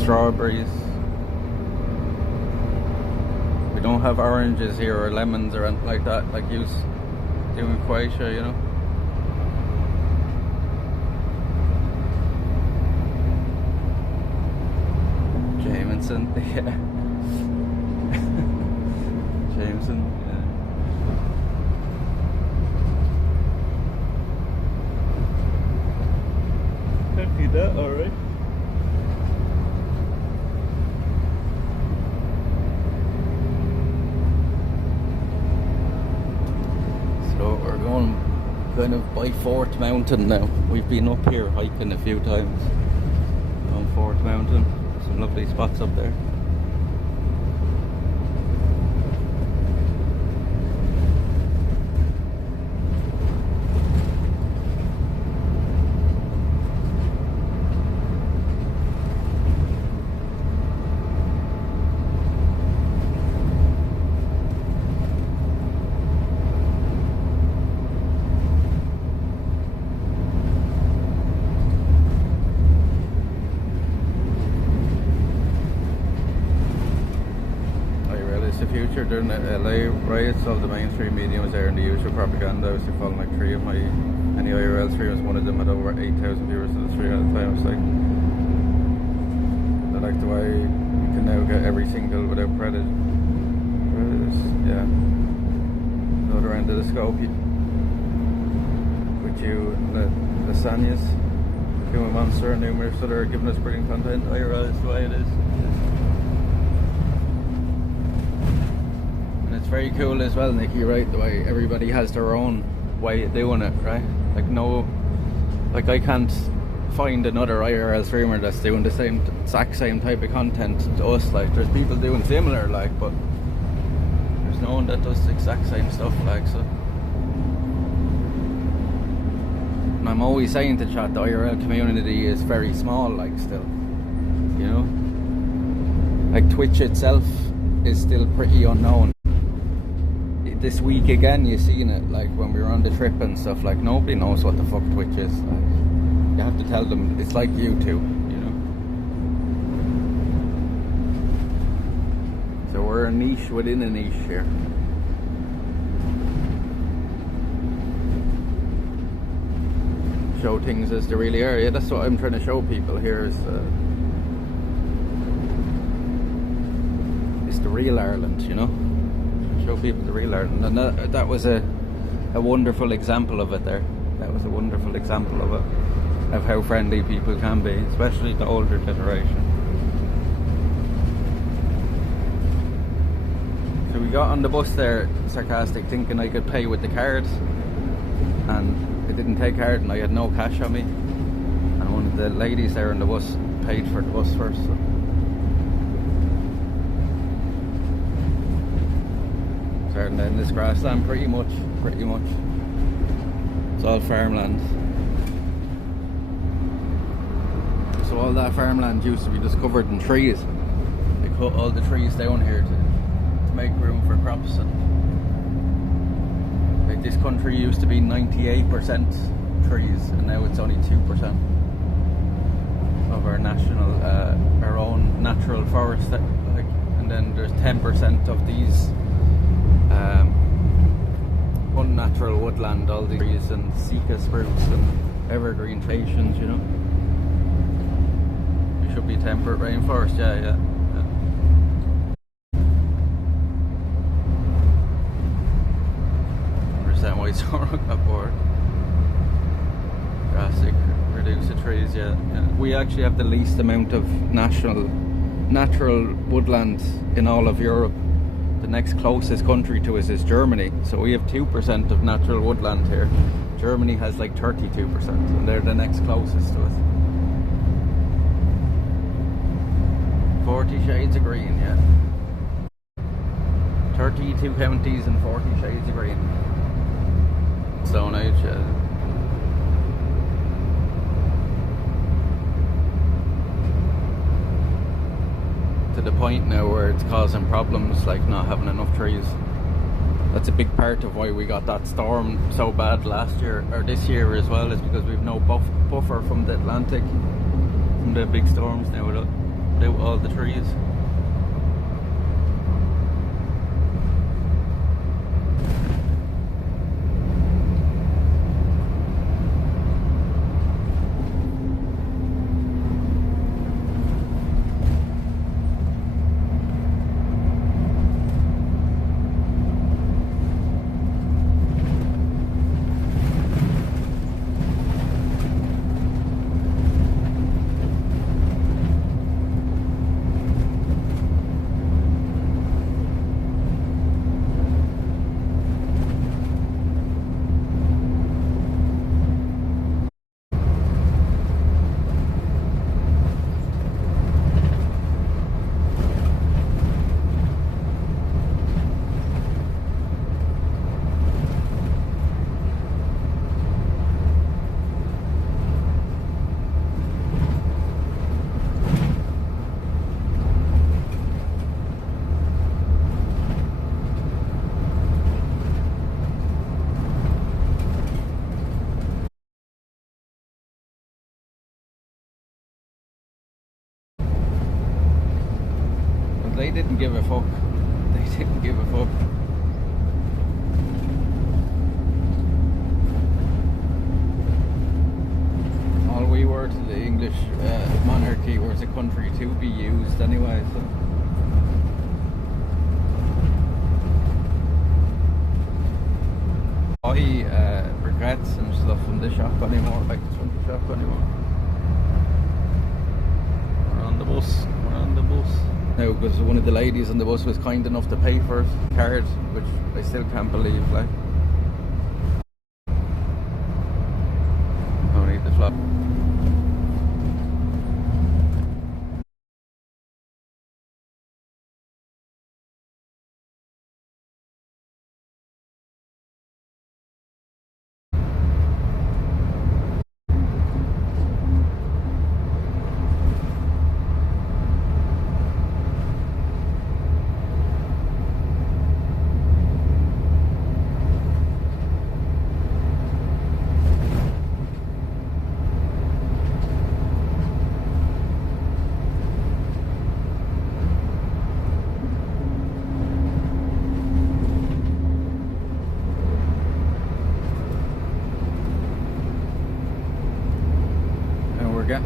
strawberries. We don't have oranges here or lemons or anything like that, like you do in Croatia, you know. Jameson, yeah. Jameson, yeah. Empty that, alright. So we're going kind of by Fort Mountain now. We've been up here hiking a few times on Fort Mountain. Some lovely spots up there. Future during the LA riots, all the mainstream media was airing the usual propaganda. I was following like three of my IRL streams. One of them had over 8,000 viewers to the stream at the time. It's like, I like the way you can now get every single without predators. Yeah, another end of the scope. With you, the Sanyas, Human Monster, and numerous other giving us brilliant content. IRL is the way it is. It's very cool as well, Nicky, right? The way everybody has their own way of doing it, right? Like I can't find another IRL streamer that's doing the exact same type of content to us. Like there's people doing similar, like, but there's no one that does the exact same stuff, like, so. And I'm always saying to chat, the IRL community is very small, like, still, you know? Like Twitch itself is still pretty unknown. This week again, you seen it, like when we were on the trip and stuff, like nobody knows what the fuck Twitch is. Like, you have to tell them it's like YouTube, you know. So we're a niche within a niche here. show things as they really are. Yeah, that's what I'm trying to show people here is the real Ireland, you know. Show people the real Ireland, and that was a wonderful example of it there. That was a wonderful example of it, of how friendly people can be, especially the older generation. So we got on the bus there, sarcastic, thinking I could pay with the card, and I didn't take card and I had no cash on me, and one of the ladies there on the bus paid for the bus first. So. And then this grassland, pretty much. It's all farmland. So all that farmland used to be just covered in trees. They cut all the trees down here to make room for crops. And like this country used to be 98% trees, and now it's only 2% of our national, our own natural forest. Like, and then there's 10% of these. Unnatural woodland, all the trees and Sika spruce and evergreen patience, you know. It should be temperate rainforest, yeah. Understand why Sora got bored. Drastic reduce of trees, yeah. We actually have the least amount of natural woodland in all of Europe. The next closest country to us is Germany, so we have 2% of natural woodland here. Germany has like 32%, and they're the next closest to us. 40 shades of green, yeah. 32 counties and 40 shades of green. Stone Age, yeah. To the point now where it's causing problems, like not having enough trees. That's a big part of why we got that storm so bad last year, or this year as well, is because we've no buffer from the Atlantic, from the big storms now without all the trees. They didn't give a fuck. They didn't give a fuck. All we were to the English monarchy was a country to be used anyway, so. I regrets and stuff from the shop anymore, like from the shop anymore. We're on the bus. Now, because one of the ladies on the bus was kind enough to pay for it, card, which I still can't believe, like. Don't need the flop.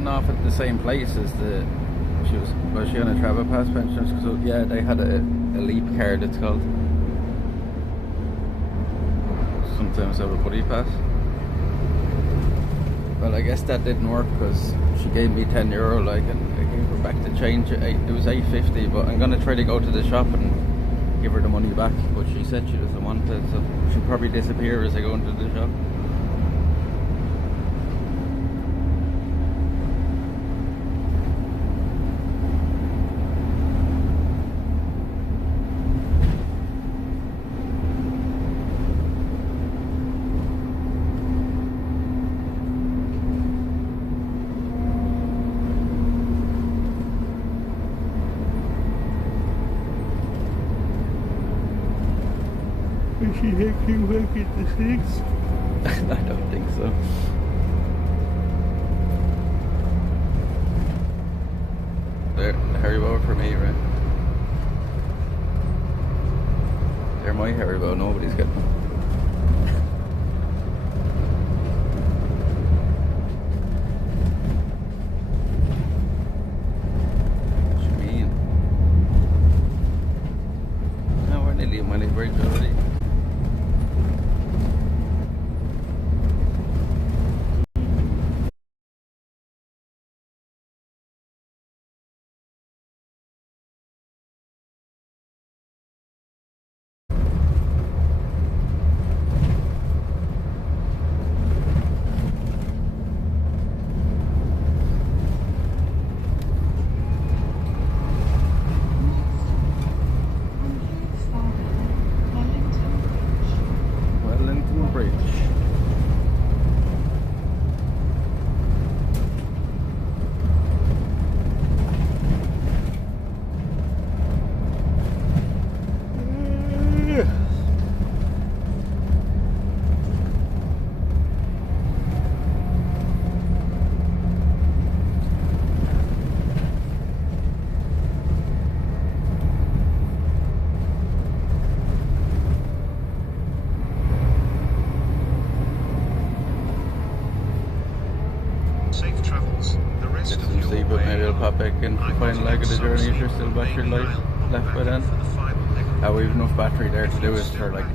getting off at the same place as was she on a travel pass pensioners? Because yeah, they had a leap card, it's called. Sometimes have a buddy pass. Well, I guess that didn't work because she gave me €10 like, and I gave her back the change. It was $8.50, but I'm gonna try to go to the shop and give her the money back. But she said she doesn't want it, so she'll probably disappear as I go into the shop. Is she actually working the things? I don't think so. They're Haribo for me, right? They're my Haribo, nobody's getting them. What you mean? No, we're nearly at Money Bridge already. Safe travels. The rest of your But way. maybe I'll pop back in for the final leg of the journey if you're still battery life left by then. We've enough battery there to do it for like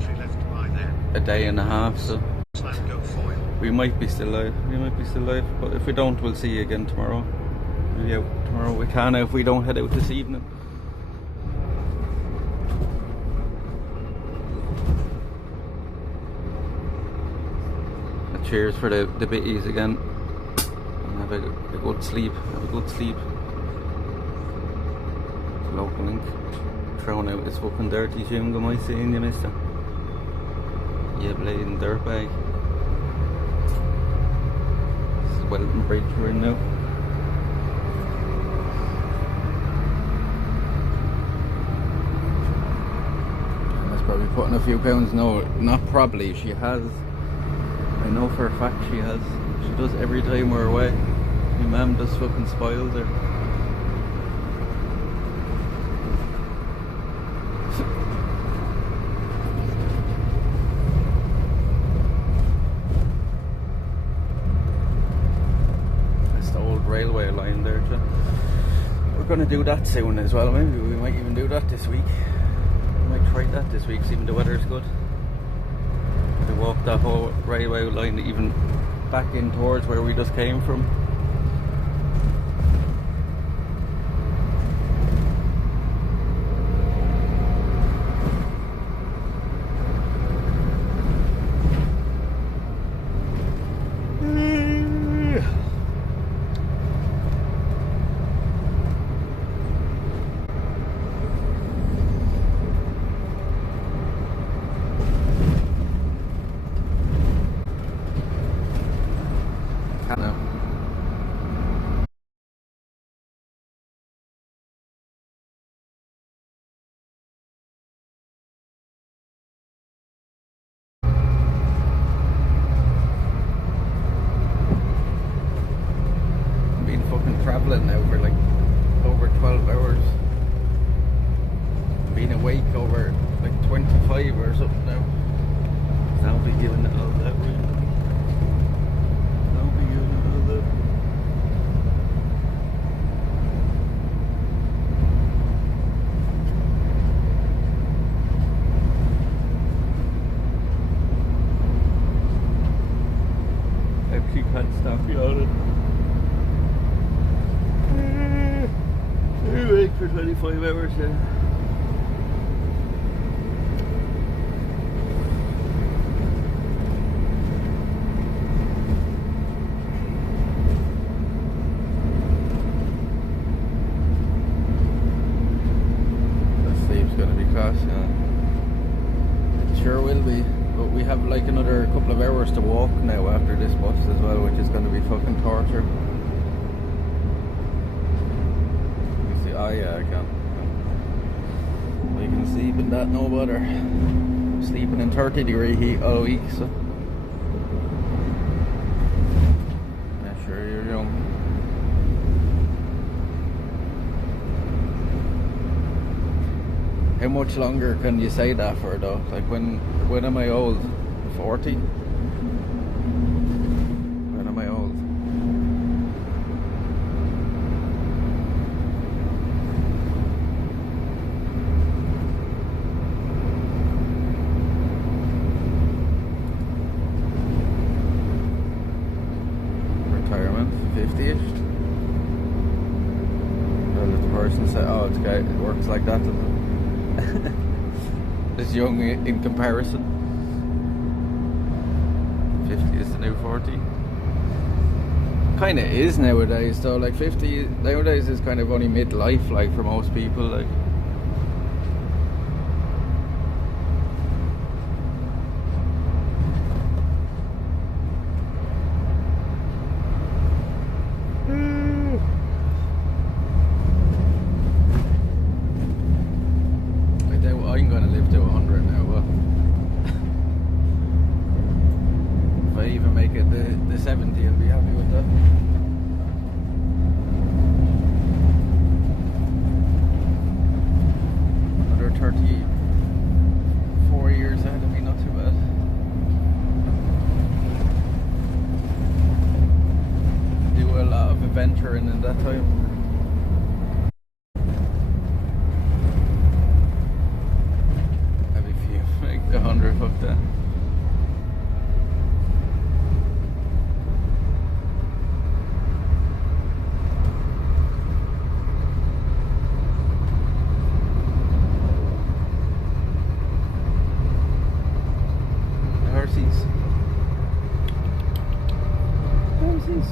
a day and a half, so we might be still live. But if we don't, we'll see you again tomorrow. Maybe out tomorrow we can if we don't head out this evening. Cheers for the bitties again. Have a good sleep. Local link. Throwing out this fucking dirty chewing gum I seen you, mister. You bleeding dirtbag. This is Welton Bridge we're in now. And that's probably putting a few pounds. No, not probably. She has. I know for a fact she has. She does every time we're away. My mum just fucking spoils her. That's the old railway line there, too. We're going to do that soon as well. Maybe we might even do that this week. We might try that this week, see if the weather's good. To walk that whole railway line even back in towards where we just came from. Traveling now for like over 12 hours. Been awake over like 25 or something now. I'll be giving it all that way. I'll be giving it all that. for 25 hours, yeah. Gonna be class, yeah. It sure will be. But we have like another couple of hours to walk now after this bus as well, which is gonna be fucking torture. You see, oh yeah, I can. I can sleep in that, no bother. Sleeping in 30-degree heat all week, so. Yeah, sure, you're young. How much longer can you say that for though? Like when am I old? 40? When am I old? Retirement, 50-ish? Well, if the person said, oh, it's okay, it works like that, doesn't it? It's young in comparison. 50 is the new 40. Kinda is nowadays though, like 50 nowadays is kind of only midlife, like for most people, like. I'm gonna live to 100 now, but if I even make it the 70, I'll be happy with that. Another 34 years ahead of me, not too bad. Do a lot of adventuring in that time. Make 100, fuck that. The horsies. Horsies.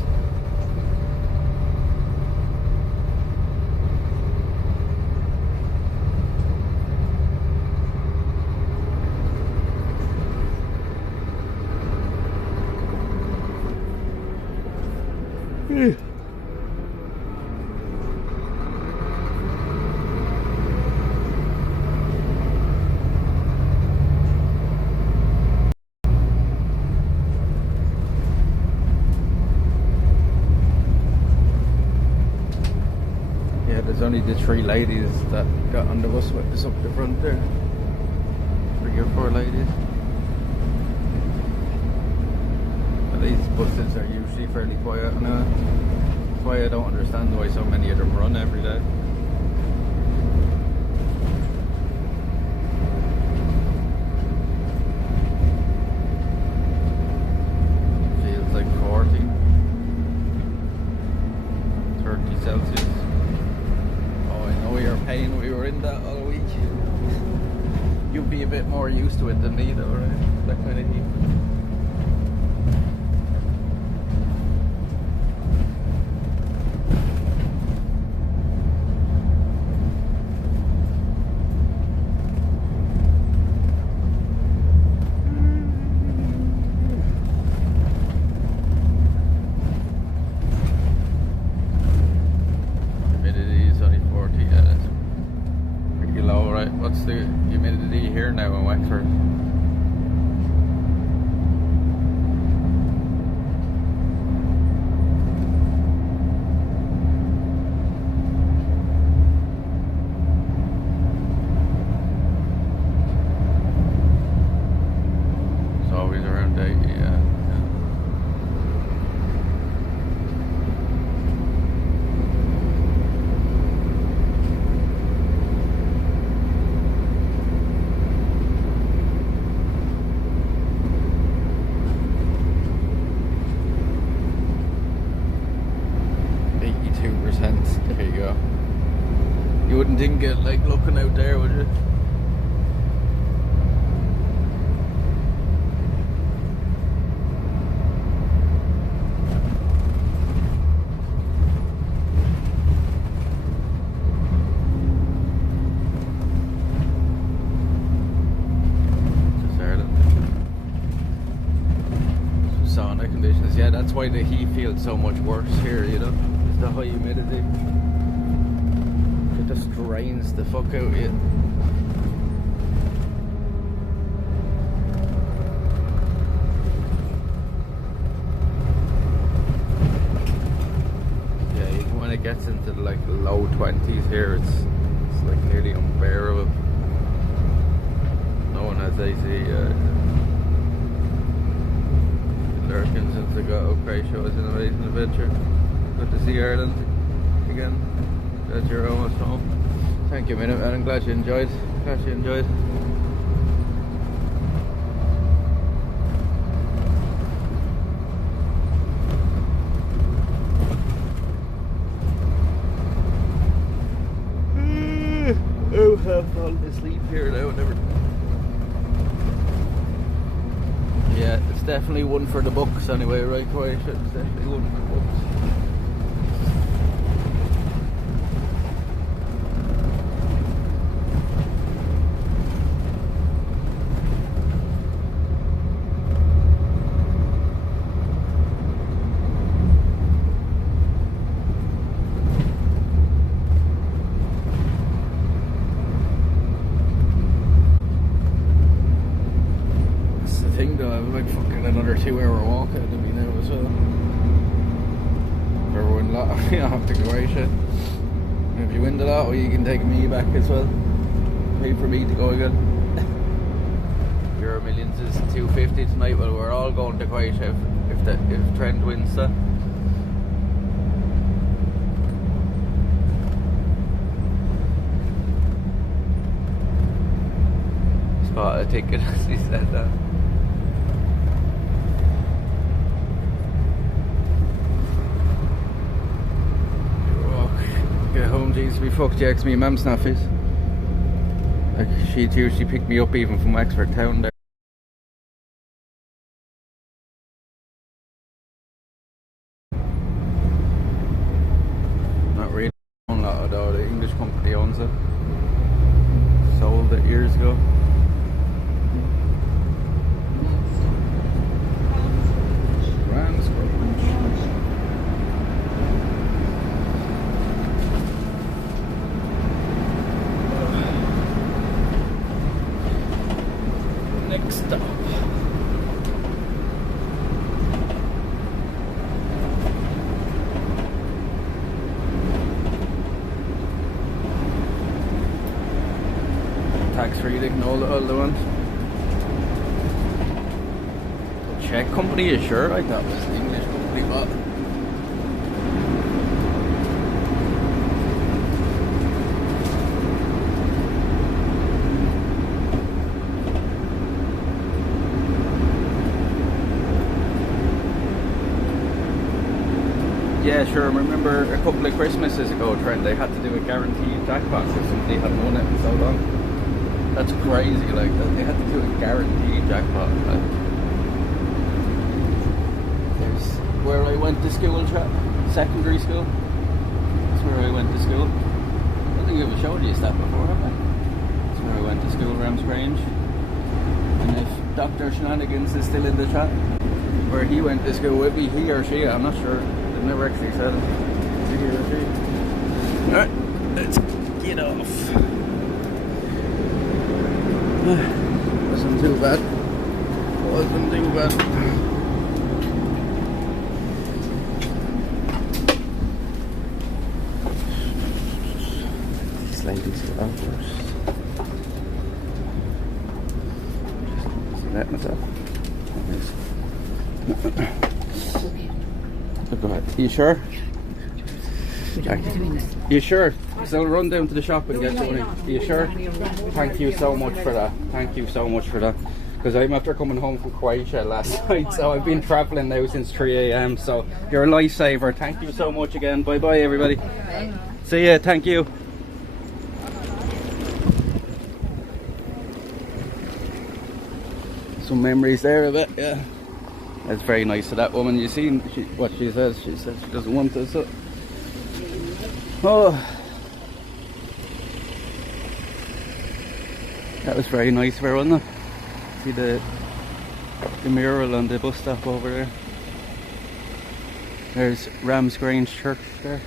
Yeah, there's only the 3 ladies that got on the bus with us up the front there. 3 or 4 ladies. But these buses are usually fairly quiet now. That's why I don't understand why so many of them run every day. Feels like 40. 30 Celsius. Oh, I know your pain. We were in that all week. You'd be a bit more used to it than me though, right? That kind of heat. What's the humidity here now in Wexford? It's always around 80, yeah. wouldn't think it, like, looking out there, would you? Sauna conditions, yeah, that's why the heat feels so much worse here, you know, it's the high humidity. It just drains the fuck out of you. Yeah, even when it gets into like the low 20s here, it's like nearly unbearable. No one has AC. Lurking since I got out. Croatia was an amazing adventure. Good to see Ireland again. Glad you're almost home. Thank you, Minute, and I'm glad you enjoyed. Glad you enjoyed. Oh, I'm falling asleep here now. Never. Yeah, it's definitely one for the books anyway, right, Croatia? It's definitely one for the books. Like fucking another 2-hour walk out of me now as well. If I win the lotto, off to Croatia. And if you win the lotto, you can take me back as well. Pay for me to go again. Euro Millions is 250 tonight. Well, we're all going to Croatia if Trent wins that. Spot a ticket as he said that. Get home, jeez, we fucked Jack's me mum snuffies. Like, she picked me up even from Wexford town there. Not really own a lot though, the English company owns it. Sold it years ago. Next stop. Tax reading, all the ones. Czech company, is sure? I thought it was the English company, but yeah, sure. Remember a couple of Christmases ago, Trent, they had to do a guaranteed jackpot if somebody had won it in so long. That's crazy, like, they had to do a guaranteed jackpot. Like, there's where I went to school, secondary school. That's where I went to school. I don't think I've showed you that before, have I? That's where I went to school, Ramsgrange. And if Dr. Shenanigans is still in the chat, where he went to school with me, he or she, I'm not sure. Never actually said it. Alright, let's get off. Wasn't too bad. Wasn't too bad. These ladies are outdoors. Just let myself. Go ahead. Are you sure? Are you sure? So I'll run down to the shop and get money. Are you sure? Thank you so much for that. Thank you so much for that. Because I'm after coming home from Croatia last night, so I've been travelling now since 3 AM. So you're a lifesaver. Thank you so much again. Bye bye, everybody. See ya. Thank you. some memories there of it, yeah. That's very nice of that woman. You seen what she says? She says she doesn't want this. So. Oh, that was very nice of her, wasn't it? See the mural on the bus stop over there. There's Ramsgrange Church there.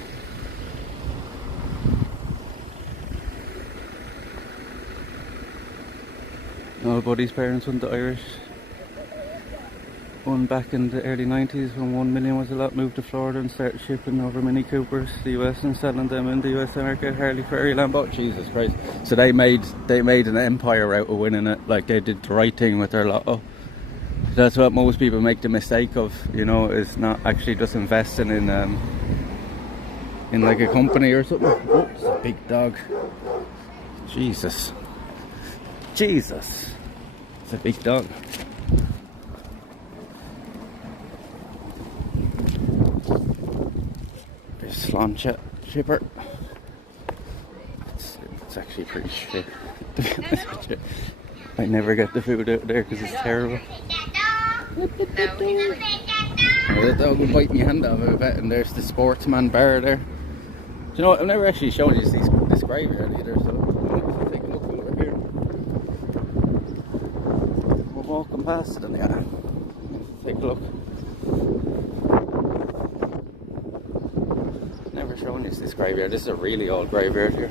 All Buddy's parents went to Irish. One back in the early 90s when 1 million was a lot, moved to Florida and started shipping over Mini Coopers to the US and selling them in the US America. Harley Ferry Lambo. Jesus Christ. So they made an empire out of winning it. Like, they did the right thing with their lotto. That's what most people make the mistake of, you know, is not actually just investing in like a company or something. Oh, it's a big dog. Jesus. Jesus. It's a big dog. There's Sláinte shipper. It's actually pretty shit, to be honest with you. I never get the food out there because it's terrible. The dog would bite my hand off, I bet. And there's the Sportsman bar there. Do you know what? I've never actually shown you this graveyard either, so let's take a look over here. We're walking past it, and yeah, let's take a look. Never shown you this graveyard. This is a really old graveyard here.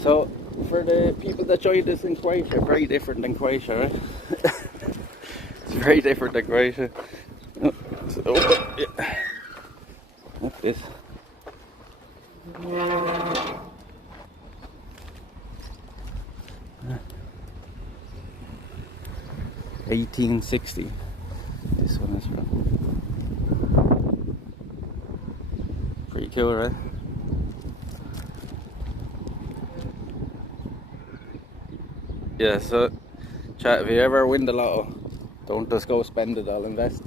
So, for the people that joined us in Croatia, very different than Croatia, right? It's very different than Croatia. Oh, it's open, yeah. What's this? $1860. This one is from. Pretty cool, right? Yeah, so chat, if you ever win the lotto, don't just go spend it all, invest.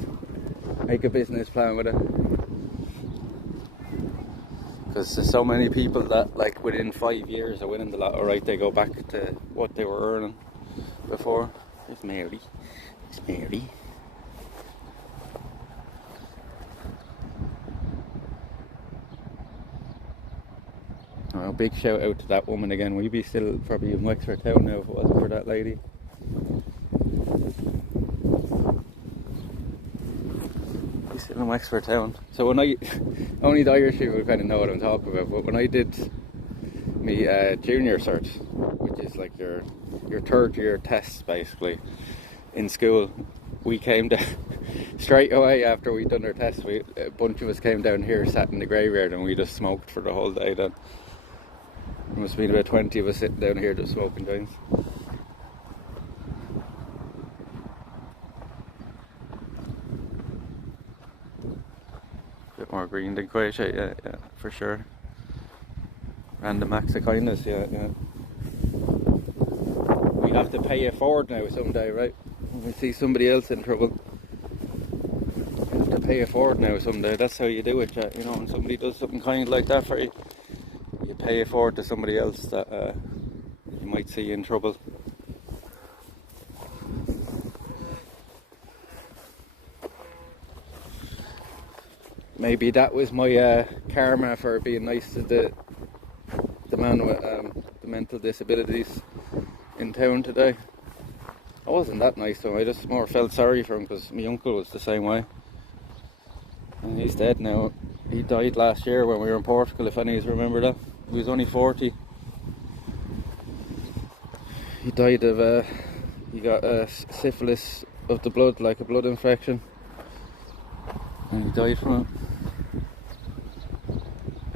Make a business plan with it. Because there's so many people that, like, within 5 years of winning the lotto, right, they go back to what they were earning before. It's Mary. It's Mary. Oh, big shout out to that woman again. We'd be still probably in Wexford town now if it wasn't for that lady. We'd be still in Wexford town. So when only the Irish people kind of know what I'm talking about, but when I did my junior cert, which is like your third year test basically in school, we came down straight away after we'd done our test. A bunch of us came down here, sat in the graveyard, and we just smoked for the whole day then. There must have been about 20 of us sitting down here just smoking joints. Bit more green than Croatia, yeah, for sure. Random acts of kindness, yeah. We have to pay it forward now someday, right? When we see somebody else in trouble, you have to pay it forward now someday. That's how you do it, chat. You know, when somebody does something kind like that for you, you pay it forward to somebody else that you might see in trouble. Maybe that was my karma for being nice to the man with the mental disabilities in town today. I wasn't that nice though, I just more felt sorry for him because my uncle was the same way. And he's dead now. He died last year when we were in Portugal, if any of you remember that. He was only 40. He died of, he got syphilis of the blood, like a blood infection. And he died from it.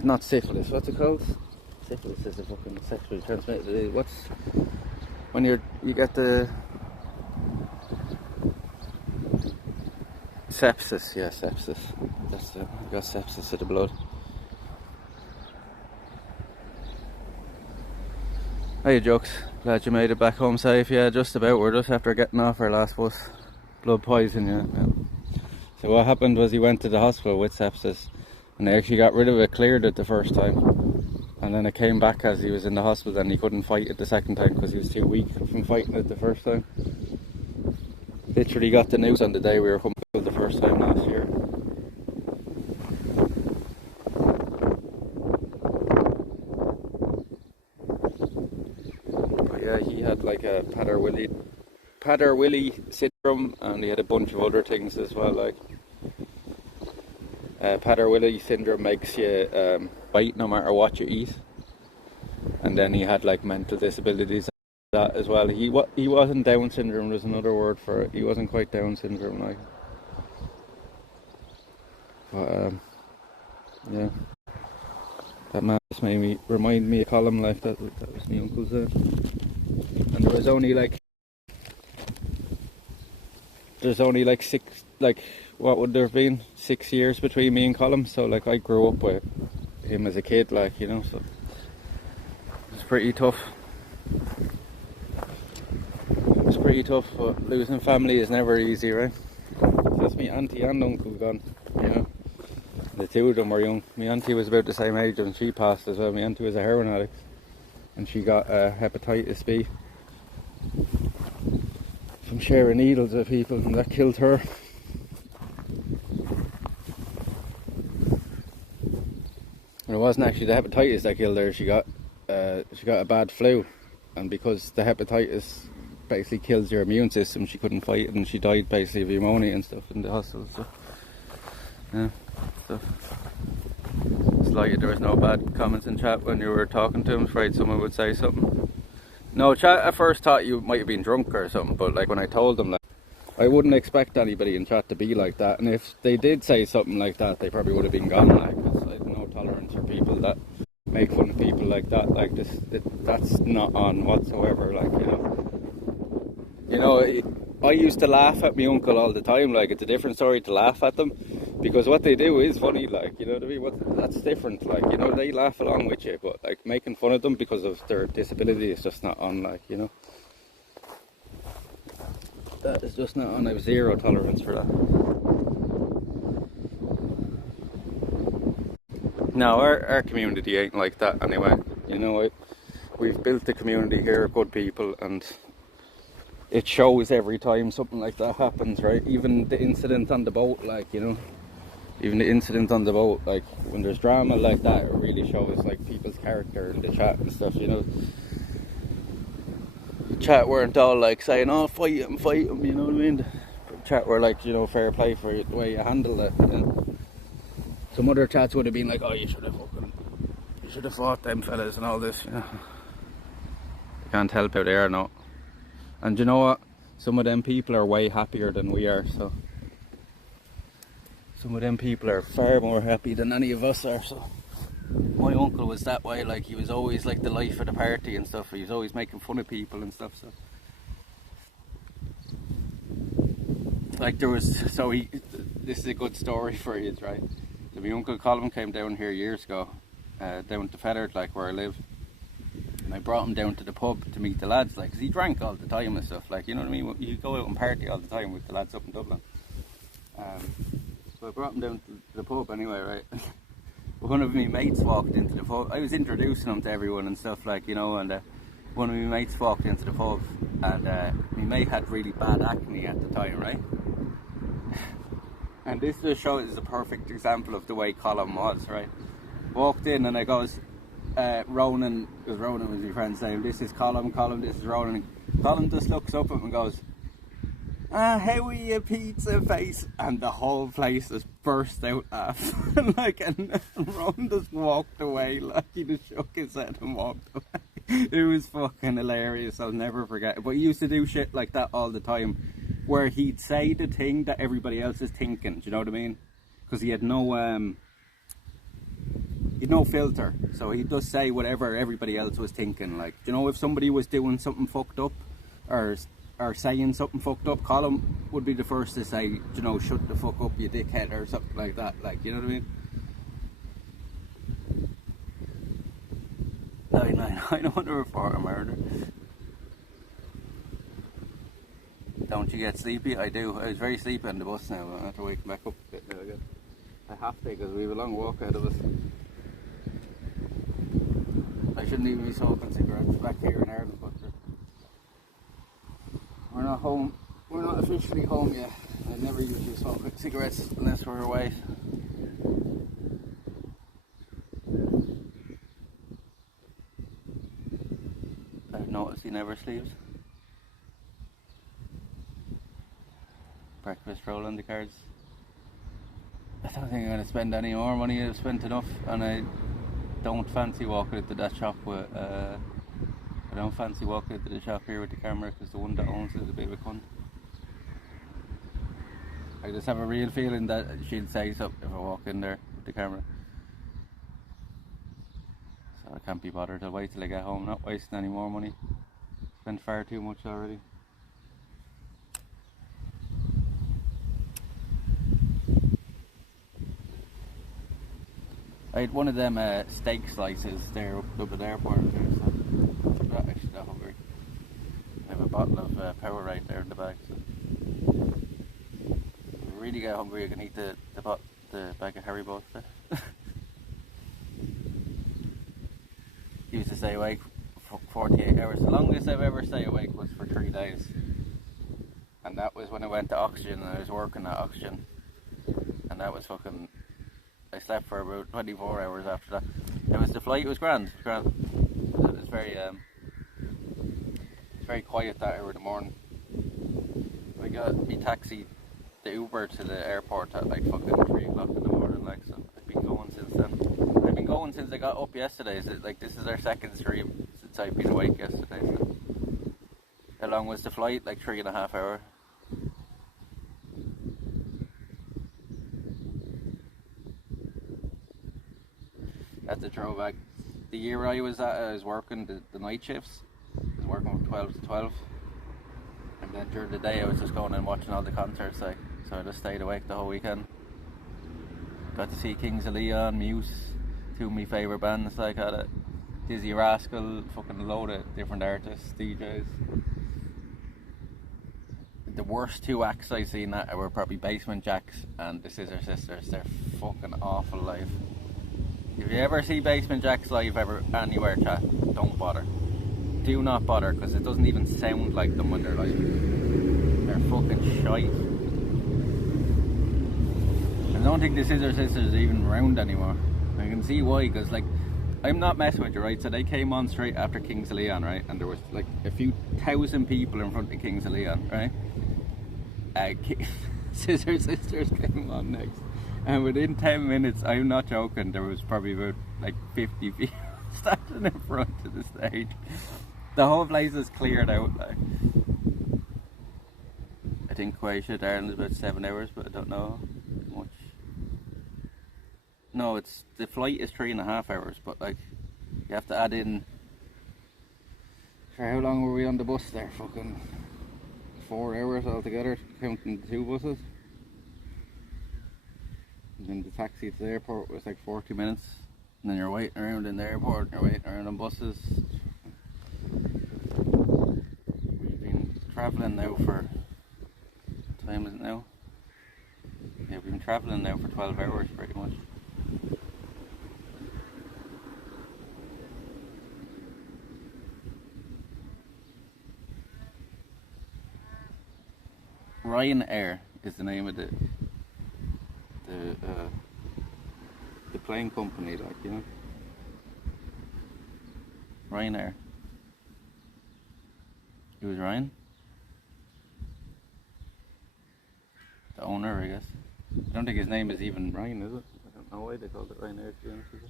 Not syphilis, what's it called? Syphilis is a fucking sexually transmitted. What's when you get the sepsis? Yeah, sepsis. That's it. You got sepsis of the blood. Hey jokes, glad you made it back home safe. Yeah, just about. We're just after getting off our last bus. Blood poison, yeah. So what happened was he went to the hospital with sepsis, and they actually got rid of it, cleared it the first time. And then it came back as he was in the hospital, and he couldn't fight it the second time because he was too weak from fighting it the first time. Literally got the news on the day we were coming for the first time last year. But yeah, he had like a Prader-Willi syndrome, and he had a bunch of other things as well. Like Prader-Willi syndrome makes you bite no matter what you eat, and then he had like mental disabilities and that as well. He wasn't Down syndrome. There's another word for it. He wasn't quite Down syndrome like. But yeah, that man just remind me of Colin. Like that was my uncle's there, and there was only like. There's only like what would there have been, 6 years between me and Colin, so like I grew up with him as a kid, like, you know, so it's pretty tough. It's pretty tough, but losing family is never easy, right? That's me auntie and uncle gone, you know. The two of them were young. My auntie was about the same age and she passed as well. My auntie was a heroin addict and she got hepatitis B from sharing needles with people, and that killed her. And it wasn't actually the hepatitis that killed her. She got a bad flu, and because the hepatitis basically kills your immune system, she couldn't fight it, and she died basically of pneumonia and stuff in the hospital. So yeah, so it's like there was no bad comments in chat when you were talking to him. Afraid someone would say something. No, chat at first thought you might have been drunk or something, but like when I told them, like, I wouldn't expect anybody in chat to be like that, and if they did say something like that, they probably would have been gone, like, because I have no tolerance for people that make fun of people like that. Like that's not on whatsoever, like, you know, I used to laugh at my uncle all the time. Like, it's a different story to laugh at them, because what they do is funny, like, you know what I mean? That's different, like, you know, they laugh along with you, but like making fun of them because of their disability is just not on, like, you know. That is just not on. I have zero tolerance for that. No, our community ain't like that anyway. You know, we've built a community here, good people, and it shows every time something like that happens, right? Even the incident on the boat, like, you know, even the incident on the boat, like, when there's drama like that, it really shows, like, people's character in the chat and stuff, you know. The chat weren't all, like, saying, oh, fight him, you know what I mean? The chat were, like, you know, fair play for the way you handled it. And some other chats would have been like, oh, you should have fought them fellas and all this, you know. You can't help how they are now. And you know what? Some of them people are way happier than we are, so some of them people are far more happy than any of us are. So my uncle was that way, like, he was always like the life of the party and stuff. He was always making fun of people and stuff, so like this is a good story for you, right? So my uncle Colin came down here years ago, down to Feathered, like where I live. And I brought him down to the pub to meet the lads, like, 'cause he drank all the time and stuff, like, you know what I mean? You go out and party all the time with the lads up in Dublin. So I brought him down to the pub anyway, right? One of my mates walked into the pub. I was introducing him to everyone and stuff, like, you know, and one of my mates walked into the pub, and my mate had really bad acne at the time, right? And this just shows a perfect example of the way Colin was, right? Walked in and I goes, Ronan, because Ronan was my friend's name, this is Colin, this is Ronan. Colin just looks up at him and goes, how are you, pizza face? And the whole place just burst out laughing. Like, and Ronan just walked away, like, he just shook his head and walked away. It was fucking hilarious, I'll never forget it. But he used to do shit like that all the time, where he'd say the thing that everybody else is thinking, do you know what I mean? Because he had no filter, so he'd just say whatever everybody else was thinking. Like, you know, if somebody was doing something fucked up or saying something fucked up, Colin would be the first to say, you know, shut the fuck up, you dickhead, or something like that, like, you know what I mean? 999, I don't want to report a murder. Don't you get sleepy? I do. I was very sleepy on the bus now, but I have to wake back up a bit now again. I have to, because we have a long walk ahead of us. I shouldn't even be smoking cigarettes back here in Ireland, but we're not home. We're not officially home yet. I never usually smoke cigarettes unless we're away. I've noticed he never sleeps. Breakfast roll on the cards. I don't think I'm going to spend any more money. I've spent enough, and I don't fancy walking into that shop with. I don't fancy walking into the shop here with the camera because the one that owns it is a bit of a cunt. I just have a real feeling that she'll say something if I walk in there with the camera. So I can't be bothered. I'll wait till I get home. Not wasting any more money. Spent far too much already. I had one of them steak slices there up at the airport. So I'm not actually that hungry. I have a bottle of Powerade there in the bag. So if you really get hungry, you can eat the bag of Haribo there. Used to stay awake for 48 hours. The longest I've ever stayed awake was for 3 days. And that was when I went to Oxygen and I was working at Oxygen. And that was fucking... I slept for about 24 hours after that. The flight was grand. It was very quiet that hour in the morning. I got me taxi, the Uber to the airport at like fucking 3 o'clock in the morning. Like, so I've been going since then. I've been going since I got up yesterday. So, like, this is our second stream since I've been awake yesterday. So. How long was the flight? Like 3.5 hours. That's a throwback. The year I was at, I was working the night shifts. I was working from 12 to 12. And then during the day I was just going and watching all the concerts. Like, so I just stayed awake the whole weekend. Got to see Kings of Leon, Muse, two of my favourite bands. Like, had it. Dizzy Rascal, fucking load of different artists, DJs. The worst two acts I seen that were probably Basement Jacks and the Scissor Sisters. They're fucking awful live. If you ever see Basement Jacks live anywhere, chat, don't bother. Do not bother, because it doesn't even sound like them when they're live. They're fucking shite. I don't think the Scissor Sisters are even around anymore. I can see why, because like, I'm not messing with you, right? So they came on straight after Kings of Leon, right? And there was like a few thousand people in front of Kings of Leon, right? Scissor Sisters came on next. And within 10 minutes, I'm not joking, there was probably about like 50 people standing in front of the stage. The whole place is cleared out. Like. I think Croatia to Ireland is about 7 hours, but I don't know much. No, the flight is 3.5 hours, but like you have to add in. For how long were we on the bus there? Fucking 4 hours altogether, counting the two buses. And then the taxi to the airport was like 40 minutes. And then you're waiting around in the airport, you're waiting around on buses. We've been travelling now for... What time is it now? Yeah, we've been travelling now for 12 hours pretty much. Ryanair is the name of the plane company, like, you know. Ryanair. Who's Ryan? The owner, I guess. I don't think his name is even Ryan, is it? I don't know why they called it Ryanair, to be honest with you.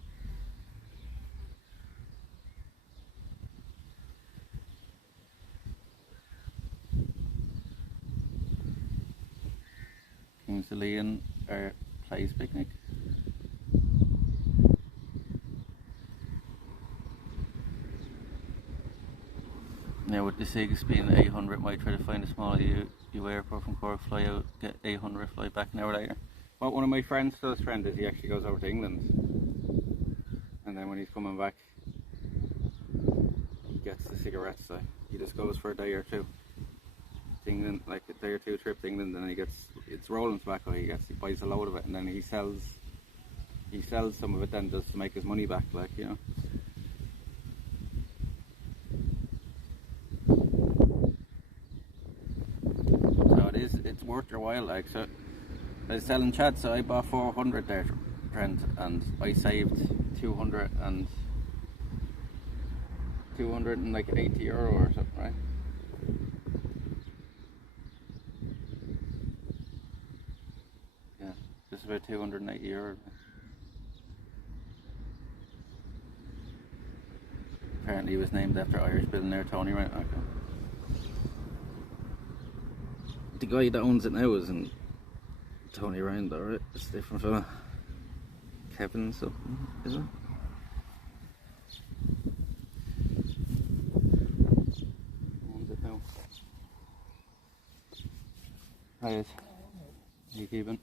Kings of Leon plays picnic. Now with the SIGs being 800, might try to find a small U airport from Cork, fly out, get 800, fly back an hour later. What one of my friends does, is he actually goes over to England, and then when he's coming back, he gets the cigarettes. So he just goes for a day or two to England, like a day or two trip to England, and then it's rolling tobacco. He buys a load of it, and then he sells some of it then just to make his money back, like, you know. worth your while, like. So I was telling Chad, so I bought 400 there, Trent, and I saved 280 euro or something, right? Yeah, just about 280 euro. Apparently he was named after Irish billionaire Tony Ryan. Okay. The guy that owns it now isn't Tony Ryan though, right? It's a different fella. Kevin something, is it? Who owns it now? Hi, how you keeping?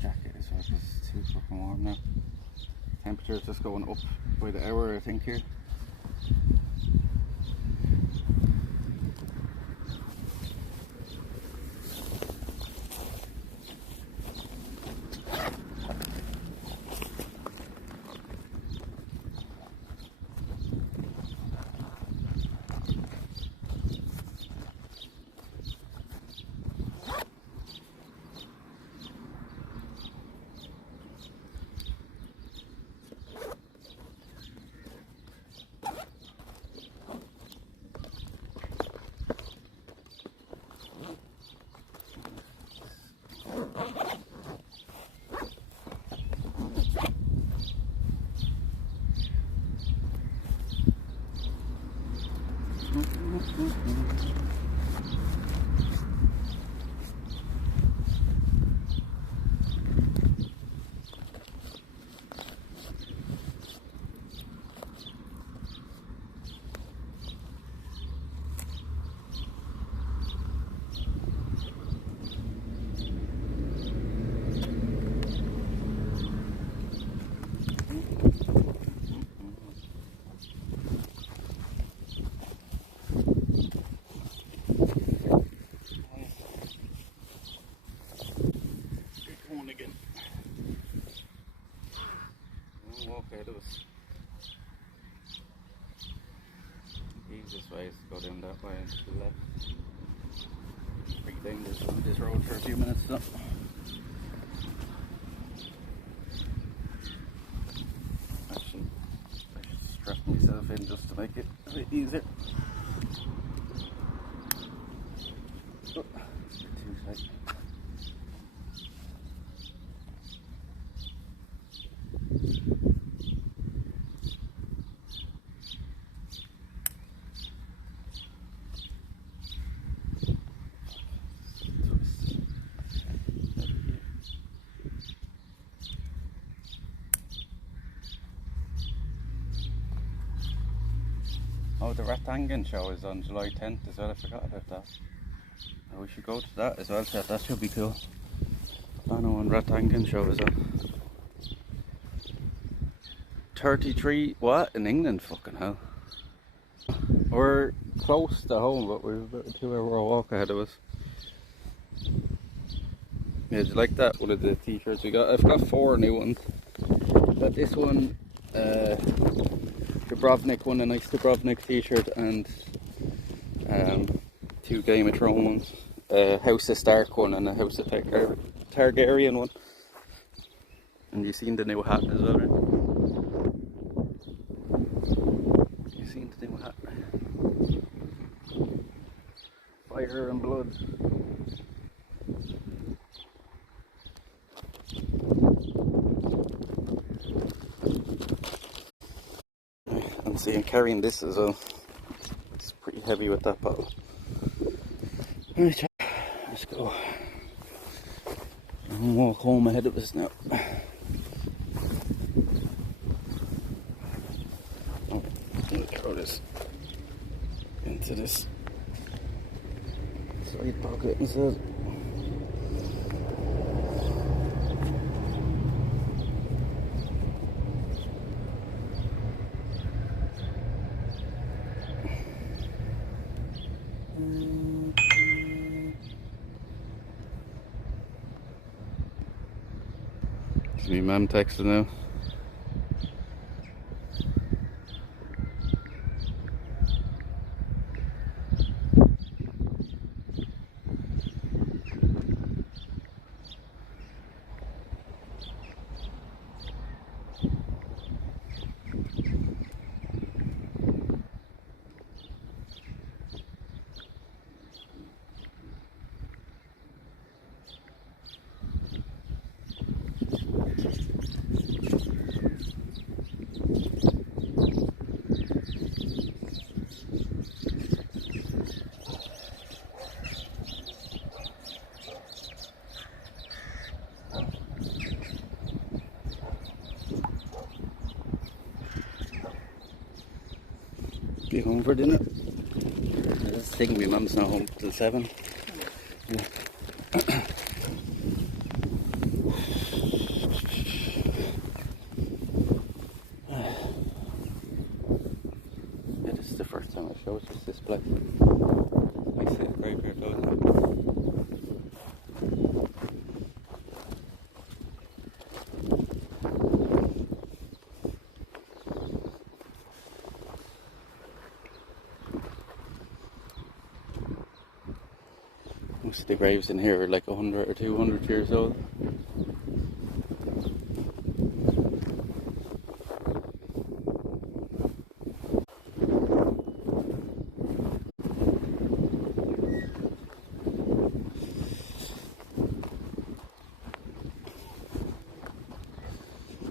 Jacket as well because it's too fucking warm now. Temperature's just going up by the hour, I think, here. Easiest way is to go down that way and to the left. Pretty dangerous on this road for a few minutes though. Actually, I should strap myself in just to make it a bit easier. Oh, it's a bit too tight. Oh, the Ratangan show is on July 10th as well, I forgot about that. Oh, we should go to that as well, Chat. That should be cool. I know when Ratangan show is on. 33, what? In England? Fucking hell. We're close to home, but we're about a 2-hour walk ahead of us. Yeah, do you like that? One of the t-shirts we got? I've got 4 new ones. Got this one, Dubrovnik one, a nice Dubrovnik t-shirt, and 2 Game of Thrones ones, a House of Stark one and a House of Targaryen one. And you seen the new hat as well, right? You seen the new hat, right? Fire and blood. I'm seeing carrying this as well. It's pretty heavy with that bottle. Right, let's go. I'll walk home ahead of us now. Oh, I'll throw this into this side pocket instead. It's me mum texting now. Be home for dinner. I was thinking my mum's not home till 7. Yeah. Yeah, this is the first time I showed just this place. I see it very, very close. Most of the graves in here are like 100 or 200 years old.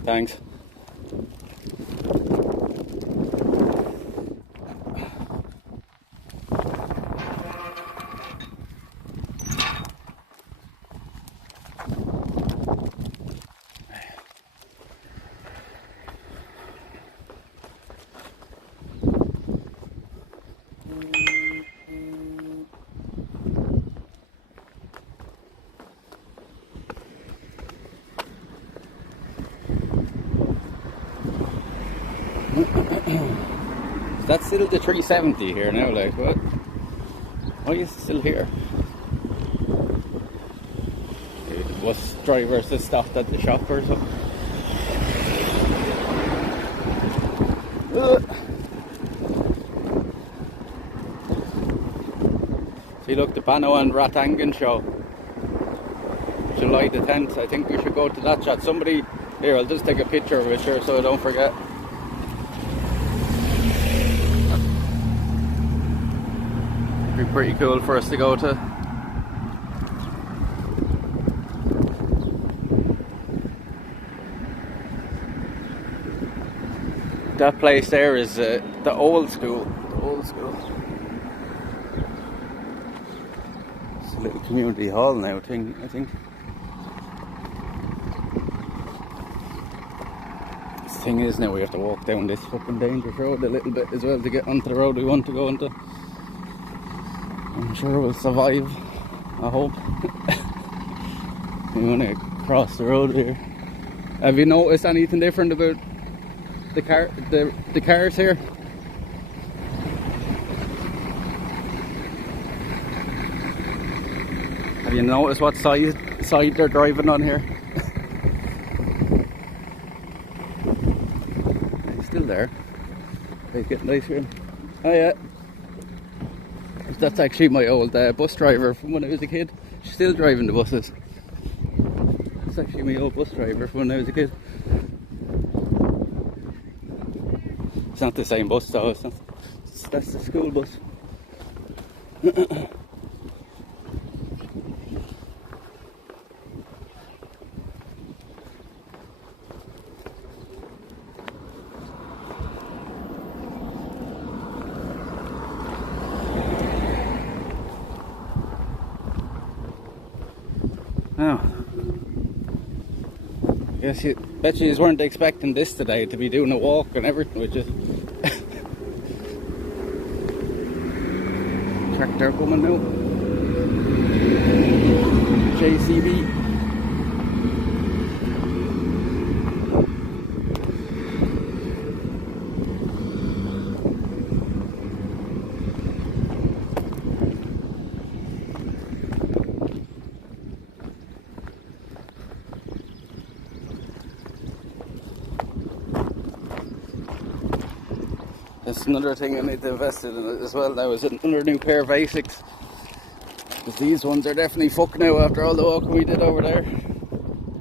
Thanks. That's still the 370 here now, like, what? Why is it still here? Maybe the bus drivers that stopped at the shop or something. See, look, the Pano and Ratangan show. July the 10th. I think we should go to that shot. Somebody, here, I'll just take a picture of it here so I don't forget. It'd be pretty cool for us to go to. That place there is the old school. The old school. It's a little community hall now, I think. This thing is now we have to walk down this fucking dangerous road a little bit as well to get onto the road we want to go into. I'm sure we'll survive, I hope. We want to cross the road here. Have you noticed anything different about the cars here? Have you noticed what side they're driving on here? He's still there. He's getting ice cream. Oh yeah. That's actually my old bus driver from when I was a kid. She's still driving the buses. That's actually my old bus driver from when I was a kid. It's not the same bus though, it's not. That's the school bus. Oh. Yes, you bet you weren't expecting this today to be doing a walk and everything, which is tractor coming now. JCB. That's another thing I need to invest in it as well. That was another new pair of Asics. Because these ones are definitely fucked now after all the walking we did over there.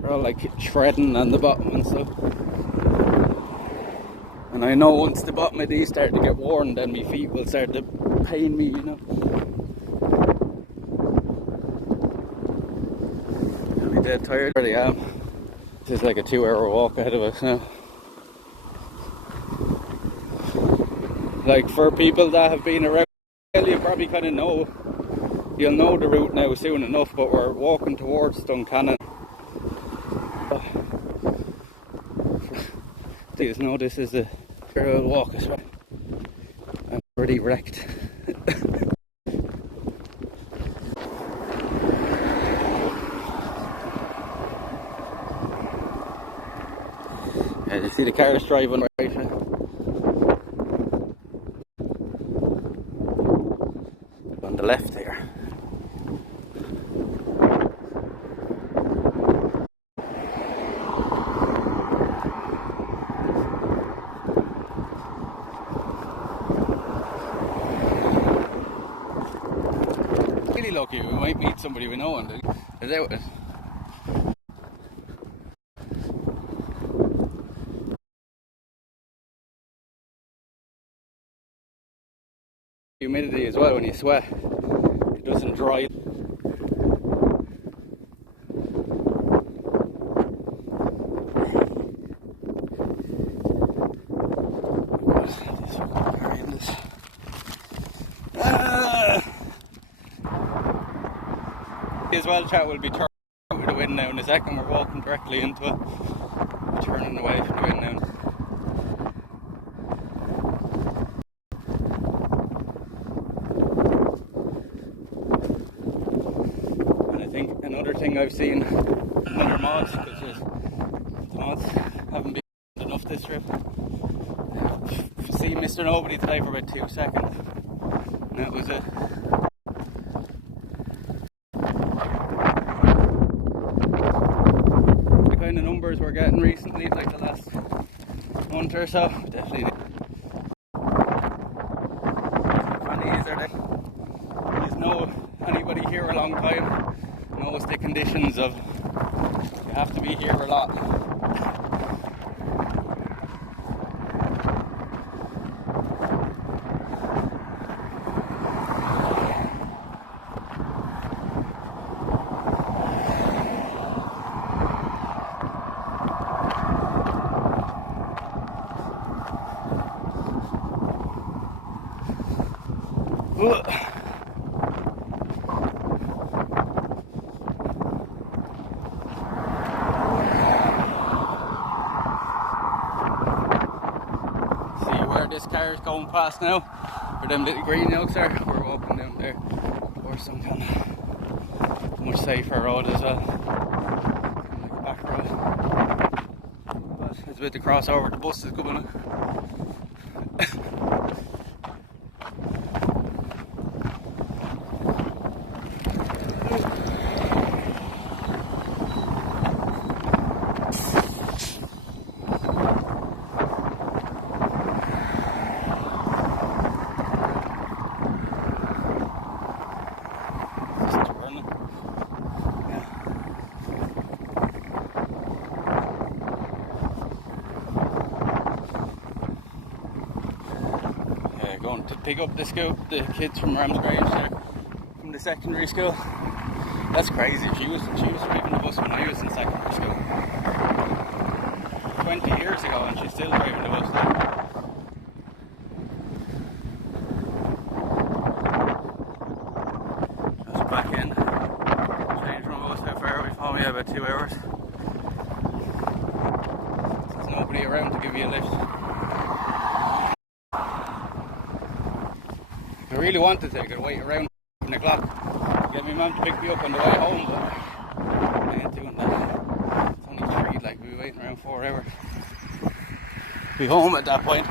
They're all like shredding on the bottom and stuff. And I know once the bottom of these start to get worn, then my feet will start to pain me, you know. I'll be dead tired. I already am. This is like a 2-hour walk ahead of us now. Like for people that have been around, you probably kind of know, you'll know the route now soon enough, but we're walking towards Duncannon. Please know this is a trail walk as well. I'm already wrecked. Yeah, you see the cars driving right now. On the left here. Really lucky, we might meet somebody we know and is out it. Humidity as well when you sweat, it doesn't dry. As well, chat will be turning out of the wind now in a second. We're walking directly into it. We're turning away from the wind now. And I think another thing I've seen other mods, because the mods haven't been enough this trip. I've seen Mr. Nobody today for about 2 seconds. And that was it. The numbers we're getting recently, like the last month or so, definitely. There's no anybody here a long time knows the conditions of you have to be here a lot. This car is going past now, where them little green oaks are. We're walking down there towards some kind of much safer road as well, like a back road. But it's a bit to cross over. The bus is coming. Going to pick up the kids from Ramsgrange there, from the secondary school. That's crazy. She was driving the bus when I was in secondary school 20 years ago, and she's still driving the bus now. Just back in, change from bus. How far are we from? Yeah, about 2 hours. There's nobody around to give you a lift. I really wanted to, I could wait around 7 o'clock, get my mum to pick me up on the way home, but I ain't doing that. It's only 3, like, we'll be waiting around 4 hours. Be home at that point.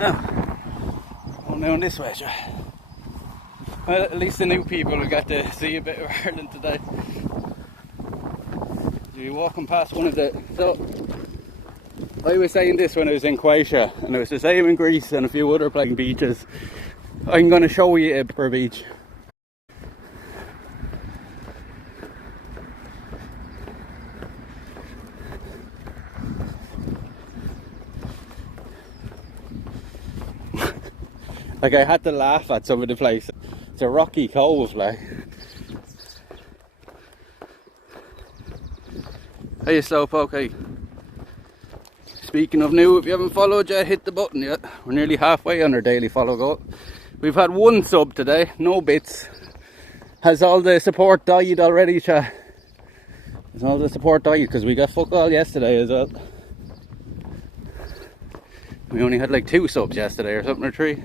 Now, going down this way, sure. Well, at least the new people will get to see a bit of Ireland today. You'll be walking past one of the... So, I was saying this when I was in Croatia, and it was the same in Greece and a few other beaches. I'm going to show you a per beach. Like, I had to laugh at some of the places. It's a rocky cove, like. Hey, Slowpoke, hey. Speaking of new, if you haven't followed yet, hit the button yet. We're nearly halfway on our daily follow goal. We've had one sub today, no bits. Has all the support died already, chat? Has all the support died? Because we got fuck all yesterday as well. We only had like 2 subs yesterday or something, or 3.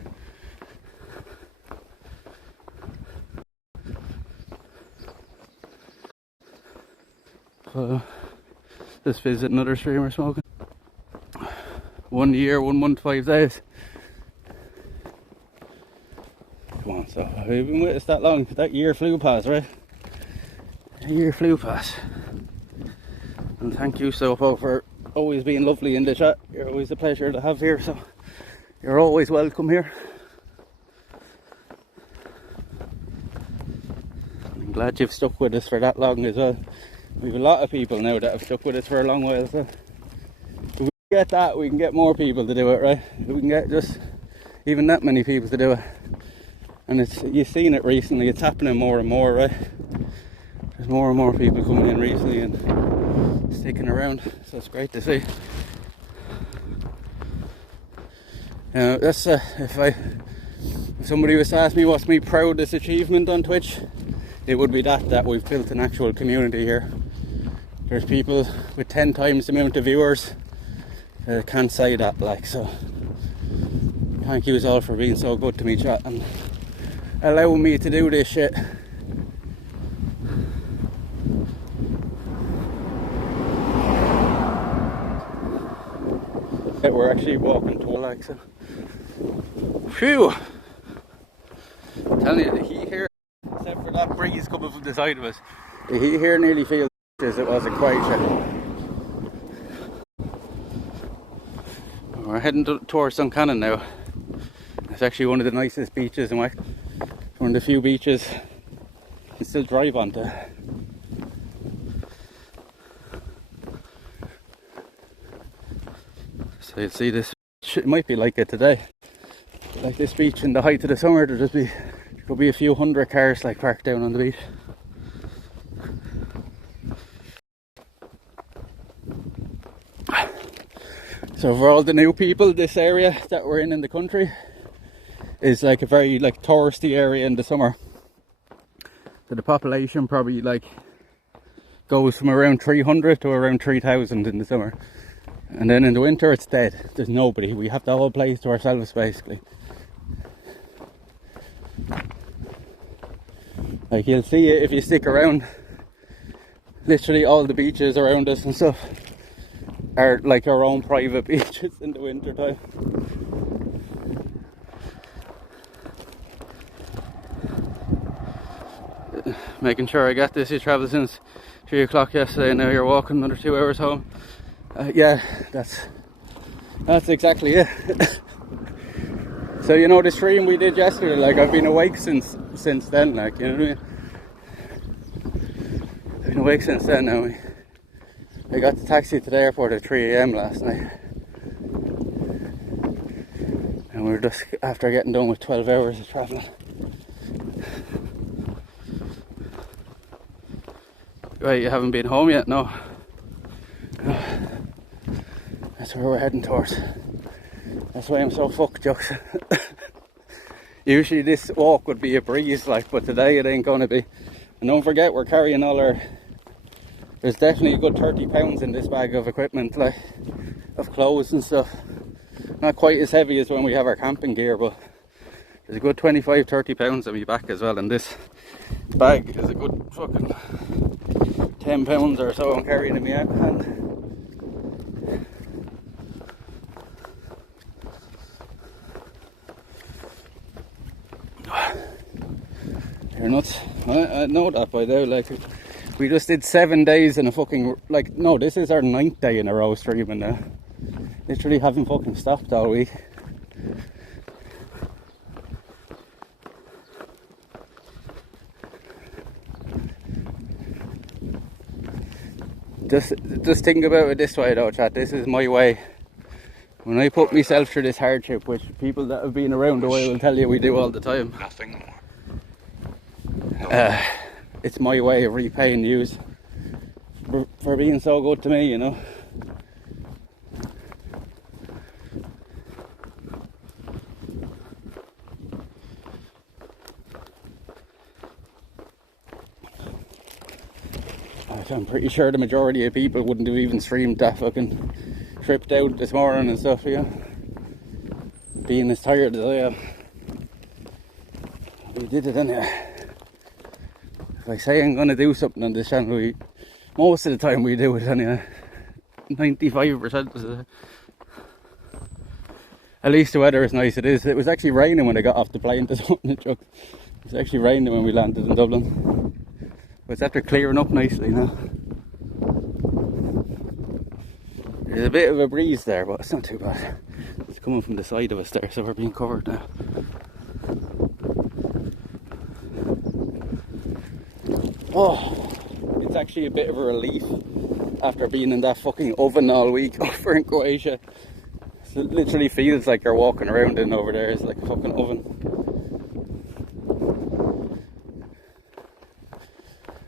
Just visit another streamer smoking. 1 year, 1 month, 5 days. Come on, so have you been with us that long? That year flew past, right? A year flew past. And thank you, Sofo, for always being lovely in the chat. You're always a pleasure to have here, so you're always welcome here. I'm glad you've stuck with us for that long as well. We've a lot of people now that have stuck with us for a long while, so if we get that, we can get more people to do it, right? If we can get just even that many people to do it. And it's, you've seen it recently, it's happening more and more, right? There's more and more people coming in recently and sticking around, so it's great to see. That's if somebody was to ask me what's my proudest achievement on Twitch, it would be that we've built an actual community here. There's people with 10 times the amount of viewers. Can't say that, like, so thank you all for being so good to me, chat, and allowing me to do this shit. We're actually walking to Alexa. Phew! I'm telling you, the heat here, except for that breeze coming from the side of us, the heat here nearly feels as it was in Croatia. We're heading towards Duncannon now. It's actually one of the nicest beaches in Wexford. One of the few beaches you can still drive onto. So you'll see this, it might be like it today. Like this beach in the height of the summer, there could be a few hundred cars like parked down on the beach. So for all the new people, this area that we're in the country is like a very like touristy area in the summer. So the population probably like goes from around 300 to around 3,000 in the summer. And then in the winter it's dead. There's nobody. We have the whole place to ourselves basically. Like you'll see it if you stick around. Literally all the beaches around us and stuff are like our own private beaches in the winter time. Making sure I get this. You travelled since 3 o'clock yesterday and now you're walking another 2 hours home. Yeah, that's exactly it. So you know the stream we did yesterday, like I've been awake since then, like, you know what I mean? I've been awake since then now. I got the taxi to the airport at 3 AM last night. And we were just after getting done with 12 hours of travelling. Right, you haven't been home yet? No. That's where we're heading towards. That's why I'm so fucked, jokes. Usually this walk would be a breeze, like, but today it ain't gonna be. And don't forget, we're carrying all our... There's definitely a good 30 pounds in this bag of equipment, like, of clothes and stuff. Not quite as heavy as when we have our camping gear, but there's a good 25-30 pounds on my back as well. And this bag is a good fucking 10 pounds or so I'm carrying in my hand. You're nuts. I know that by now, like, we just did 7 days in a fucking, like, no, this is our 9th day in a row streaming now. Literally haven't fucking stopped all week. Just think about it this way though, chat. This is my way. When I put myself through this hardship, which people that have been around a while will tell you we do all the time. Nothing more. It's my way of repaying you for being so good to me, you know. I'm pretty sure the majority of people wouldn't have even streamed that fucking trip out this morning and stuff, you know. Being as tired as I am. We did it anyway. If I say I'm gonna do something on this channel, most of the time we do it anyway. 95% of the... At least the weather is nice. It was actually raining when I got off the plane this morning. It was actually raining when we landed in Dublin. But it's after clearing up nicely now. There's a bit of a breeze there, but it's not too bad. It's coming from the side of us there, so we're being covered now. Oh, it's actually a bit of a relief after being in that fucking oven all week over in Croatia. So it literally feels like you're walking around in over there. It's like a fucking oven.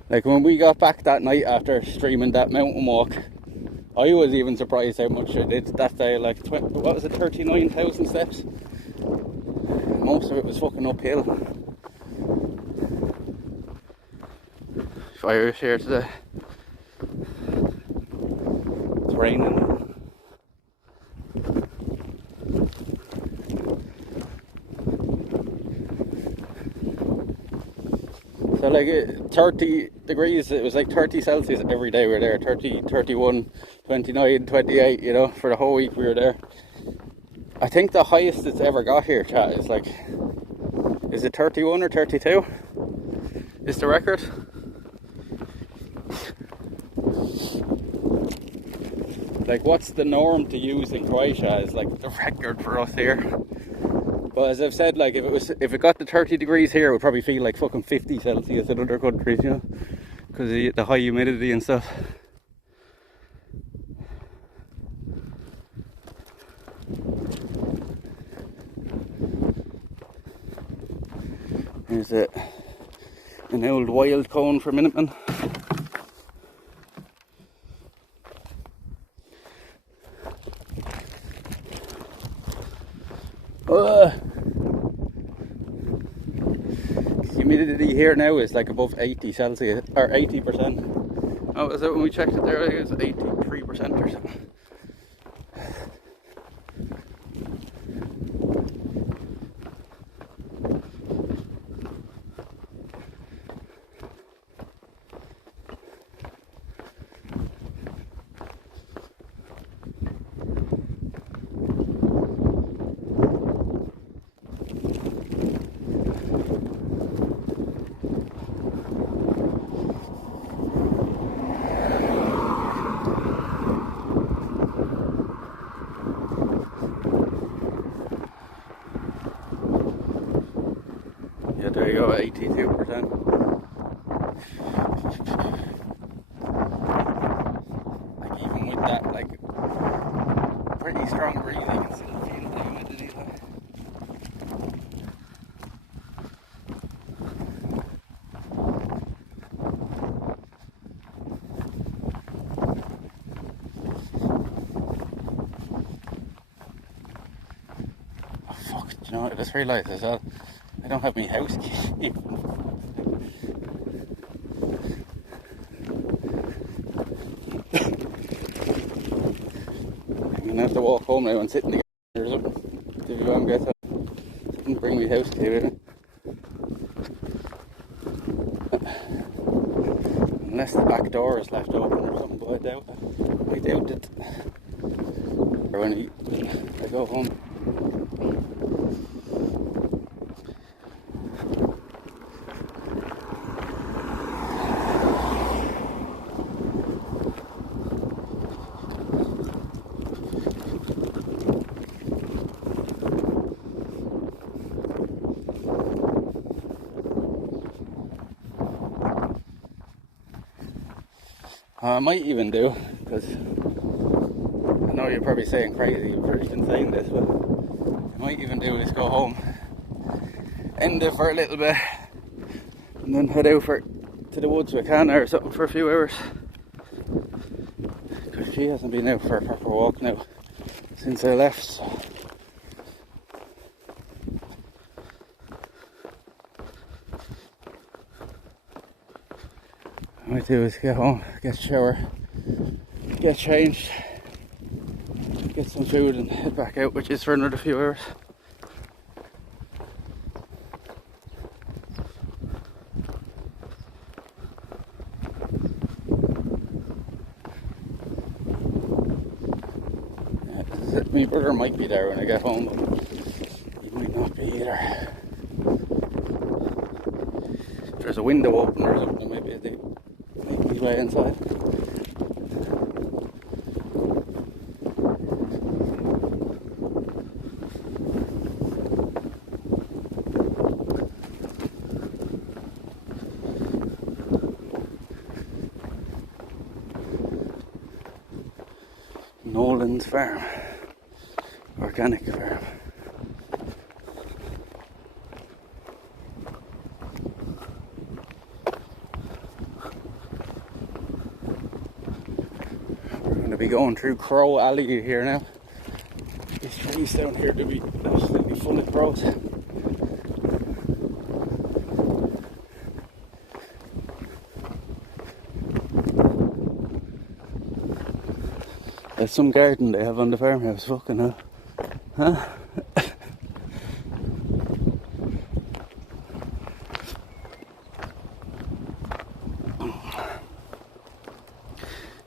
Like when we got back that night after streaming that mountain walk, I was even surprised how much I did that day. Like, 39,000 steps? Most of it was fucking uphill. Fires here today. It's raining. So like 30 degrees, it was like 30 Celsius every day we were there. 30, 31, 29, 28, you know, for the whole week we were there. I think the highest it's ever got here, chat, is like, is it 31 or 32? Is the record? Like, what's the norm to use in Croatia is like the record for us here. But as I've said, like if it got to 30 degrees here, it would probably feel like fucking 50 Celsius in other countries, you know, because of the high humidity and stuff. Here's an old wild cone for Minuteman. Humidity here now is like above 80 Celsius, or 80%. Oh, was it when we checked it there? It was 83% or something. There you go, 82%. Like even with that, like pretty strong breeze, I can still feel the humidity. Oh fuck! Do you know what I just realised as well? I don't have my house key. I'm gonna have to walk home now and sit in the garden or something. If you want to get it, I can bring my house key with me. Unless the back door is left open or something, but I doubt it. Or when I go home. I might even do, because I know you're probably saying crazy for even saying this, but I might even do is go home, end it for a little bit, and then head out to the woods with Hannah or something for a few hours. Because she hasn't been out for a proper walk now since I left. So. What I do is get home, get a shower, get changed, get some food and head back out, which is for another few hours. Yeah, my brother might be there when I get home, but he might not be either. If there's a window open or something, maybe they make me way inside. Nolan's farm, organic farm. We're going to be going through Crow Alley here now. These trees down here to be absolutely full of crows. There's some garden they have on the farmhouse, fucking hell. Huh?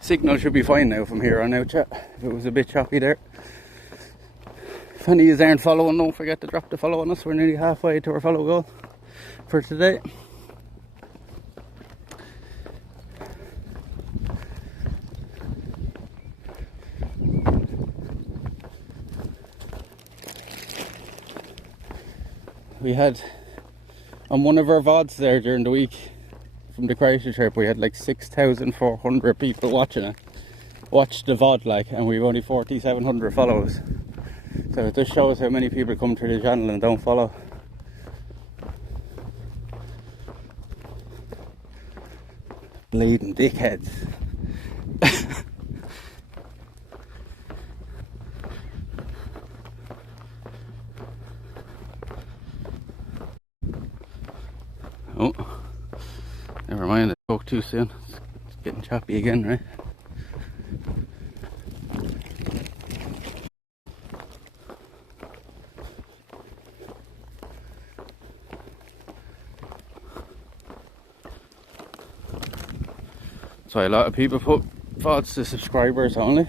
Signal should be fine now from here on out, chat. If it was a bit choppy there. If any of you aren't following, don't forget to drop the follow on us. We're nearly halfway to our follow goal for today. We had, on one of our VODs there during the week from the Croatia trip, we had like 6,400 people watching it. Watched the VOD like, and we've only 4,700 followers. So it just shows how many people come to the channel and don't follow. Bleeding dickheads. Oh, never mind, I spoke too soon. It's getting choppy again, right? So a lot of people put VODs to subscribers only.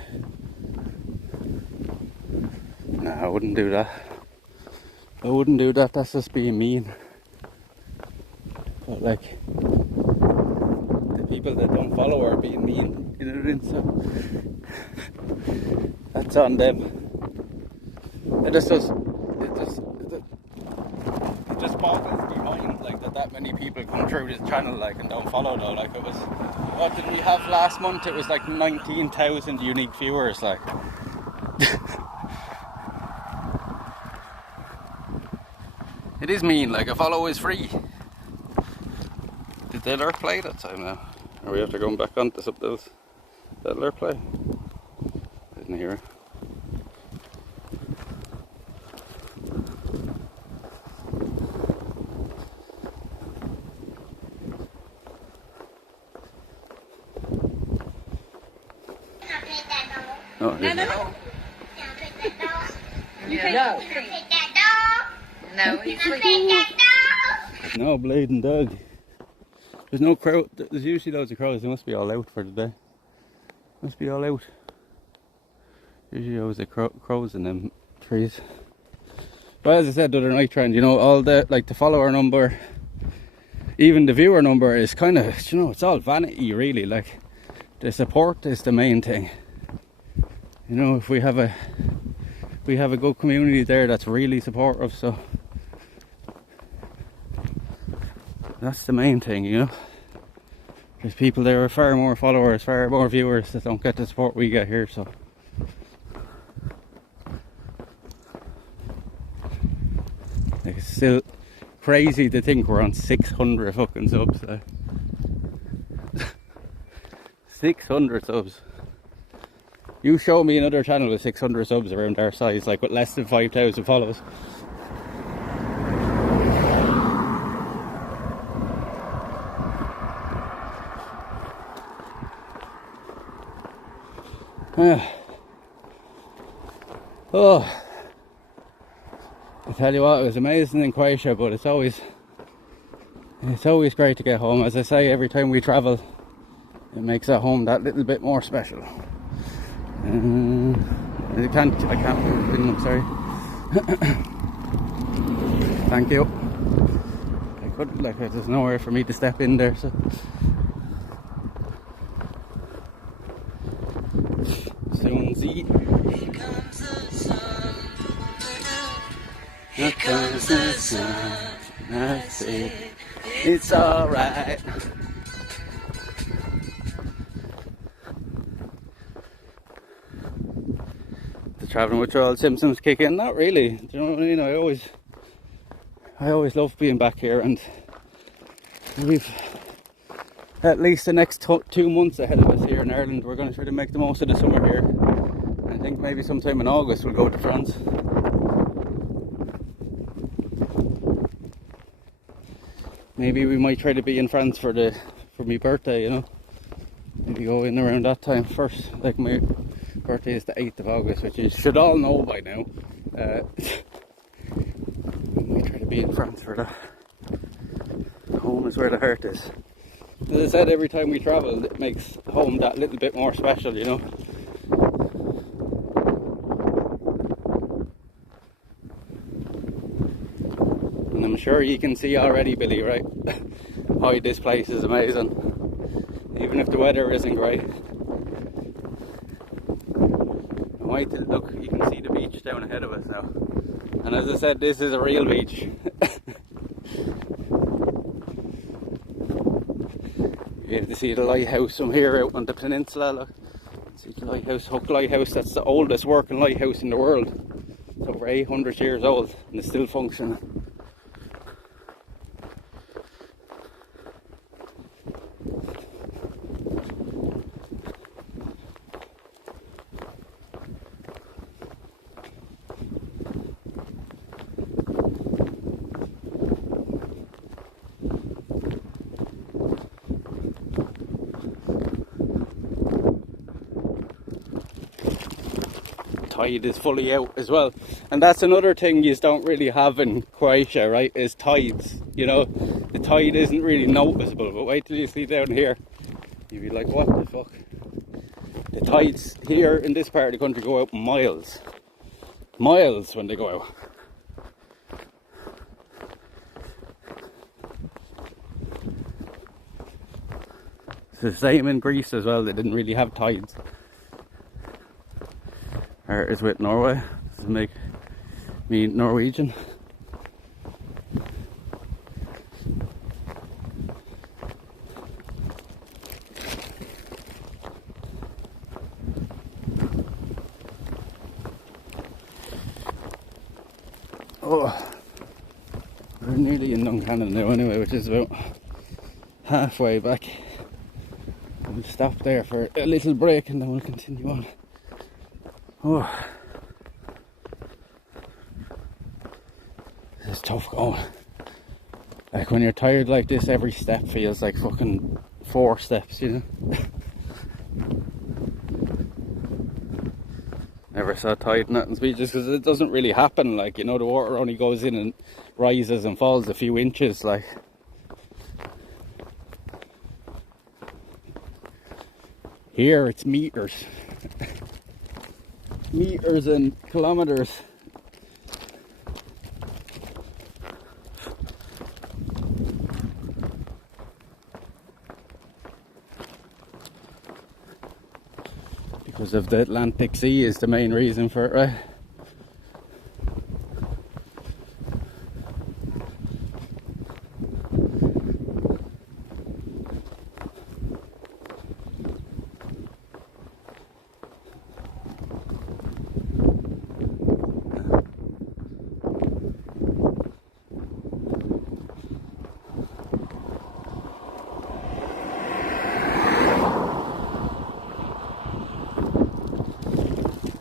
Nah, I wouldn't do that. I wouldn't do that, that's just being mean. But like, the people that don't follow are being mean, you know what I mean? So that's on them. It just boggles my mind like that many people come through this channel like and don't follow though. Like, it was, what did we have last month? It was like 19,000 unique viewers, like. It is mean, like a follow is free. Did they alert play that time now? Or we have to go back onto something else? Did alert play? Didn't hear it. Oh, it is. You can't Take that dog. No, he's take that dog. No bleeding dog. There's no crow. There's usually loads of crows. They must be all out for the day. Must be all out. Usually always the crows in them trees. But as I said the other night, Trent, you know, all the, like, the follower number, even the viewer number is kind of, you know, it's all vanity really. Like, the support is the main thing. You know, if we have a good community there that's really supportive, so that's the main thing, you know. there's people there with far more followers, far more viewers that don't get the support we get here, so. Like, it's still crazy to think we're on 600 fucking subs. 600 subs. You show me another channel with 600 subs around our size, like with less than 5,000 followers. Oh, I tell you what, it was amazing in Croatia, but it's always great to get home. As I say, every time we travel, it makes our home that little bit more special. I can't move the thing, I'm sorry. Thank you. I couldn't, like, there's nowhere for me to step in there, so. Soon see. Here comes the sun. Here comes the sun. I say it's alright. The travelling withdrawal symptoms kick in? Not really. Do you know what I mean? I always love being back here, and we've at least the next 2 months ahead of us here in Ireland. We're going to try to make the most of the summer here. I think maybe sometime in August we'll go to France. Maybe we might try to be in France for my birthday, you know. Maybe go in around that time first. Like, my birthday is the 8th of August, which you should all know by now. We might try to be in France for that. Home is where the heart is. As I said, every time we travel, it makes home that little bit more special, you know. And I'm sure you can see already, Billy, right? How this place is amazing. Even if the weather isn't great. Wait till, look, you can see the beach down ahead of us now. And as I said, this is a real beach. You have to see the lighthouse from here out on the peninsula. Look, see the lighthouse, Hook Lighthouse. That's the oldest working lighthouse in the world. It's over 800 years old and it's still functioning. Tide is fully out as well, and that's another thing you don't really have in Croatia, right, is tides. You know, the tide isn't really noticeable, but wait till you see down here, you'll be like, what the fuck. The tides here in this part of the country go out miles when they go out. It's the same in Greece as well. They didn't really have tides. Or is with Norway. Does it make me Norwegian? Oh, we're nearly in Duncannon now anyway, which is about halfway back. We'll stop there for a little break and then we'll continue on. Oh, it's tough going. Like, when you're tired like this, every step feels like fucking 4 steps, you know. Never saw tide in Nathan's beaches because it doesn't really happen. Like, you know, the water only goes in and rises and falls a few inches. Like, here it's meters. Meters and kilometers. Because of the Atlantic Sea is the main reason for it, right?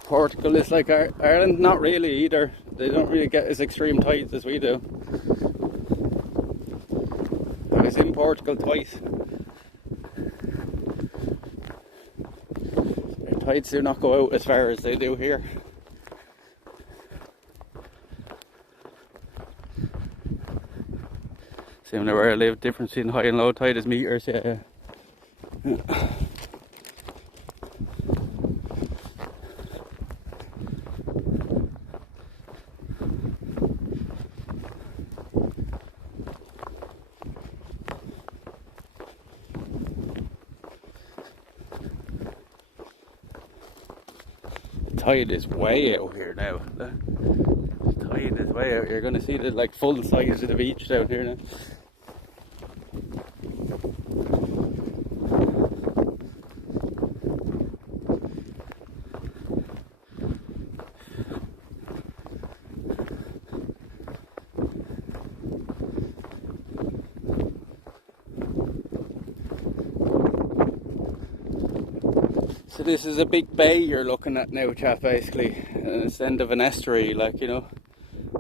Portugal is like Ireland, not really either. They don't really get as extreme tides as we do. I was in Portugal twice. Their tides do not go out as far as they do here. Same where I live, difference between high and low tide is meters, yeah. Tide is way out here now. The tide is way out. You're going to see the like full size of the beach down here now. So this is a big bay you're looking at now, chap, basically. And it's the end of an estuary, like, you know.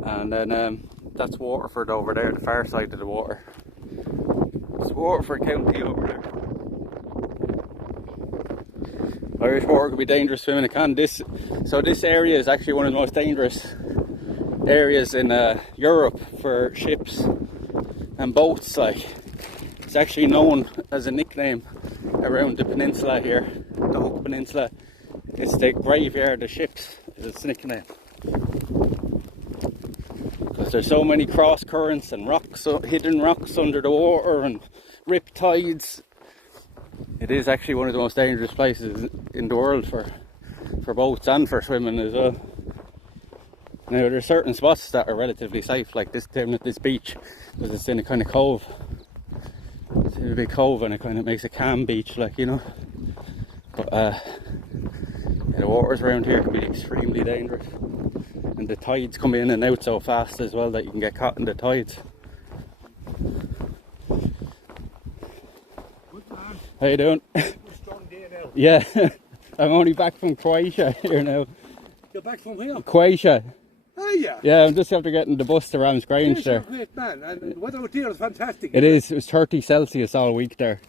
And then that's Waterford over there, the far side of the water. It's Waterford County over there. Irish water could be dangerous swimming. It can. So this area is actually one of the most dangerous areas in Europe for ships and boats. Like, it's actually known as a nickname around the peninsula here, the whole peninsula. It's the graveyard of ships, is its nickname. Because there's so many cross currents and rocks, hidden rocks under the water and rip tides. It is actually one of the most dangerous places in the world for boats and for swimming as well. Now there are certain spots that are relatively safe, like this down at this beach, because it's in a kind of cove. It's in a big cove and it kind of makes a calm beach, like, you know. But the waters around here can be extremely dangerous. And the tides come in and out so fast as well that you can get caught in the tides. How you doing? Yeah, I'm only back from Croatia here now. You're back from here? Croatia. Oh yeah. Yeah, I'm just after getting the bus to Ramsgrange there. You're a great man, and the weather out there is fantastic. It is. It was 30 Celsius all week there.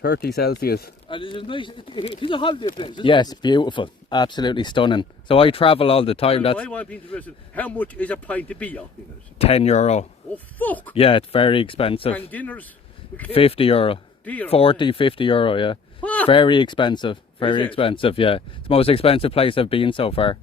30 Celsius. And it's a nice. It is a holiday place. Isn't Yes, it? beautiful. Absolutely stunning. So I travel all the time. Well, That's I want to be interested. How much is a pint of beer? €10. Oh fuck! Yeah, it's very expensive. And dinners. €50. Dear, 40, €50, yeah. Ah! Very expensive. Very Is it? expensive, yeah. It's the most expensive place I've been so far.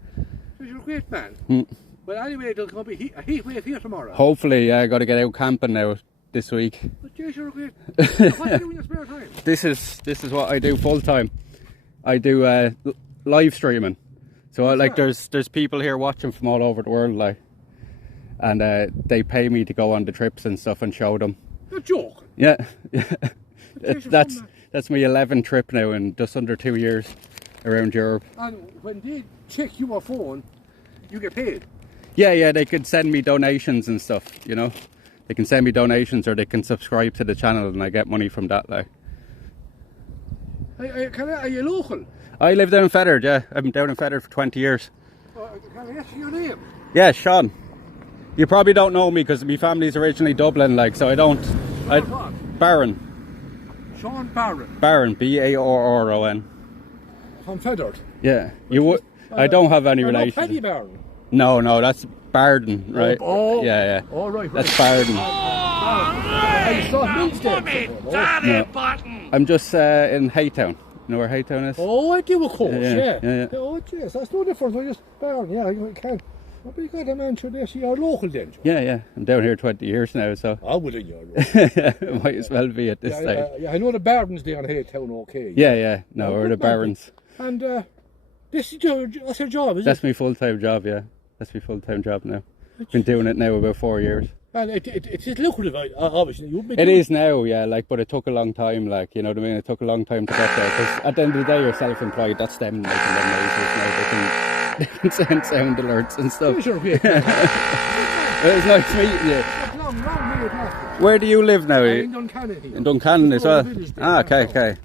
You're a great man. Mm. Well, anyway, there's going to be a heat wave here tomorrow. Hopefully, yeah, I got to get out camping now this week. But yes, you're a great. What do you do in your spare time? This is what I do full time. I do live streaming. So like there's people here watching from all over the world, like, and they pay me to go on the trips and stuff and show them. You're joking. Yeah. That's my 11th trip now in just under 2 years around Europe. And when they check your phone, you get paid. Yeah, they could send me donations and stuff, you know. They can send me donations or they can subscribe to the channel and I get money from that, like. Are you local? I live down in Fethard, yeah. I've been down in Fethard for 20 years. Can I ask you your name? Yeah, Sean. You probably don't know me because my family's originally Dublin, like, so I don't... Barron. Sean Barron. Barron, B-A-R-R-O-N. From Fethard. Yeah. You would... I don't have any relation. Paddy Barron. No, that's Barden, right? Oh, yeah. Oh, right. That's Barden. I saw Millstone. I'm just in Haytown. You know where Haytown is? Oh, I do, of course, yeah. Oh, yes, that's no different. I just Barron, yeah, I can. I'll be good, I'm sure this. You're local then. Yeah. I'm down here 20 years now, so. I would in your Might as well be at this stage. Yeah, I know the Barons there on Haytown, okay. Yeah. No, we're the Barons. And that's your job, is it? That's my full-time job, yeah. That's my full-time job now. Been doing it now about 4 years. And it's lucrative, obviously. It is now, yeah, like, but it took a long time, like, you know what I mean? It took a long time to get there, because at the end of the day, you're self-employed. That's them making them noises now. They can send sound alerts and stuff. Sure, yeah. It was nice meeting you. Long Where do you live now? In Duncannon here. In Duncannon as well? Okay.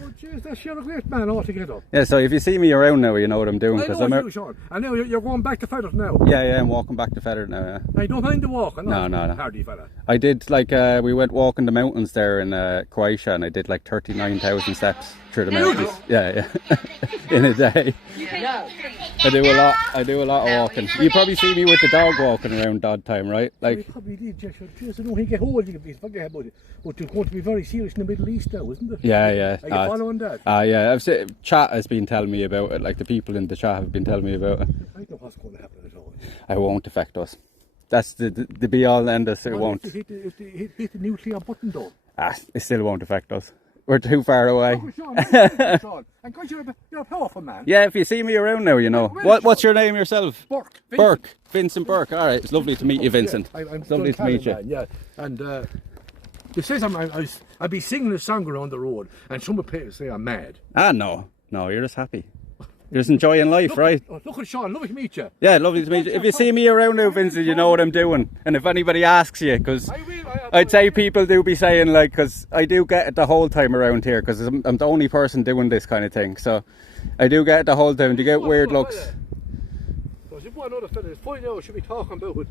Oh, Jeez, that's you're a great man altogether. Yeah, so if you see me around now, you know what I'm doing. I Cause know I'm you, Sean. I know you're going back to Feathers now. yeah, I'm walking back to Feather now, yeah. I don't mind the walk, No. Hardy fella. I did, like, we went walking the mountains there in Croatia, and I did like 39,000 steps through the mountains. Yeah. In a day. I do a lot of walking. You probably see me with the dog walking around odd time, right? Like, You probably did, Joshua. Just, I know he get hold, you can be forget about it. But it's going to be very serious in the Middle East now, isn't it? yeah. Are you following that? Yeah, chat has been telling me about it, like the people in the chat have been telling me about it. I don't know what's going to happen at all. It won't affect us. That's the be all and end of it. Won't. If they hit the nuclear button though. It still won't affect us. We're too far away. Oh, Sean, and because you're a powerful man. Yeah, if you see me around now, you know. What's your name yourself? Burke. Vincent Burke. All right, it's lovely to meet you, Vincent. Yeah, I'm it's lovely to meet you. Man, yeah, and they says I'd be singing a song around the road, and some people say I'm mad. No, you're just happy. You're just enjoying life, right? Look at Sean, lovely to meet you. Yeah, lovely to meet you. If you see me around now, Vincent, you know what I'm doing. And if anybody asks you, because I'd say people do be saying, like, because I do get it the whole time around here, because I'm the only person doing this kind of thing. So I do get it the whole time. You get weird looks. You want another fella, 5 hours should be talking about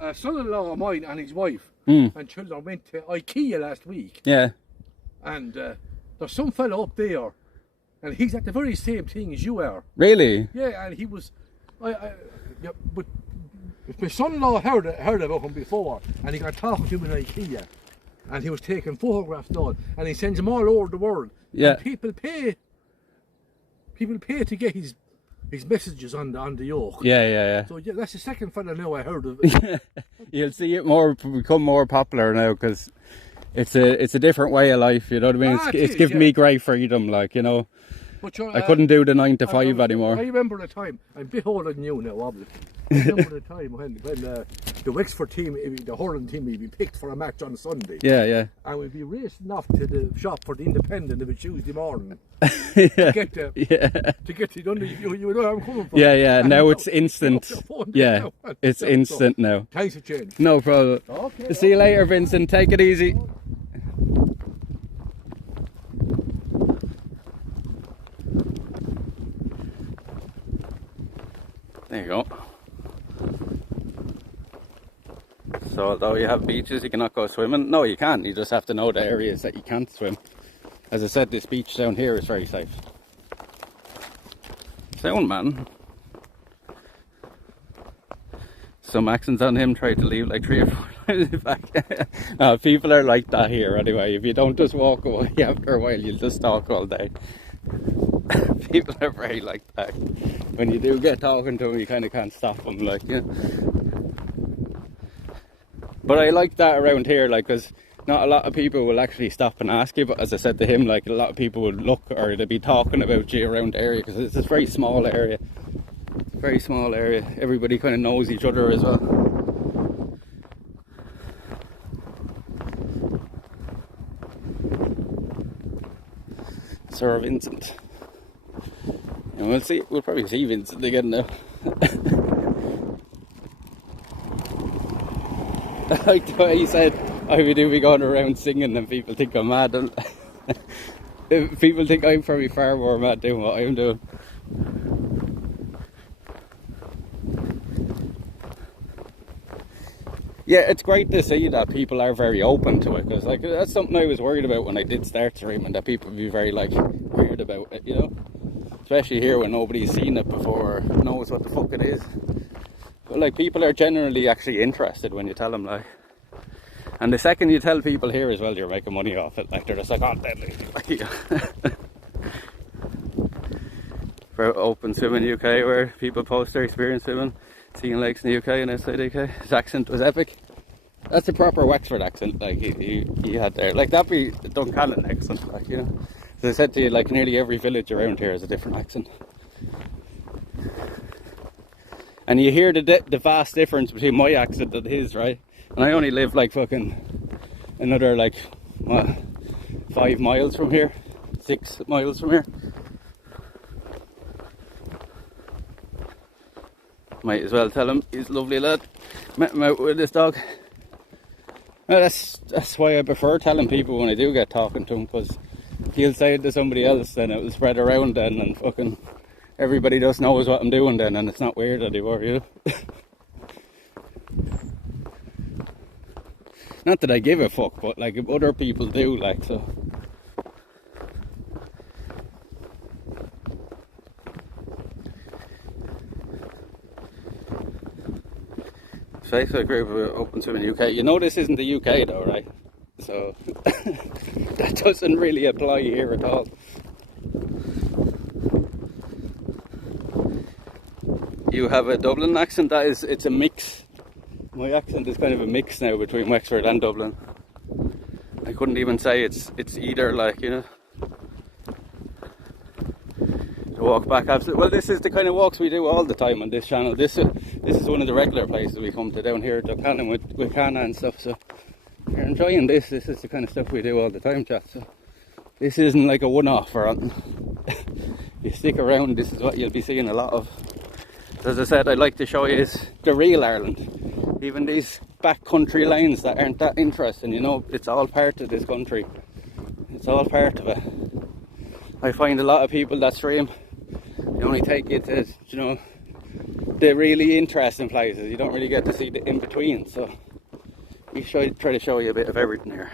a son-in-law of mine and his wife and children went to IKEA last week. Yeah. And there's some fella up there, and he's at the very same thing as you are. Really? Yeah, and he was, but my son-in-law heard about him before, and he got talking to him in IKEA, and he was taking photographs and all, and he sends them all over the world. Yeah. And people pay to get his messages on the yoke. Yeah. So yeah, that's the second fella now I heard of. You'll see it become more popular now, because it's a different way of life. You know what I mean? It's giving me great freedom, like, you know. But I couldn't do the 9 to 5 anymore. I remember the time. I'm a bit older than you now, obviously. I remember the time when the Wexford team, the hurling team, would be picked for a match on Sunday. Yeah. And we'd be racing off to the shop for the Independent of a Tuesday morning. Yeah. To get to you know where I'm coming from. Yeah. Now it's instant. Yeah, it's instant now. Thanks for change. No problem. Okay. See you later, Vincent. Take it easy. There you go. So although you have beaches, you cannot go swimming. No, you can. You just have to know the areas that you can't swim. As I said, this beach down here is very safe. Sound man. Some accents on him, tried to leave like 3 or 4 times back. No, people are like that here anyway. If you don't just walk away after a while, you'll just talk all day. People are very like that. When you do get talking to them, you kind of can't stop them, like, you know. But I like that around here, like, because not a lot of people will actually stop and ask you. But as I said to him, like, a lot of people would look or they'd be talking about you around the area, because it's a very small area. Very small area. Everybody kind of knows each other as well. Sir Vincent. And we'll probably see Vincent again now. I like the way he said, I would be going around singing and people think I'm mad. And people think I'm probably far more mad doing what I'm doing. Yeah, it's great to see that people are very open to it, because like that's something I was worried about when I did start streaming, that people would be very like weird about it, you know, especially here when nobody's seen it before or knows what the fuck it is. But like people are generally actually interested when you tell them, like, and the second you tell people here as well you're making money off it, like they're just like, oh, deadly. For Open Swimming UK, where people post their experience swimming, seeing lakes in the UK and outside the UK. His accent was epic. That's a proper Wexford accent, like he had there. Like that'd be the Duncannon accent, like, you know. As I said to you, like nearly every village around here has a different accent. And you hear the vast difference between my accent and his, right? And I only live like fucking another like 5 miles from here, 6 miles from here. Might as well tell him he's a lovely lad. Met him out with this dog. Well, that's why I prefer telling people when I do get talking to them, because if you'll say it to somebody else, then it will spread around then, and fucking everybody just knows what I'm doing then, and it's not weird anymore, you know? Not that I give a fuck, but like if other people do, like, so. Facebook group of Open Swimming UK. You know this isn't the UK though, right? So that doesn't really apply here at all. You have a Dublin accent. It's a mix. My accent is kind of a mix now between Wexford and Dublin. I couldn't even say it's either, like, you know. To walk back, absolutely. Well, this is the kind of walks we do all the time on this channel. This is one of the regular places we come to down here at Duncannon with Cana and stuff. So if you're enjoying this is the kind of stuff we do all the time, chat. So this isn't like a one-off or anything. You stick around, this is what you'll be seeing a lot of. As I said, I'd like to show you is the real Ireland. Even these backcountry lanes that aren't that interesting, you know, it's all part of this country. It's all part of it. I find a lot of people that stream, they only take you to, you know, the really interesting places. You don't really get to see the in-between, so we try to show you a bit of everything here.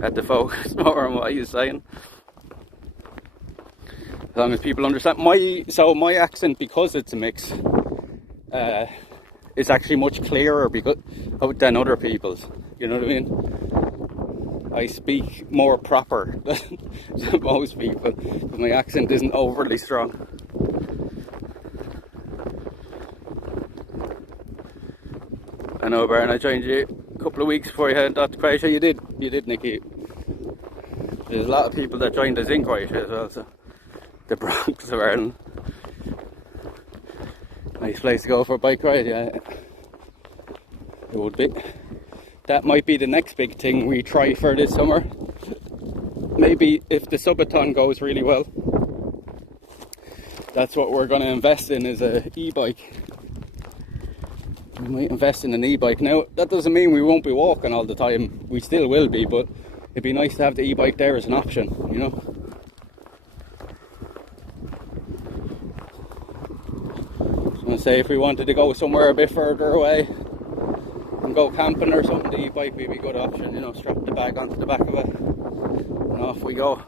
Had to focus more on what he's saying. As long as people understand. My accent, because it's a mix, is actually much clearer than other people's. You know what I mean? I speak more proper than most people, but my accent isn't overly strong. I know, Baron, I joined you a couple of weeks before you headed out to Croatia. You did, Nikki. There's a lot of people that joined us in Croatia as well, so the Bronx of Ireland. Nice place to go for a bike ride, yeah. It would be. That might be the next big thing we try for this summer. Maybe if the subathon goes really well, that's what we're going to invest in, is a e-bike. We might invest in an e-bike. Now, that doesn't mean we won't be walking all the time. We still will be, but it'd be nice to have the e-bike there as an option, you know. And say if we wanted to go somewhere a bit further away and go camping or something, the e-bike would be a good option, you know. Strap the bag onto the back of it and off we go.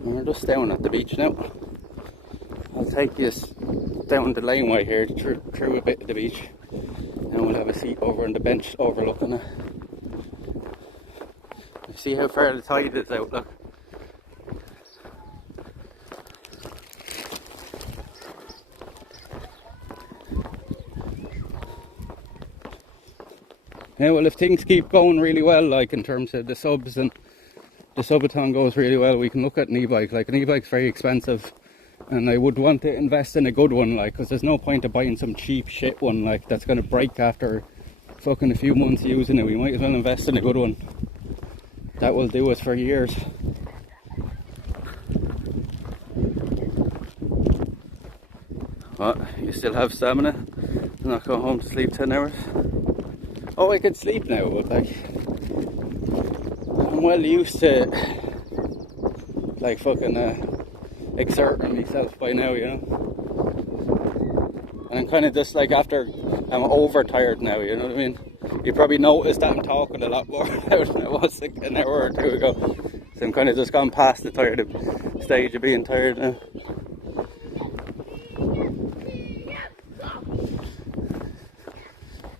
And we're just down at the beach now. I'll take you down the laneway here through a bit of the beach, and we'll have a seat over on the bench overlooking it. See how far the tide is out, look. Yeah, well, if things keep going really well, like in terms of the subs and the subathon goes really well, we can look at an e-bike. Like, an e-bike's very expensive, and I would want to invest in a good one, like, because there's no point of buying some cheap shit one, like, that's going to break after fucking a few months using it. We might as well invest in a good one that will do us for years. What? You still have stamina? You're not going home to sleep 10 hours? Oh, I can sleep now, but like, I'm well used to like fucking exerting myself by now, you know. And I'm kind of just like, after, I'm overtired now, you know what I mean? You probably noticed that I'm talking a lot more now than I was like an hour or two ago. So I'm kind of just gone past the tired stage of being tired now.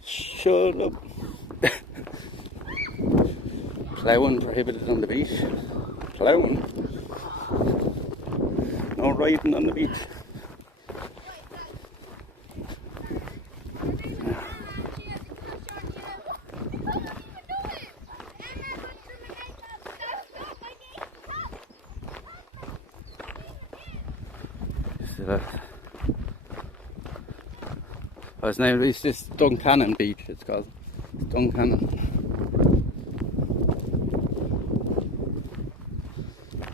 Shut up. Ploughing prohibited on the beach. Ploughing. No riding on the beach. See that? Oh, it's named, it's just Duncannon Beach, it's called. It's Duncannon.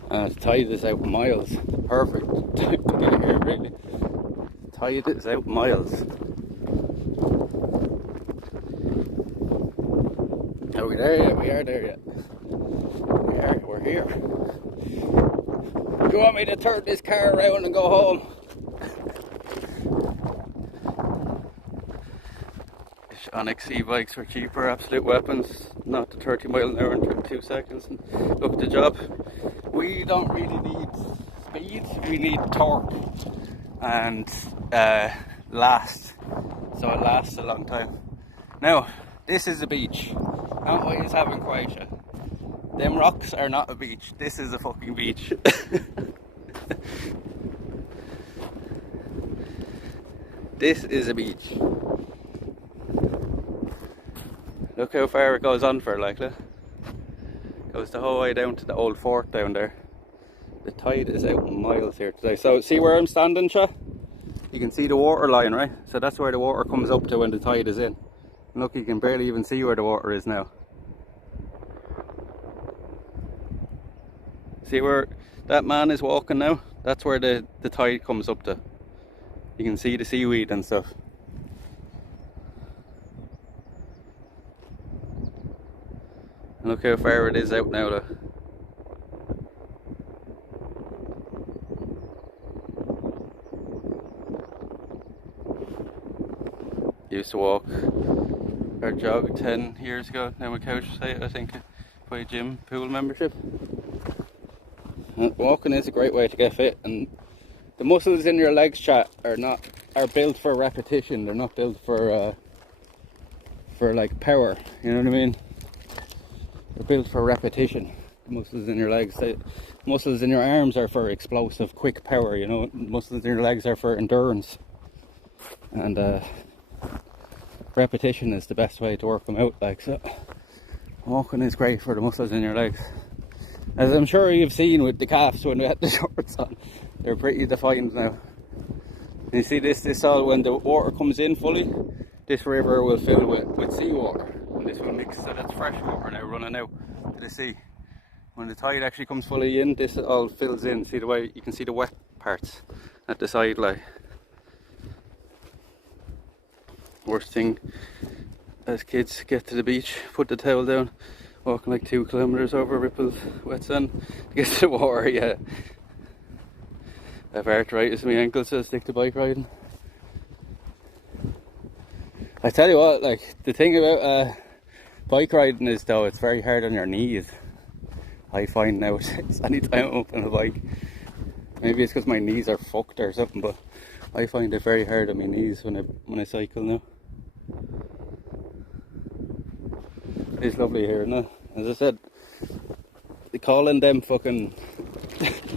And the tide is out miles. Perfect time to get here, really. The tide is out miles. there yet. We're here. Do you want me to turn this car around and go home? Onyx e-bikes were cheaper, absolute weapons. Not to 30 miles an hour in 2 seconds. And look at the job. We don't really need speed, we need torque and last. So it lasts a long time. Now, this is a beach. Not what you have in Croatia. Them rocks are not a beach. This is a fucking beach. This is a beach. Look how far it goes on for, like, look. Goes the whole way down to the old fort down there. The tide is out miles here today. So see where I'm standing, Sha? You can see the water line, right? So that's where the water comes up to when the tide is in. And look, you can barely even see where the water is now. See where that man is walking now? That's where the tide comes up to. You can see the seaweed and stuff. And look how far it is out now, look. Used to walk or jog 10 years ago, now my couch site, I think, by a gym pool membership. And walking is a great way to get fit, and the muscles in your legs, chat, are built for repetition. They're not built for like power, you know what I mean? They're built for repetition. The muscles in your legs, the muscles in your arms are for explosive, quick power, you know. The muscles in your legs are for endurance. And repetition is the best way to work them out, like so. Walking is great for the muscles in your legs. As I'm sure you've seen with the calves when we had the shorts on, they're pretty defined now. And you see this all, when the water comes in fully, this river will fill with seawater. And this will mix, so that's fresh water now running out to the sea. When the tide actually comes fully in, this all fills in. See the way, you can see the wet parts at the side, like. Worst thing as kids, get to the beach, put the towel down, walking like 2 kilometers over rippled wet sand to get to the water. Yeah, I have arthritis in my ankles, so I stick to bike riding. I tell you what, like, the thing about bike riding is, though, it's very hard on your knees. I find nowadays, anytime I'm up on a bike, maybe it's because my knees are fucked or something, but I find it very hard on my knees when I cycle now. It's lovely here, isn't it? As I said, they calling them fucking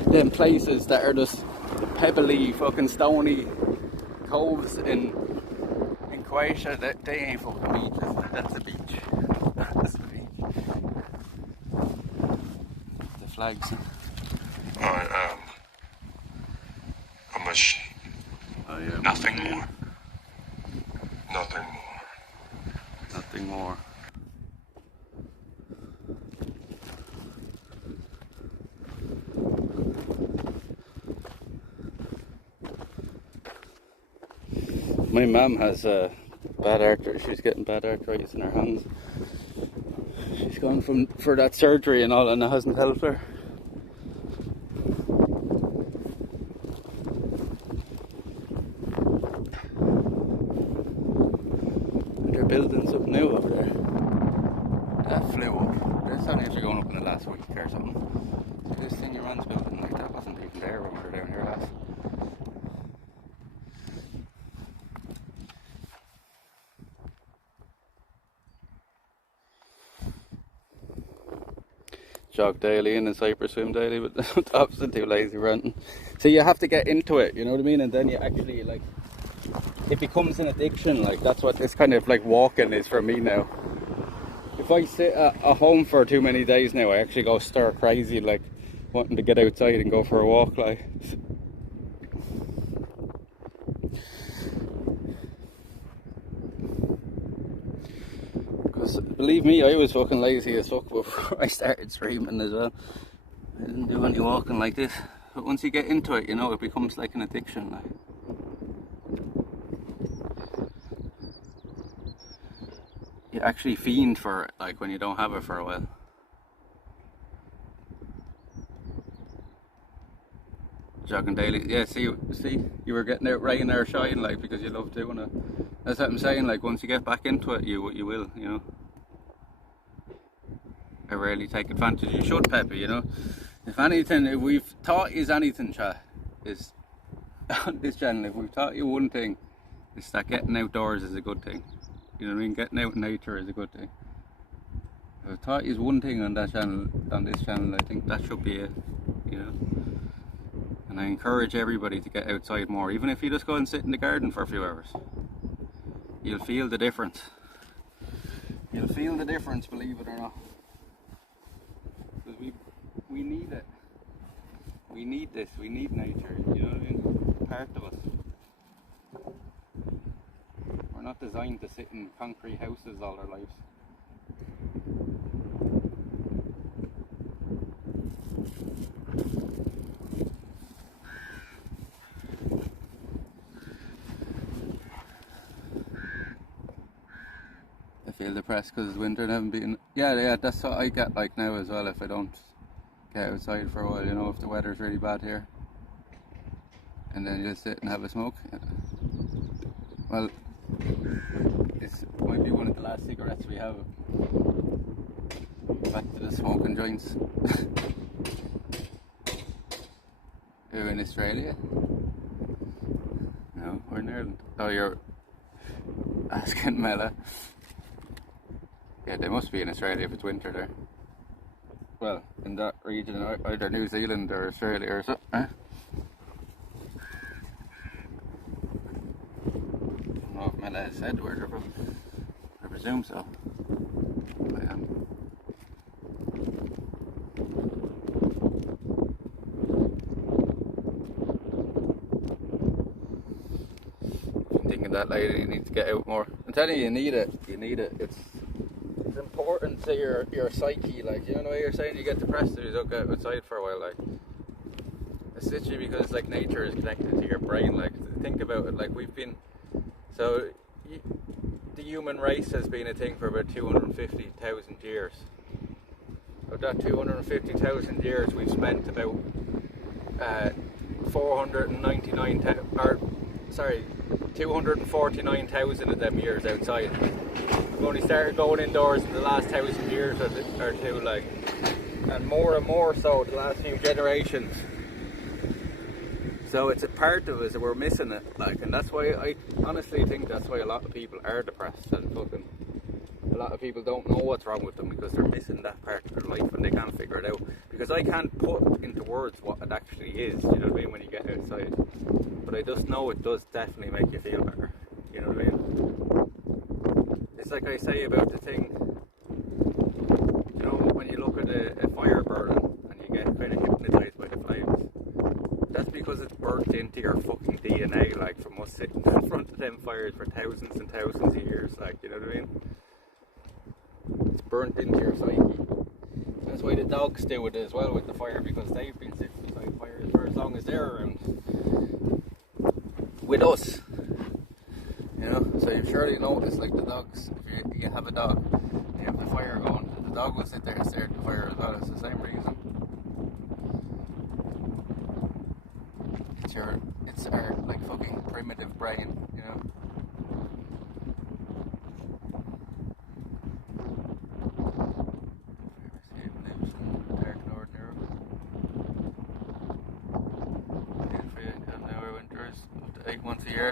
them places that are just pebbly, fucking stony coves in Croatia, that they ain't fucking beaches. That's a beach. That's the beach. The flags. I am a machine. I am Nothing more. Nothing more. Nothing more. My mum has bad arthritis. She's getting bad arthritis in her hands. She's gone for that surgery and all, and it hasn't helped her. They're building something new over there. That flew up. That's only after going up in the last week or something. This thing your man's building, like, that wasn't even there when we were down here last. Jog daily and then Cypress swim daily, but the opposite, too lazy ranting. So you have to get into it, you know what I mean? And then you actually, like, it becomes an addiction. Like, that's what this kind of like walking is for me now. If I sit at home for too many days now, I actually go stir crazy, like wanting to get outside and go for a walk, like. Because believe me, I was fucking lazy as fuck before I started streaming as well. I didn't do any walking like this. But once you get into it, you know, it becomes like an addiction, like. You actually fiend for it, like, when you don't have it for a while. Jogging daily. Yeah, see, you were getting out rain or shine, like, because you love doing it. That's what I'm saying, like, once you get back into it, you will, you know. I rarely take advantage. You should, Peppy, you know. If anything, if we've taught you anything, chat, is on this channel, if we've taught you one thing, it's that getting outdoors is a good thing. You know what I mean? Getting out in nature is a good thing. If I've taught you one thing on that channel, on this channel, I think that should be it, you know. And I encourage everybody to get outside more, even if you just go and sit in the garden for a few hours. You'll feel the difference. You'll feel the difference, believe it or not. Because we need it. We need this. We need nature. You know what I mean? Part of us. We're not designed to sit in concrete houses all our lives. I feel depressed because it's winter and I haven't been. Yeah, that's what I get like now as well if I don't get outside for a while, you know, if the weather's really bad here. And then you just sit and have a smoke. Well, this might be one of the last cigarettes we have. Back to the smoking joints. You're in Australia? No, we're in Ireland. Oh, you're asking Mela. Yeah, they must be in Australia if it's winter there. Well, in that region, either New Zealand or Australia or something. Huh? I don't know if Mela has said where they're from. I presume so. I'm thinking that lady, you need to get out more. I'm telling you, you need it. You need it. It's important to your psyche, like, you know the way you're saying you get depressed if you don't get outside for a while, like, it's literally because, like, nature is connected to your brain. Like, think about it, like, we've been, so the human race has been a thing for about 250,000 years. Of that 250,000 years, we've spent about 249,000 of them years outside. We've only started going indoors in the last 1,000 years or two, like, and more so the last few generations. So it's a part of us that we're missing it, like, and that's why I honestly think that's why a lot of people are depressed, and fucking a lot of people don't know what's wrong with them because they're missing that part of their life and they can't figure it out. Because I can't put into words what it actually is, you know what I mean, when you get outside. But I just know it does definitely make you feel better, you know what I mean? It's like I say about the thing, you know, when you look at a fire burning and you get kind of hypnotised by the flames, that's because it's burnt into your fucking DNA, like, from us sitting in front of them fires for thousands and thousands of years, like, you know what I mean? It's burnt into your psyche. That's why the dogs do it as well with the fire, because they've been sitting beside fires for as long as they're around with us, you know. So you've surely noticed, like, the dogs, if you have a dog, you have the fire going, the dog will sit there and stare at the fire as well. It's the same reason. It's our, like, fucking primitive brain, you know.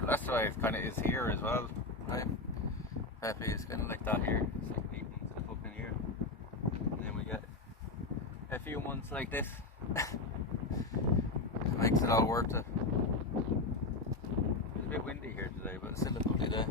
That's why it kind of is here as well. Happy it's kind of like that here. It's like 8 months of the fucking year, and then we get a few months like this. It makes it all worth it. It's a bit windy here today, but it's still a lovely day.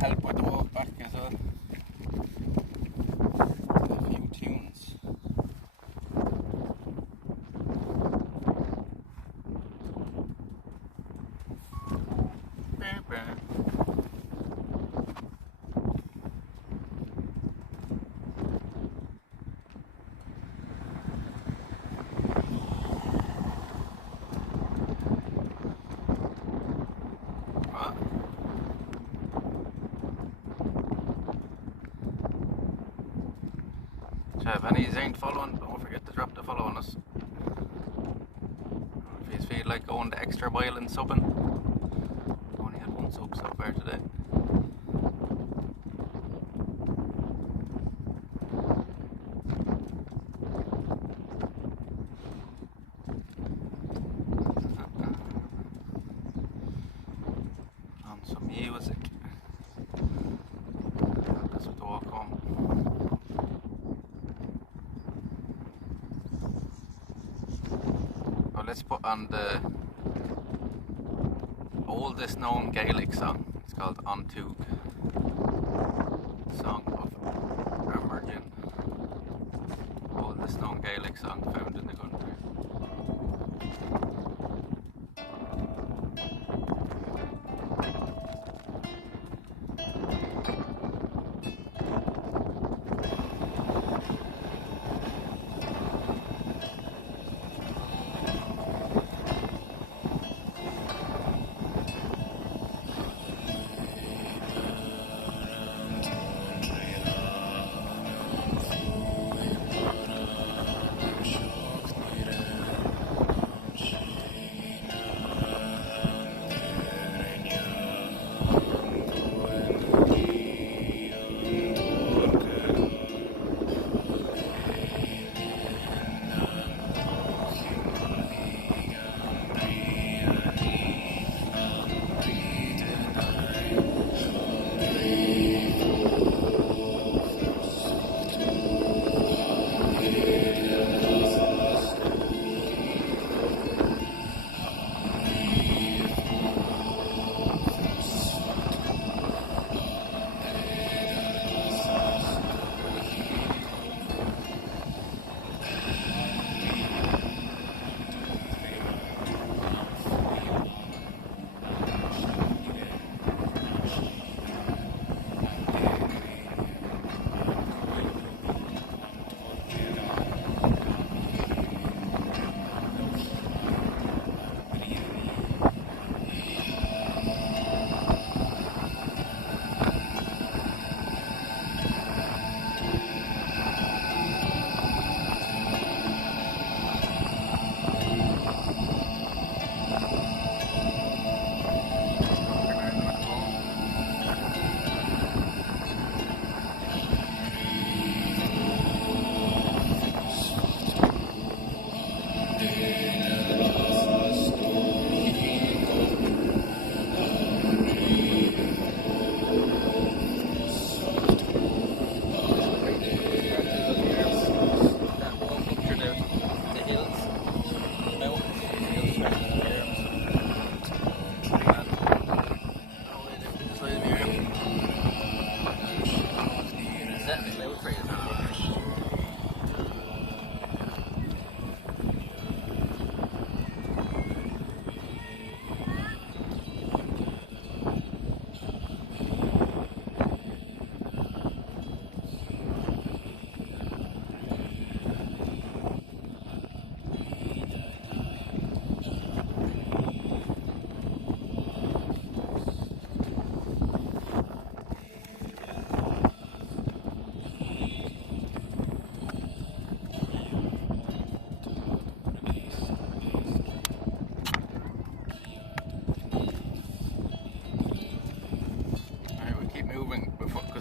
Help with the walk back as well. A few tunes. If any of you ain't following, don't forget to drop the follow on us. If you feel like going the extra mile and subbing, only had one sub so far today. On some music. That's what the walk home. Well, let's put on the oldest known Gaelic song. It's called On Tug, song of Amergin. Oldest known Gaelic song found in the country.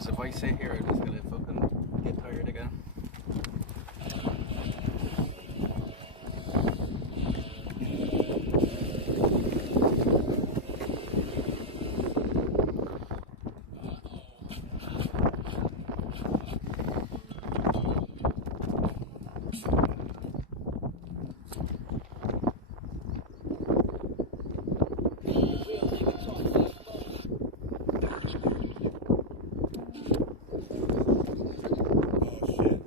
If I sit here, I'm just gonna fucking get tired again. Oh shit.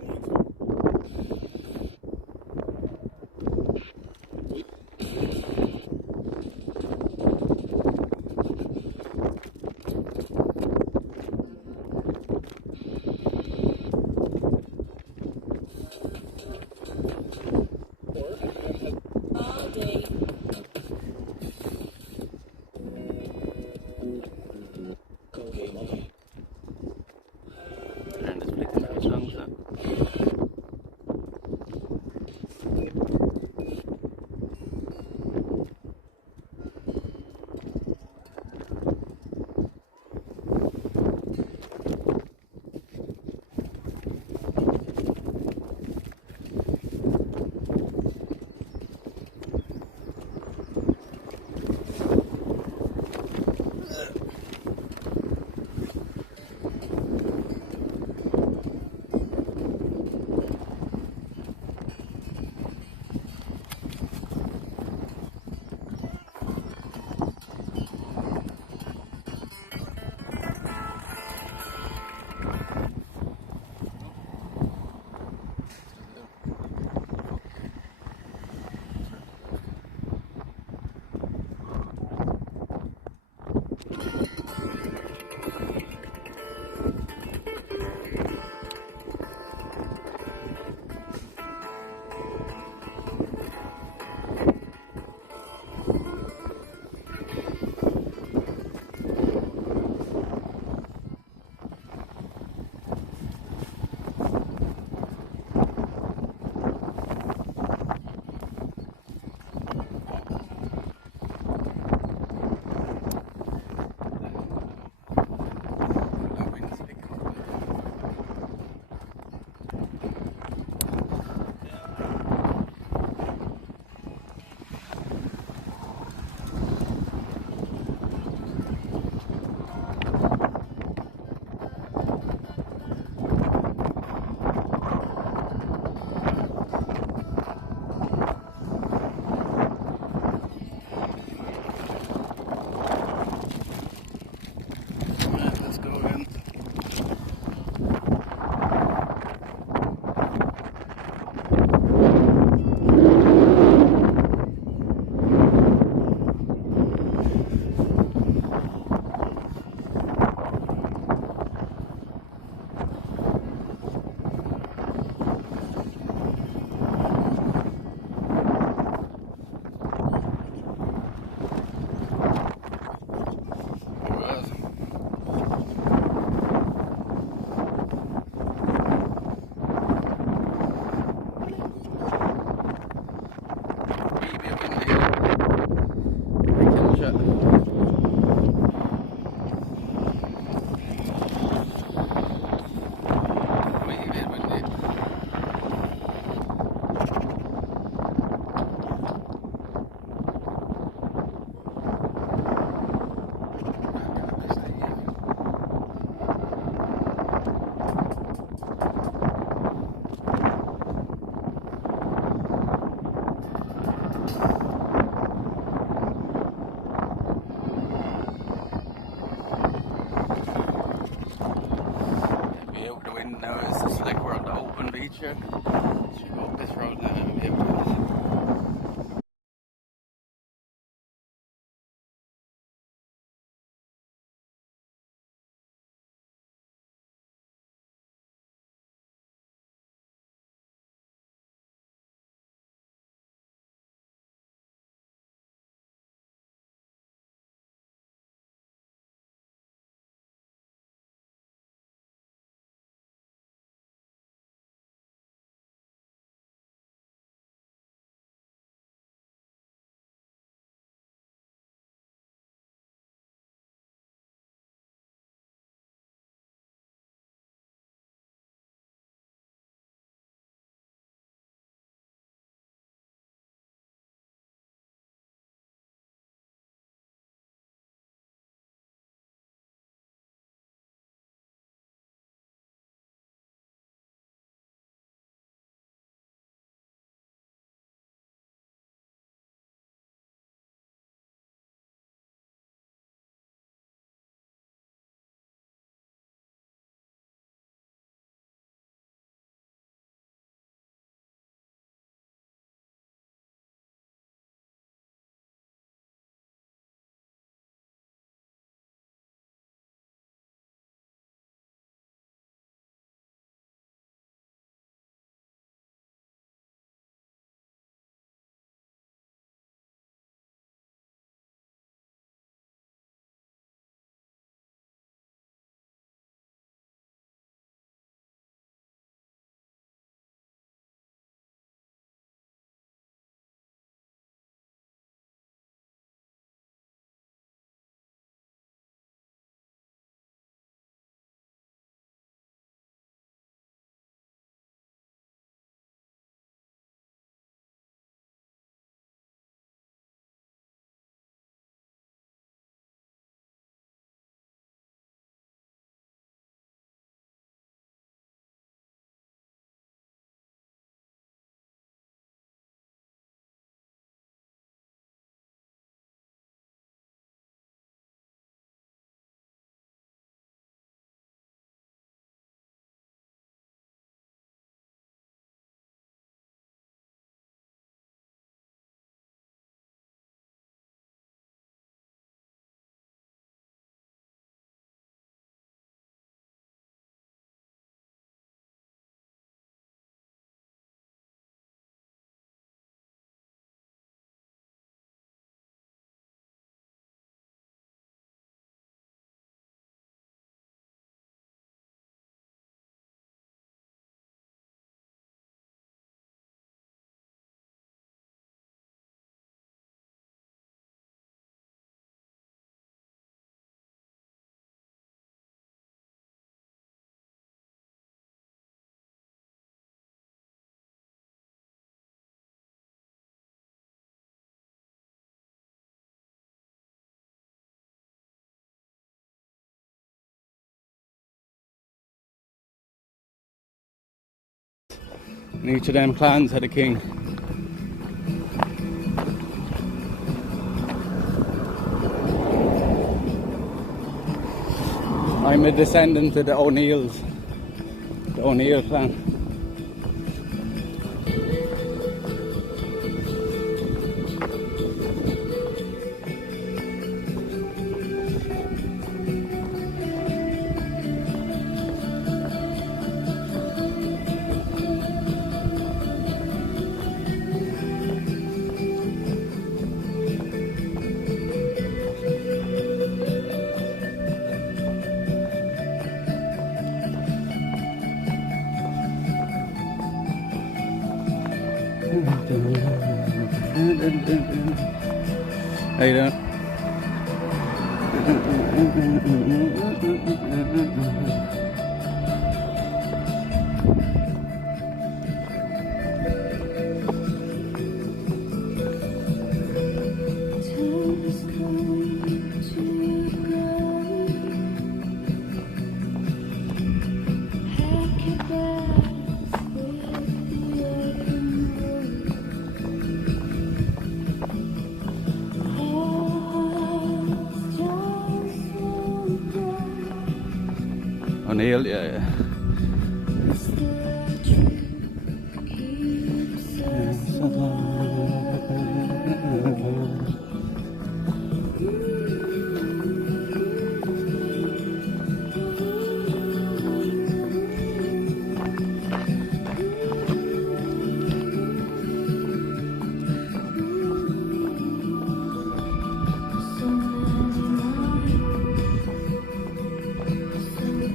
right, sure. Should go up this road now and be able to. And each of them clans had a king. I'm a descendant of the O'Neills, the O'Neill clan. How you doing? O'Neill, yeah.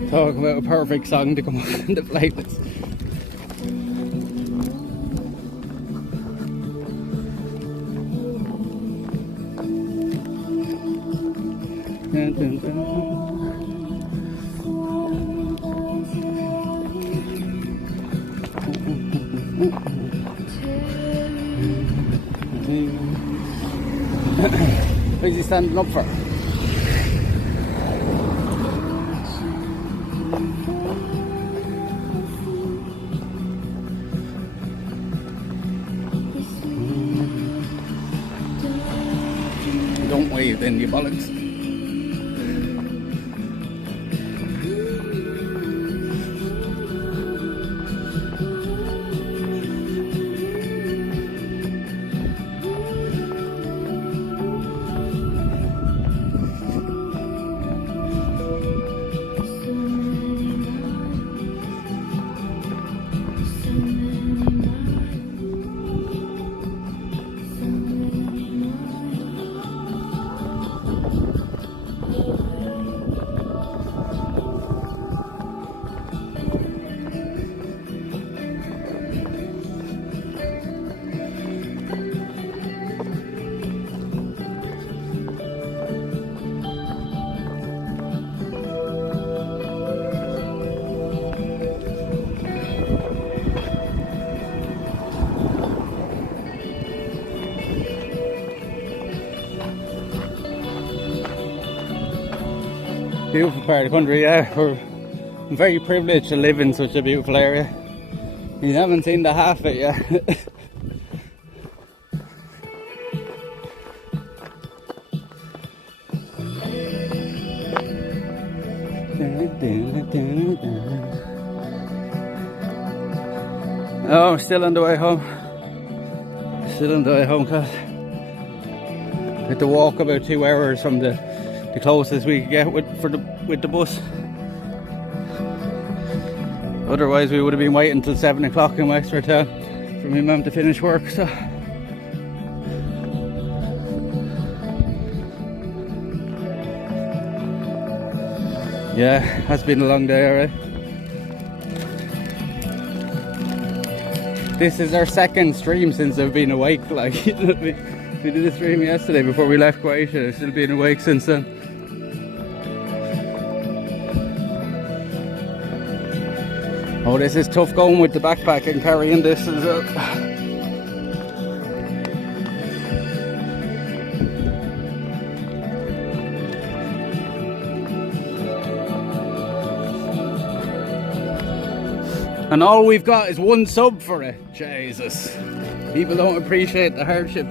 Talk about a perfect song to come up in the playlist. Dun, dun, dun. Who's he standing up for? Don't wave then, you bollocks. Beautiful part of the country, yeah. We're very privileged to live in such a beautiful area. You haven't seen the half of it yet. Oh, still on the way home. Still on the way home, cause I had to walk about 2 hours from the closest we could get with the bus. Otherwise we would have been waiting until 7 o'clock in Wexford town for my mum to finish work, so yeah, has been a long day, alright. This is our second stream since I've been awake, like, you know what I mean? We did a stream yesterday before we left Croatia. I've still been awake since then. Oh, this is tough going with the backpack and carrying this as well. And all we've got is 1 sub for it. Jesus. People don't appreciate the hardship.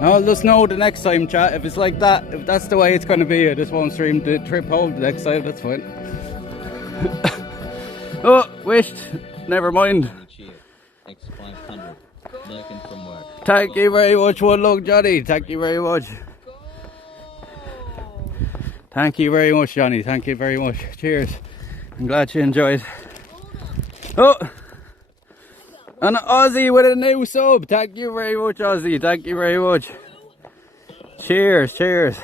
I'll just know the next time, chat. If it's like that, if that's the way it's going to be, I just won't stream the trip home the next time. That's fine. Oh, wished. Never mind. Thank you very much. One luck, Johnny. Thank you very much. Thank you very much, Johnny. Thank you very much. Cheers. I'm glad you enjoyed. Oh, an Aussie with a new sub. Thank you very much, Aussie. Thank you very much. Cheers, cheers.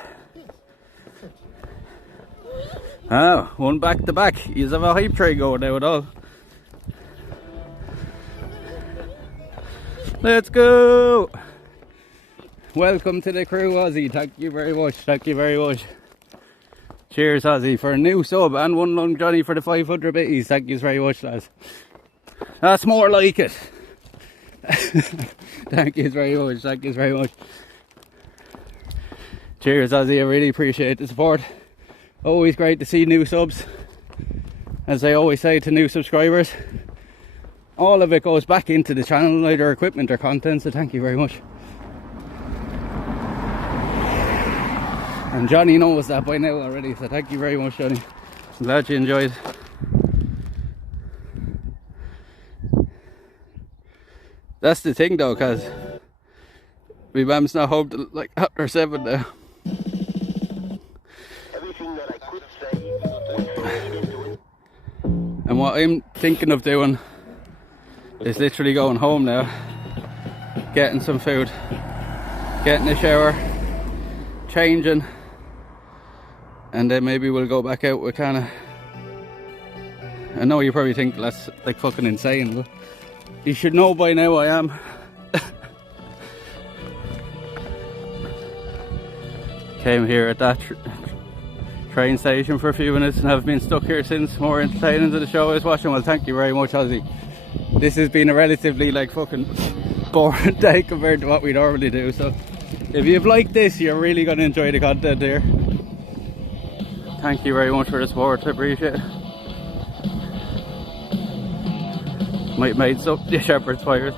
Oh, 1 back to back. You have a hype tray going now at all. Let's go. Welcome to the crew, Aussie. Thank you very much. Thank you very much. Cheers, Aussie, for a new sub, and 1 long Johnny for the 500 bitties. Thank you very much, lads. That's more like it. Thank you very much. Thank you very much. Cheers, Aussie. I really appreciate the support. Always great to see new subs. As I always say to new subscribers, all of it goes back into the channel, either equipment or content, so thank you very much. And Johnny knows that by now already, so thank you very much, Johnny. I'm glad you enjoyed. That's the thing though, because my mum's not home till like after 7 now. And what I'm thinking of doing is literally going home now, getting some food, getting a shower, changing, and then maybe we'll go back out with Kana. I know you probably think that's like fucking insane, but you should know by now I am. Came here at that train station for a few minutes and have been stuck here since. More entertaining than the show I was watching. Well, thank you very much, Ozzy. This has been a relatively like fucking boring day compared to what we normally do, so if you've liked this, you're really going to enjoy the content here. Thank you very much for the support, I appreciate it. Might have made some the Shepherd's Fires.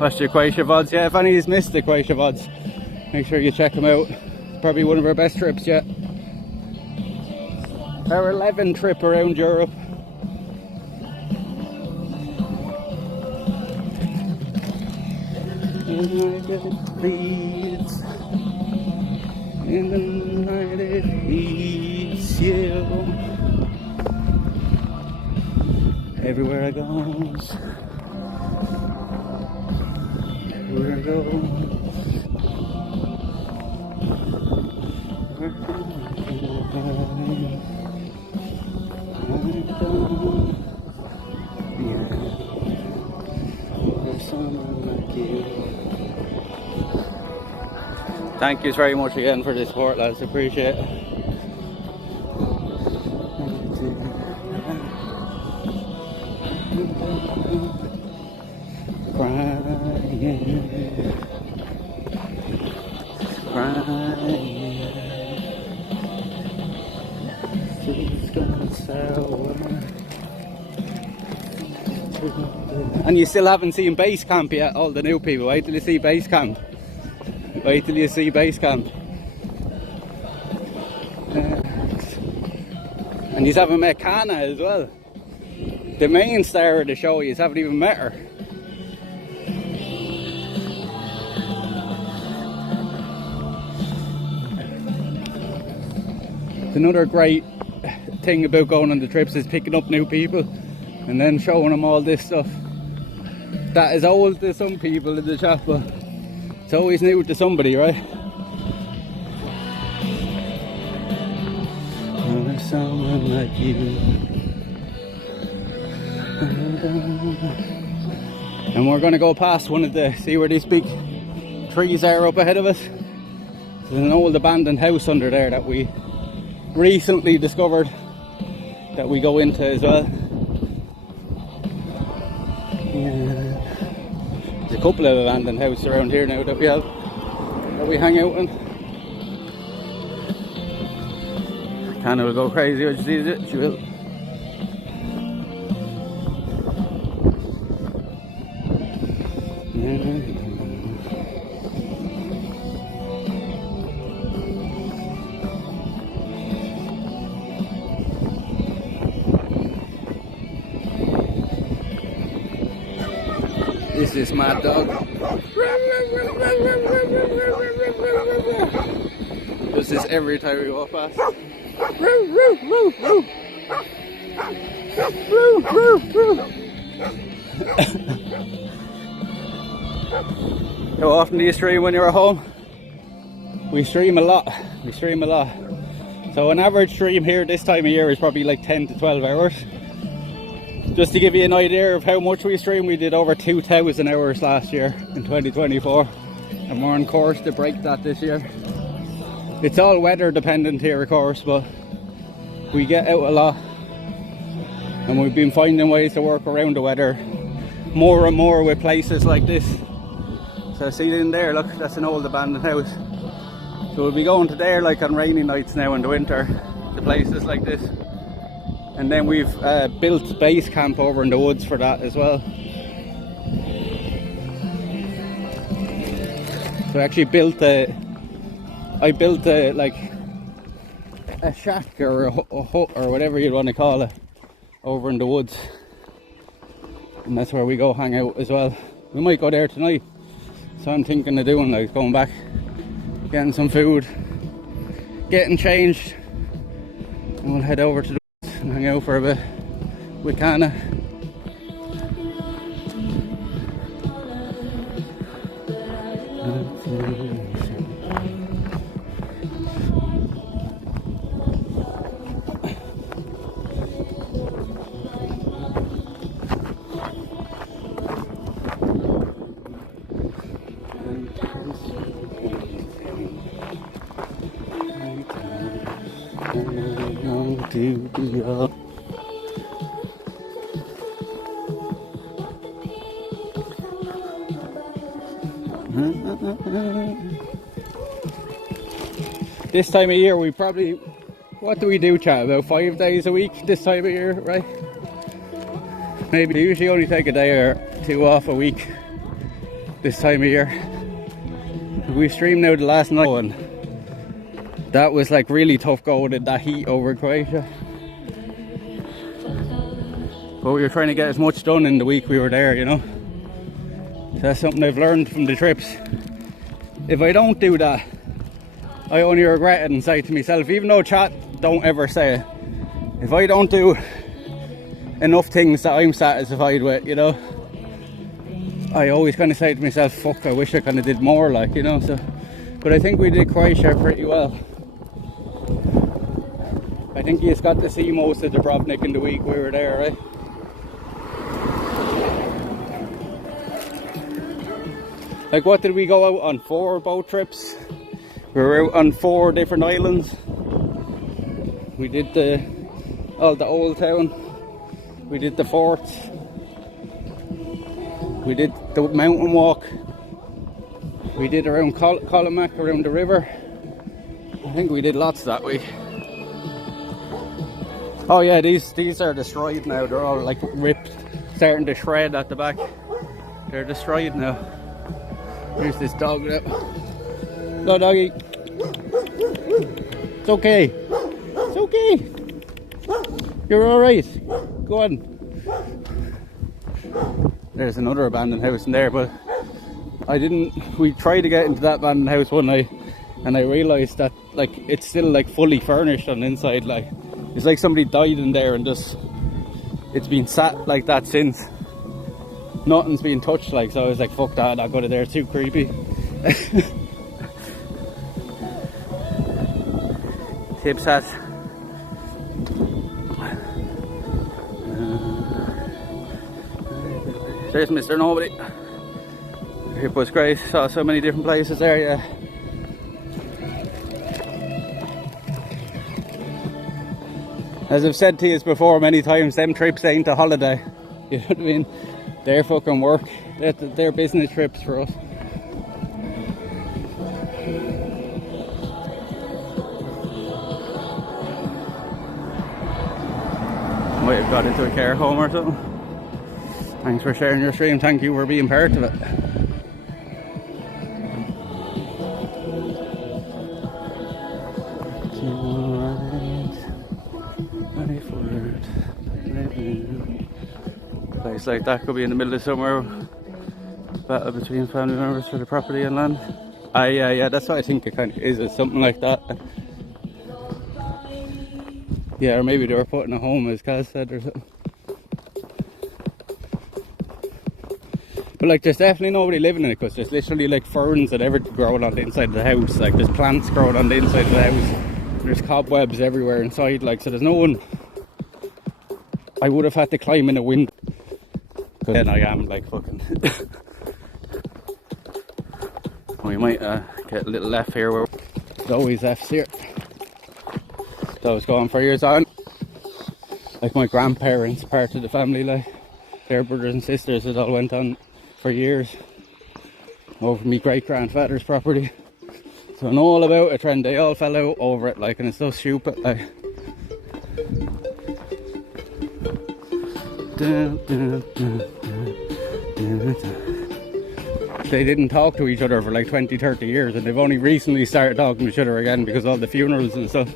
Watch the Croatia VODs. Yeah, if any of you missed the Croatia VODs, make sure you check them out. Probably one of our best trips yet. Our 11th trip around Europe. Bleeds in the night it beats you. Everywhere I go, everywhere I go. Thank you very much again for the support, lads. Appreciate it. And you still haven't seen base camp yet, all the new people. Wait till you see base camp. Wait till you see base camp. And you haven't met Kana as well. The main star of the show, you haven't even met her. It's another great thing about going on the trips is picking up new people and then showing them all this stuff that is old to some people in the chat, but it's always new to somebody, right? There's someone like you. And we're going to go past one of the, see where these big trees are up ahead of us. There's an old abandoned house under there that we recently discovered that we go into as well. Yeah. There's a couple of abandoned houses around here now that we hang out in. Hannah will go crazy when she sees it, she will. This is my dog. Does this every time we walk past. How often do you stream when you're at home? We stream a lot. We stream a lot. So an average stream here this time of year is probably like 10 to 12 hours. Just to give you an idea of how much we stream, we did over 2,000 hours last year in 2024. And we're on course to break that this year. It's all weather dependent here, of course, but we get out a lot. And we've been finding ways to work around the weather more and more with places like this. So see in there, look, that's an old abandoned house. So we'll be going to there like on rainy nights now in the winter, to places like this. And then we've built base camp over in the woods for that as well. So I actually built like a shack or a hut or whatever you'd want to call it over in the woods. And that's where we go hang out as well. We might go there tonight. So I'm thinking of doing like going back, getting some food, getting changed, and we'll head over to the woods and hang out for a bit with Kana. This time of year we probably, what do we do, chat? About 5 days a week this time of year, right? Maybe. We usually only take a day or two off a week this time of year. We streamed now the last night and that was like really tough going in that heat over Croatia. But we were trying to get as much done in the week we were there, you know. So that's something I've learned from the trips. If I don't do that, I only regret it and say to myself, even though chat don't ever say it, if I don't do enough things that I'm satisfied with, you know, I always kind of say to myself, fuck, I wish I kind of did more, like, you know. So, but I think we did Croatia pretty well. I think you just got to see most of Dubrovnik in the week we were there, right? Like, what did we go out on? 4 boat trips? We were out on 4 different islands. We did the old town. We did the forts. We did the mountain walk. We did around Kolomak, around the river. I think we did lots that week. Oh yeah, these are destroyed now. They're all like ripped, starting to shred at the back. They're destroyed now. Here's this dog now. Hello, doggy. It's okay. It's okay. You're alright. Go on. There's another abandoned house in there, but we tried to get into that abandoned house one night and I realised that like it's still like fully furnished on the inside. Like it's like somebody died in there and just it's been sat like that since. Nothing's been touched, like, so I was like, fuck that, I'll go to there, it's too creepy. Tips hat. There's Mr. Nobody. It was great, saw so many different places there, yeah. As I've said to you before many times, them trips ain't a holiday. You know what I mean? They're fucking work. They're business trips for us. Might have got into a care home or something. Thanks for sharing your stream. Thank you for being part of it. Place like that could be in the middle of somewhere. Battle between family members for the property and land. Yeah, that's what I think it kind of is. It's something like that. Yeah, or maybe they were putting a home, as Kaz said, or something. But like, there's definitely nobody living in it because there's literally like ferns and everything growing on the inside of the house. Like there's plants growing on the inside of the house. There's cobwebs everywhere inside. Like, so there's no one. I would have had to climb in a window. Because then I am like fucking. We might get a little left here where there's always F's here. So I was going for years on. Like my grandparents, part of the family, like their brothers and sisters, it all went on for years over me great grandfather's property. So I know all about it, and they all fell out over it, like, and it's so stupid, like. They didn't talk to each other for like 20-30 years, and they've only recently started talking to each other again because of all the funerals and stuff.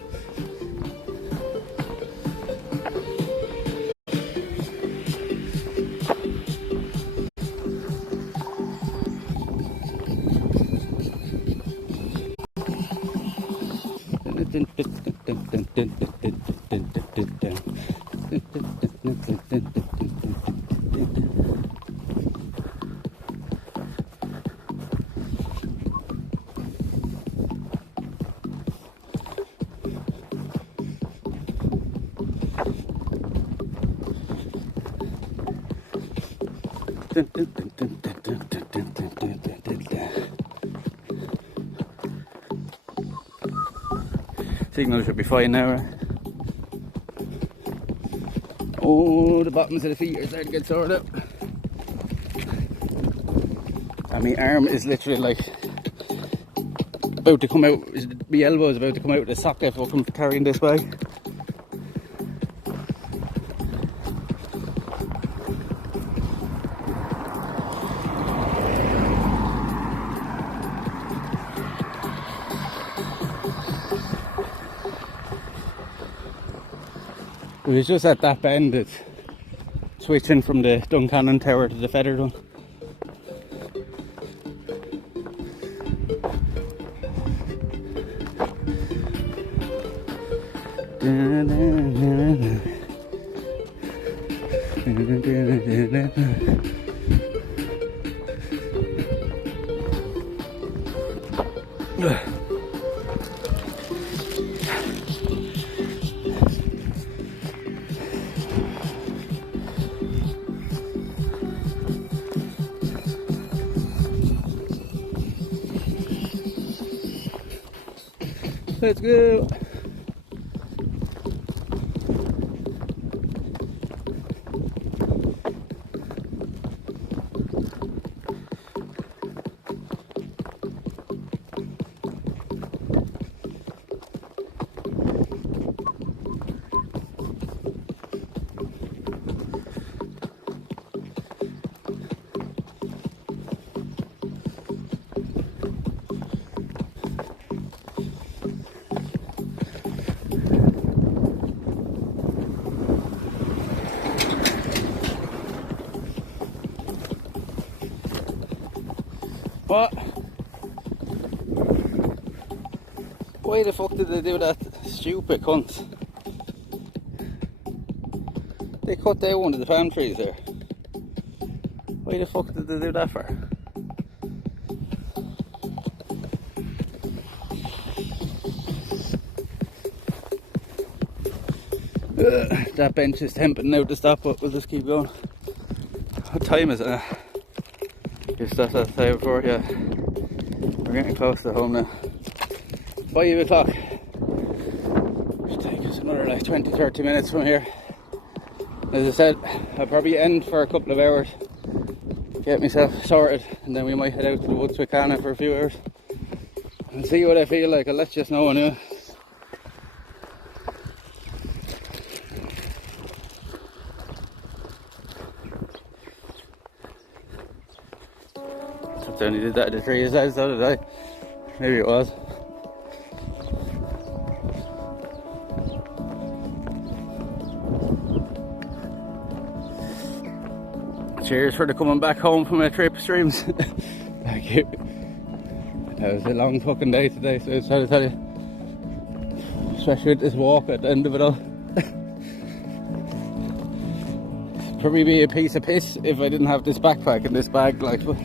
Signal should be fine now, right? Oh, the bottoms of the feet are starting to get sorted out. And my arm is literally like about to come out, my elbow is about to come out of the socket if I'm carrying this bag. It was just at that bend it's switching from the Duncannon Tower to the feathered one. Let's go. What? Why the fuck did they do that? Stupid cunts. They cut down one of the palm trees there. Why the fuck did they do that for? That bench is tempting now to stop, but we'll just keep going. What time is it now? Just that's that time before, yeah. We're getting close to home now. 5 o'clock. Should take us another like 20-30 minutes from here. As I said, I'll probably end for a couple of hours, get myself sorted, and then we might head out to the woods with Kana for a few hours and see what I feel like. I'll let you know anyway. I only did that at the trees the other day. Maybe it was. Cheers for the coming back home from a trip streams. Thank you. That was a long fucking day today, so I was trying to tell you. Especially with this walk at the end of it all. Probably be a piece of piss if I didn't have this backpack and this bag, like, but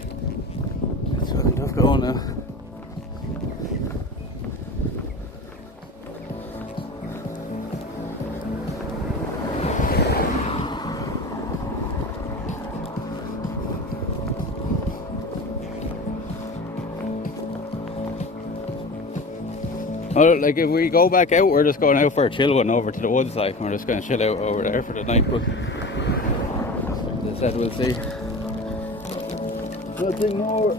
it's fucking tough going now. Oh, like if we go back out, we're just going out for a chill one over to the woods, like we're just going to chill out over there for the night. But as I said, we'll see. Nothing more.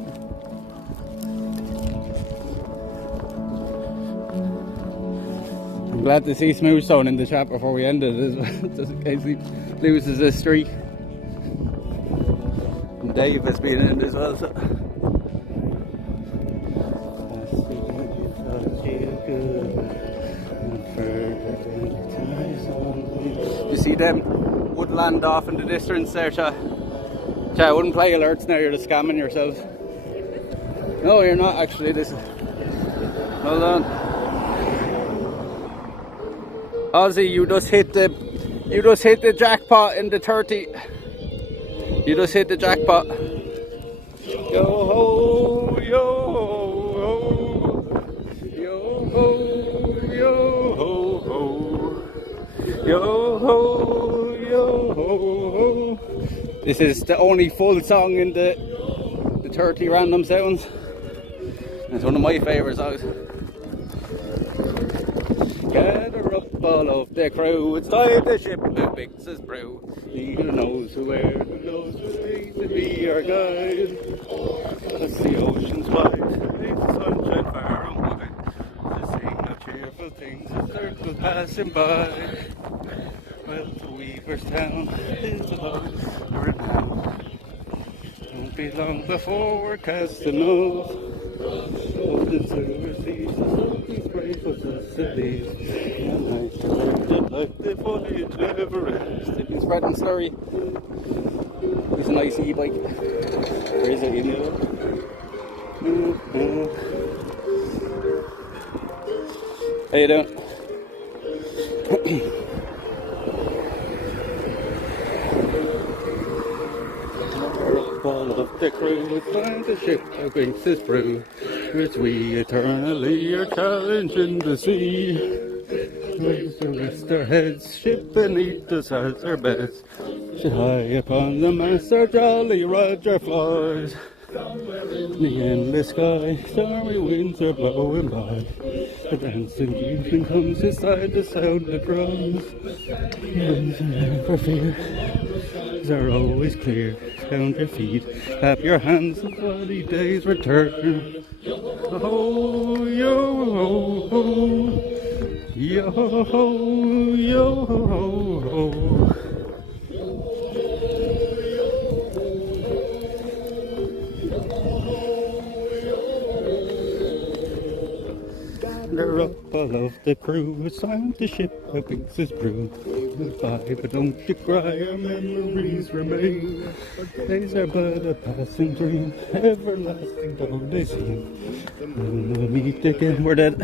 I'm glad to see Smoothstone in the chat before we ended as well, just in case he loses his streak. And Dave has been in it as well, so. You see them woodland off in the distance there, chat? Chat, I wouldn't play alerts now, you're just scamming yourselves. No, you're not actually. This is... Hold on. Ozzy, you just hit the jackpot in the 30. You just hit the jackpot. Yo ho, yo ho, yo ho, yo ho ho, yo ho, yo ho ho. This is the only full song in the 30 random sounds. It's one of my favourite songs. Gather up all of the crew, it's time the ship that makes us brew. He who knows where, who knows who needs to be our guide. As the ocean's wide, makes the sunshine far and wide. To see no cheerful things as circles passing by. Well, the Weaver's town is about renown. Won't be long before we're casting off. Golden silver seas, the sulky spray for us to leave. And nights are burdened like the foliage never ends. They've been spreading slurry. It's a nice e-bike. Or is it, you know? How you doing? All of the crew would find the ship that brings this brew, which we eternally are challenging the sea. Raise to rest our heads, ship beneath us as our beds. Sit high upon the mast, our jolly Roger flies. In the endless sky, stormy winds are blowing by. The dancing evening comes beside the sound of drums. Winds are never fear, are always clear. Count your feet, clap your hands, and bloody days return. Oh, yo, ho, ho, yo, ho, yo, ho, ho. They're up all of the crew, it's time to ship a pieces brew. Goodbye, but don't you cry, our memories remain. Days are but a passing dream, everlasting though they seem. When we'll meet again, we're dead.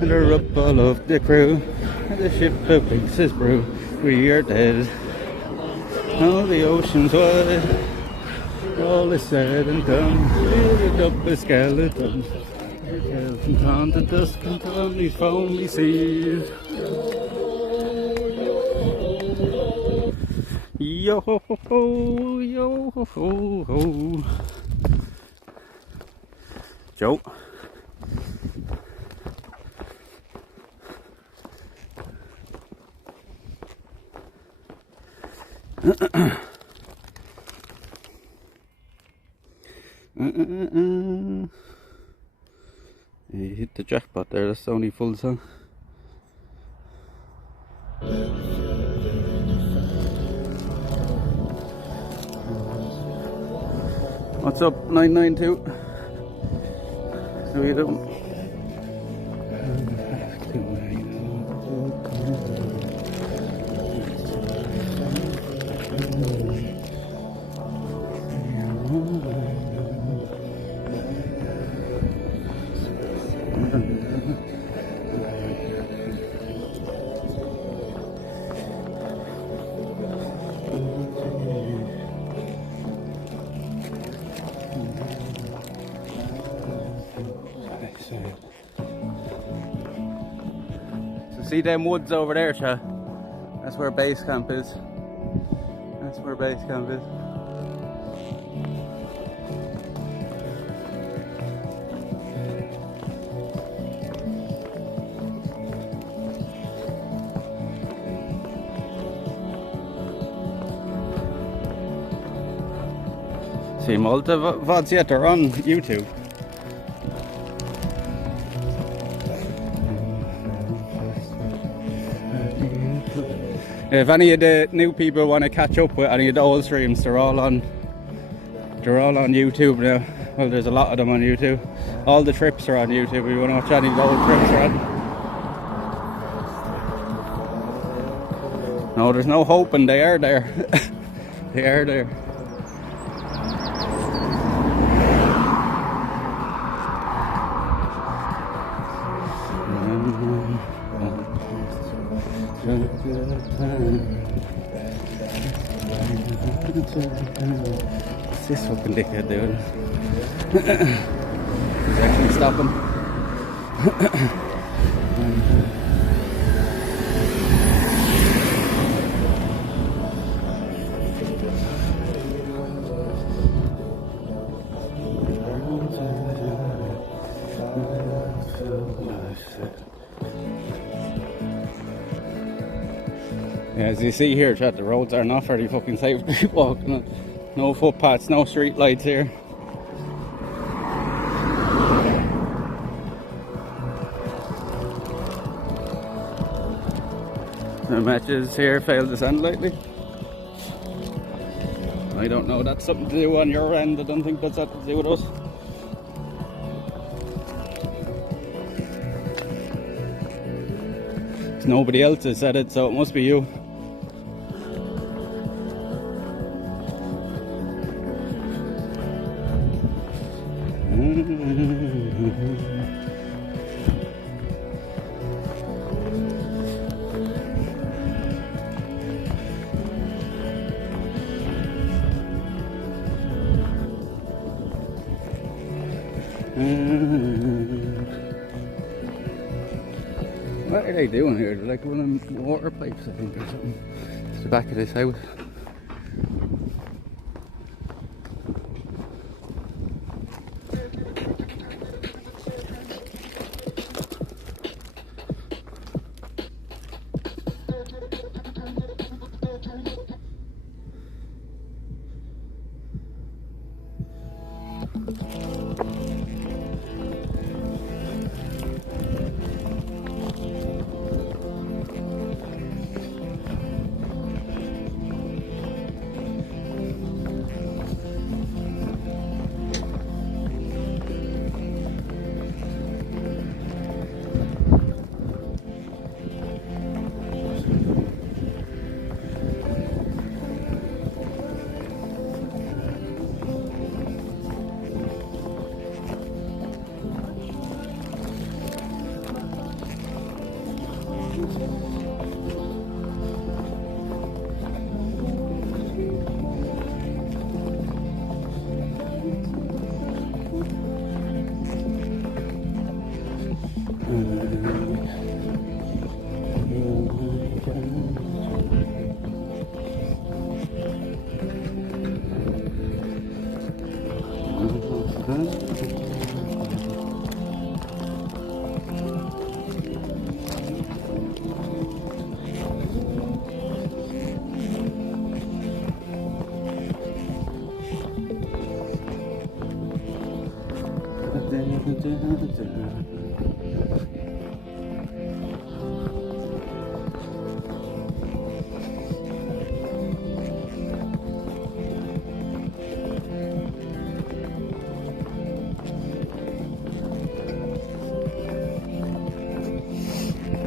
And they're up all of the crew, and the ship a pieces brew. We are dead. Now the ocean's wide, all is said and done. Build up a skeleton. From dawn to dusk until these foamy seas. Yo ho ho, yo ho ho. Joe. You hit the jackpot there, that's the only full song. What's up, 992? How you doing? See them woods over there, Cha? That's where base camp is. That's where base camp is. See, Malta VODs yet are on YouTube. If any of the new people want to catch up with any of the old streams, they're all on YouTube now. Well, there's a lot of them on YouTube. All the trips are on YouTube. If you want to watch any of the old trips are on. No, there's no hoping, they are there. They are there. What's this fucking dickhead doing? He's actually stopping. Yeah, as you see here, chat, the roads are not very fucking safe to keep walking on. No footpaths, no street lights here. The matches here failed to send lately. I don't know, that's something to do on your end. I don't think that's something to do with us. Nobody else has said it, so it must be you. What are they doing here? They're like running water pipes, I think, or something. It's the back of this house.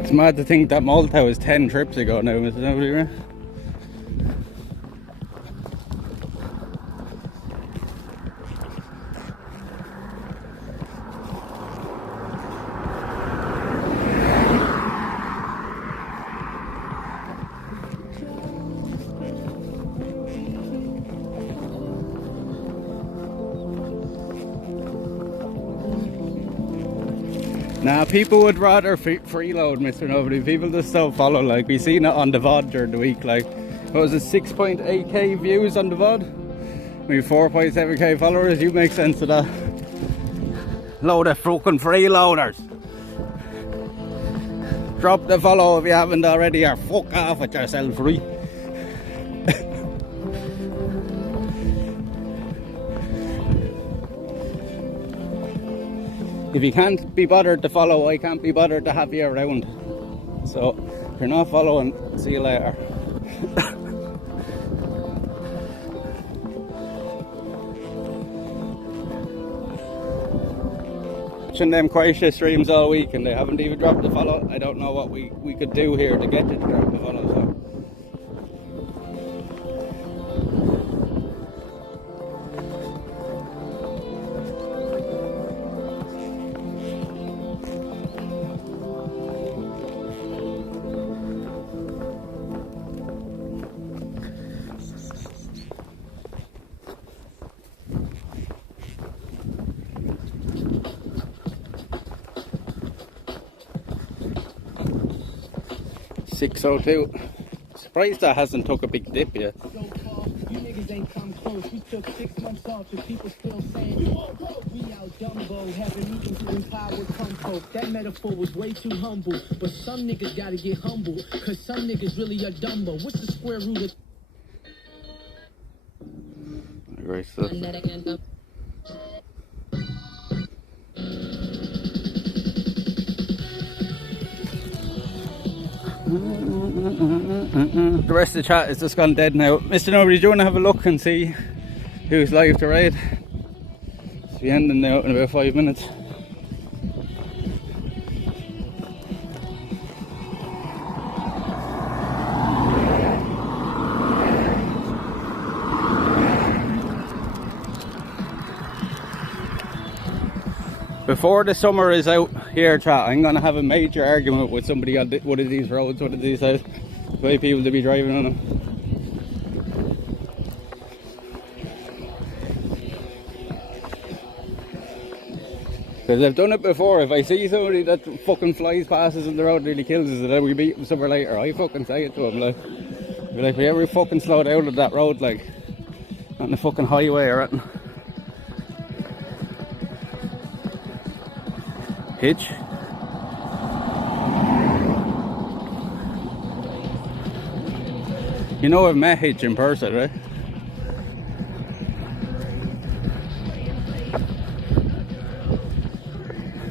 It's mad to think that Malta was 10 trips ago now, isn't it? Right? Nah, people would rather freeload, Mr. Nobody. People just don't follow. Like, we seen it on the VOD during the week. Like, what was it, 6.8k views on the VOD? We have 4.7k followers. You make sense of that. Load of fucking freeloaders. Drop the follow if you haven't already, or fuck off with yourself, right? If you can't be bothered to follow, I can't be bothered to have you around. So, if you're not following, see you later. Watching them Croatia streams all week and they haven't even dropped the follow. I don't know what we could do here to get you to drop the follow. So. $6.02. Surprised that hasn't took a big dip yet. You niggas ain't come close. took 6 months off and people still saying, we out Dumbo, having meetings with empowered folk. That metaphor was way too humble. But some niggas gotta get humble, cause some niggas really are Dumbo. What's the square root of... Great stuff. The rest of the chat is just gone dead now. Mr. Nobody, do you want to have a look and see who's live to raid? It's the ending now in about 5 minutes. Before the summer is out here, chat, I'm going to have a major argument with somebody on one of these roads, one of these sides. The way people to be driving on them. Because I've done it before. If I see somebody that fucking flies past us on the road and really kills us and then we beat them somewhere later, I fucking say it to them, like. Be like, if we ever fucking slow down on that road, like, on the fucking highway or anything. Hitch. You know I've met Hitch in person, right?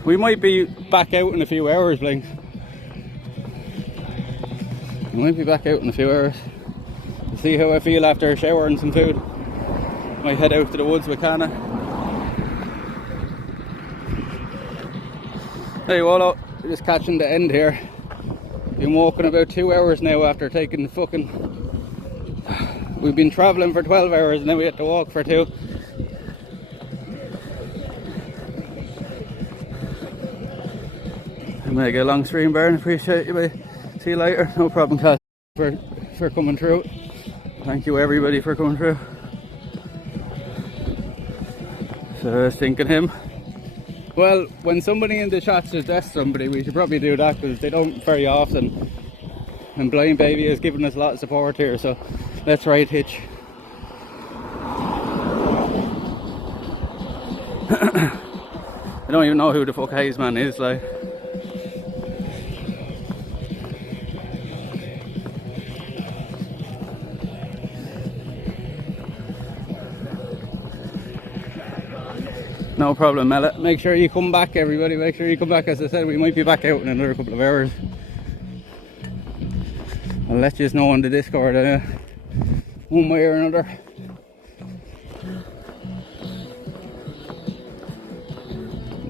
We might be back out in a few hours, Blink. We might be back out in a few hours. To see how I feel after a shower and some food. Might head out to the woods with Canna. Hey Wallo, just catching the end here. Been walking about 2 hours now after taking the fucking... We've been travelling for 12 hours and then we had to walk for 2. Make a long stream, Baron. Appreciate you, buddy. See you later. No problem, Cass, for coming through. Thank you everybody for coming through. So I was thinking him. Well, when somebody in the chat suggests somebody, we should probably do that because they don't very often. And Blind Baby has given us a lot of support here, so let's ride Hitch. I don't even know who the fuck Hayes Man is, like. No problem, Mela. Make sure you come back, everybody. Make sure you come back. As I said, we might be back out in another couple of hours. I'll let you know on the Discord one way or another.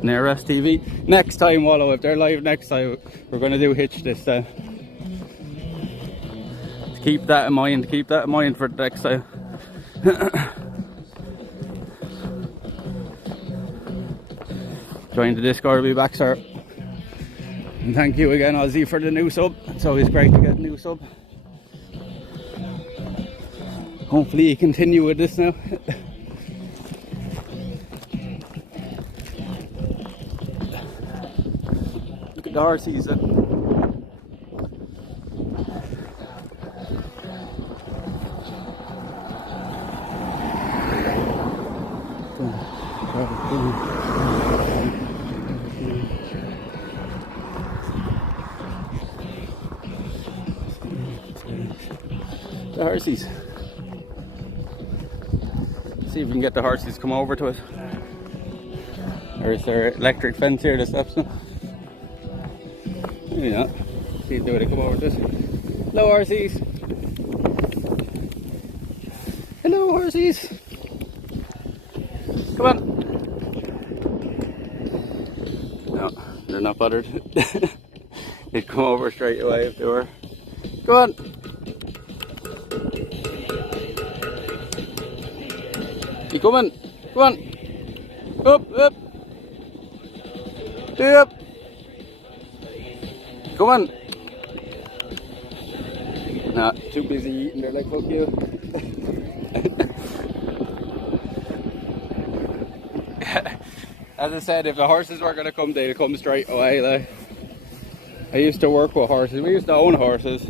Nearest TV. Next time, Wallow, if they're live next time, we're going to do Hitch this time. Keep that in mind. Keep that in mind for the next time. Join the Discord, be back, sir. And thank you again, Ozzy, for the new sub. It's always great to get a new sub. Hopefully you continue with this now. Look at the horses then. The horses. See if we can get the horses to come over to us. Or is there electric fence here that stops them? Maybe not. See if they come over to us. Hello horses. Hello horses. Come on. No, they're not bothered. They'd come over straight away if they were. Come on. You coming? Come on. Up, up. Stay up. Come on. Nah, too busy eating. They're like, fuck you. As I said, if the horses were going to come, they'd come straight away. Like, I used to work with horses. We used to own horses.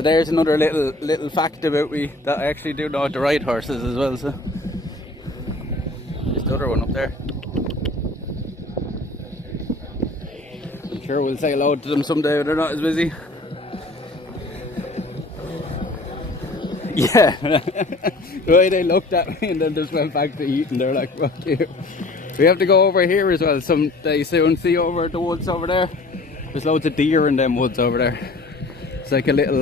So there's another little fact about me, that I actually do know how to ride horses as well. So there's the other one up there. I'm sure we'll say hello to them someday when they're not as busy. Yeah, the way they looked at me and then just went back to eating, they're like, fuck you. We have to go over here as well someday soon. See over the woods over there? There's loads of deer in them woods over there. It's like a little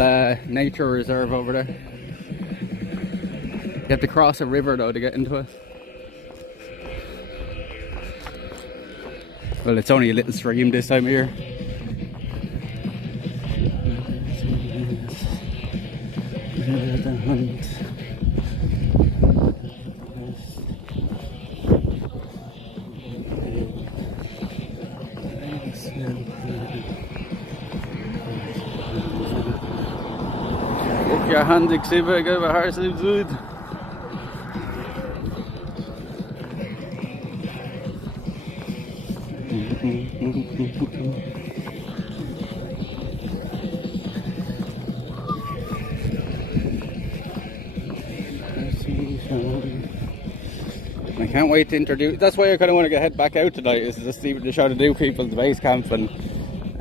nature reserve over there. You have to cross a river though to get into it. Well, it's only a little stream this time of year. Ook je hand, ik zie wel, ik heb haar zo goed. I can't wait to introduce. That's why I kind of want to head back out tonight, is just to show the new people at the base camp and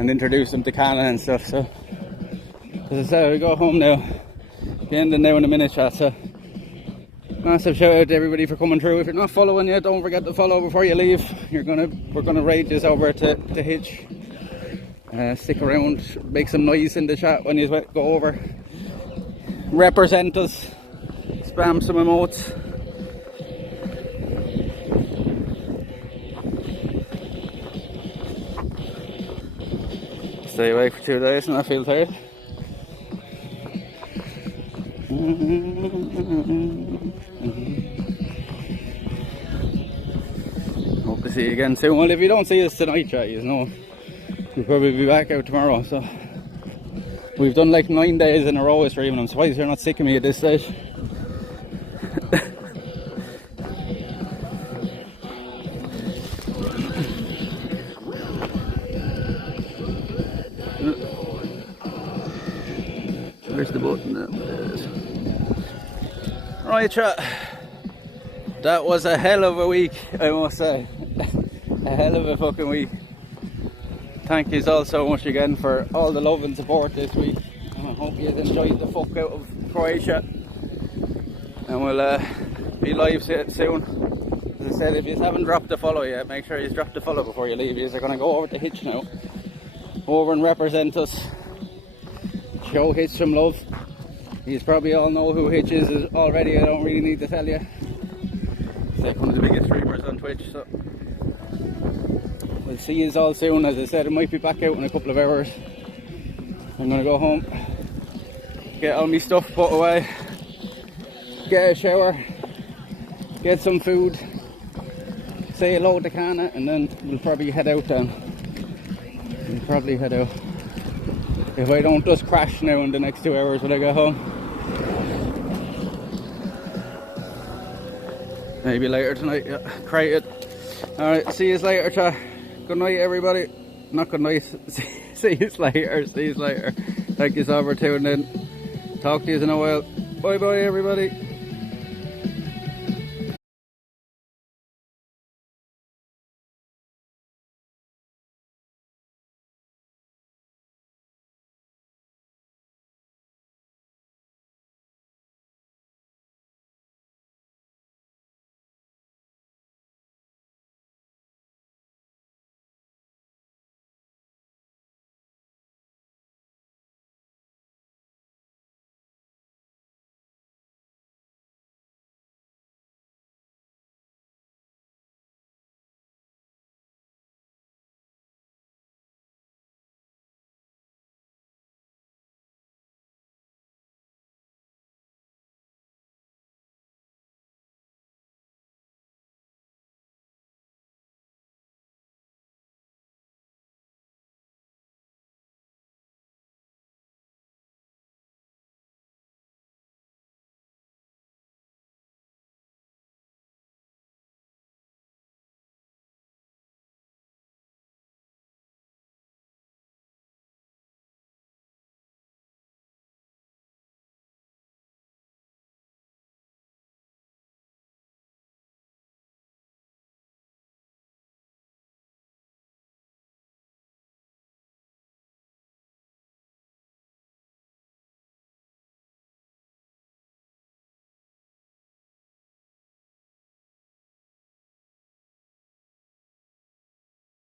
introduce them to Cana and stuff. So, as I said, we go home now. The ending now in a minute, chat. So, massive shout out to everybody for coming through. If you're not following yet, don't forget to follow before you leave. We're gonna raid this over to Hitch. Stick around, make some noise in the chat when you go over. Represent us. Spam some emotes. Stay awake for 2 days and I feel tired. Hope to see you again soon. Well, if you don't see us tonight, chat, you know, we'll probably be back out tomorrow. So we've done like 9 days in a row of streaming. I'm surprised you're not sick of me at this stage. Where's the button? There it is. Right, chat. That was a hell of a week, I must say. A hell of a fucking week. Thank you all so much again for all the love and support this week. I hope you enjoyed the fuck out of Croatia. And we'll be live soon. As I said, if you haven't dropped a follow yet, make sure you drop the follow before you leave. You're going to go over to Hitch now. Over and represent us. Show Hitch some love. You probably all know who Hitch is already. I don't really need to tell you. He's like one of the biggest streamers on Twitch. So we'll see you all soon. As I said, it might be back out in a couple of hours. I'm gonna go home, get all my stuff put away, get a shower, get some food, say hello to Cana, and then we'll probably head out then. We'll probably head out. If I don't just crash now in the next 2 hours when I get home. Maybe later tonight, yeah. Create it. Alright, see you later, chat. Good night, everybody. Not good night. See you later. See you later. Thank you so much for tuning in. Talk to you in a while. Bye bye, everybody.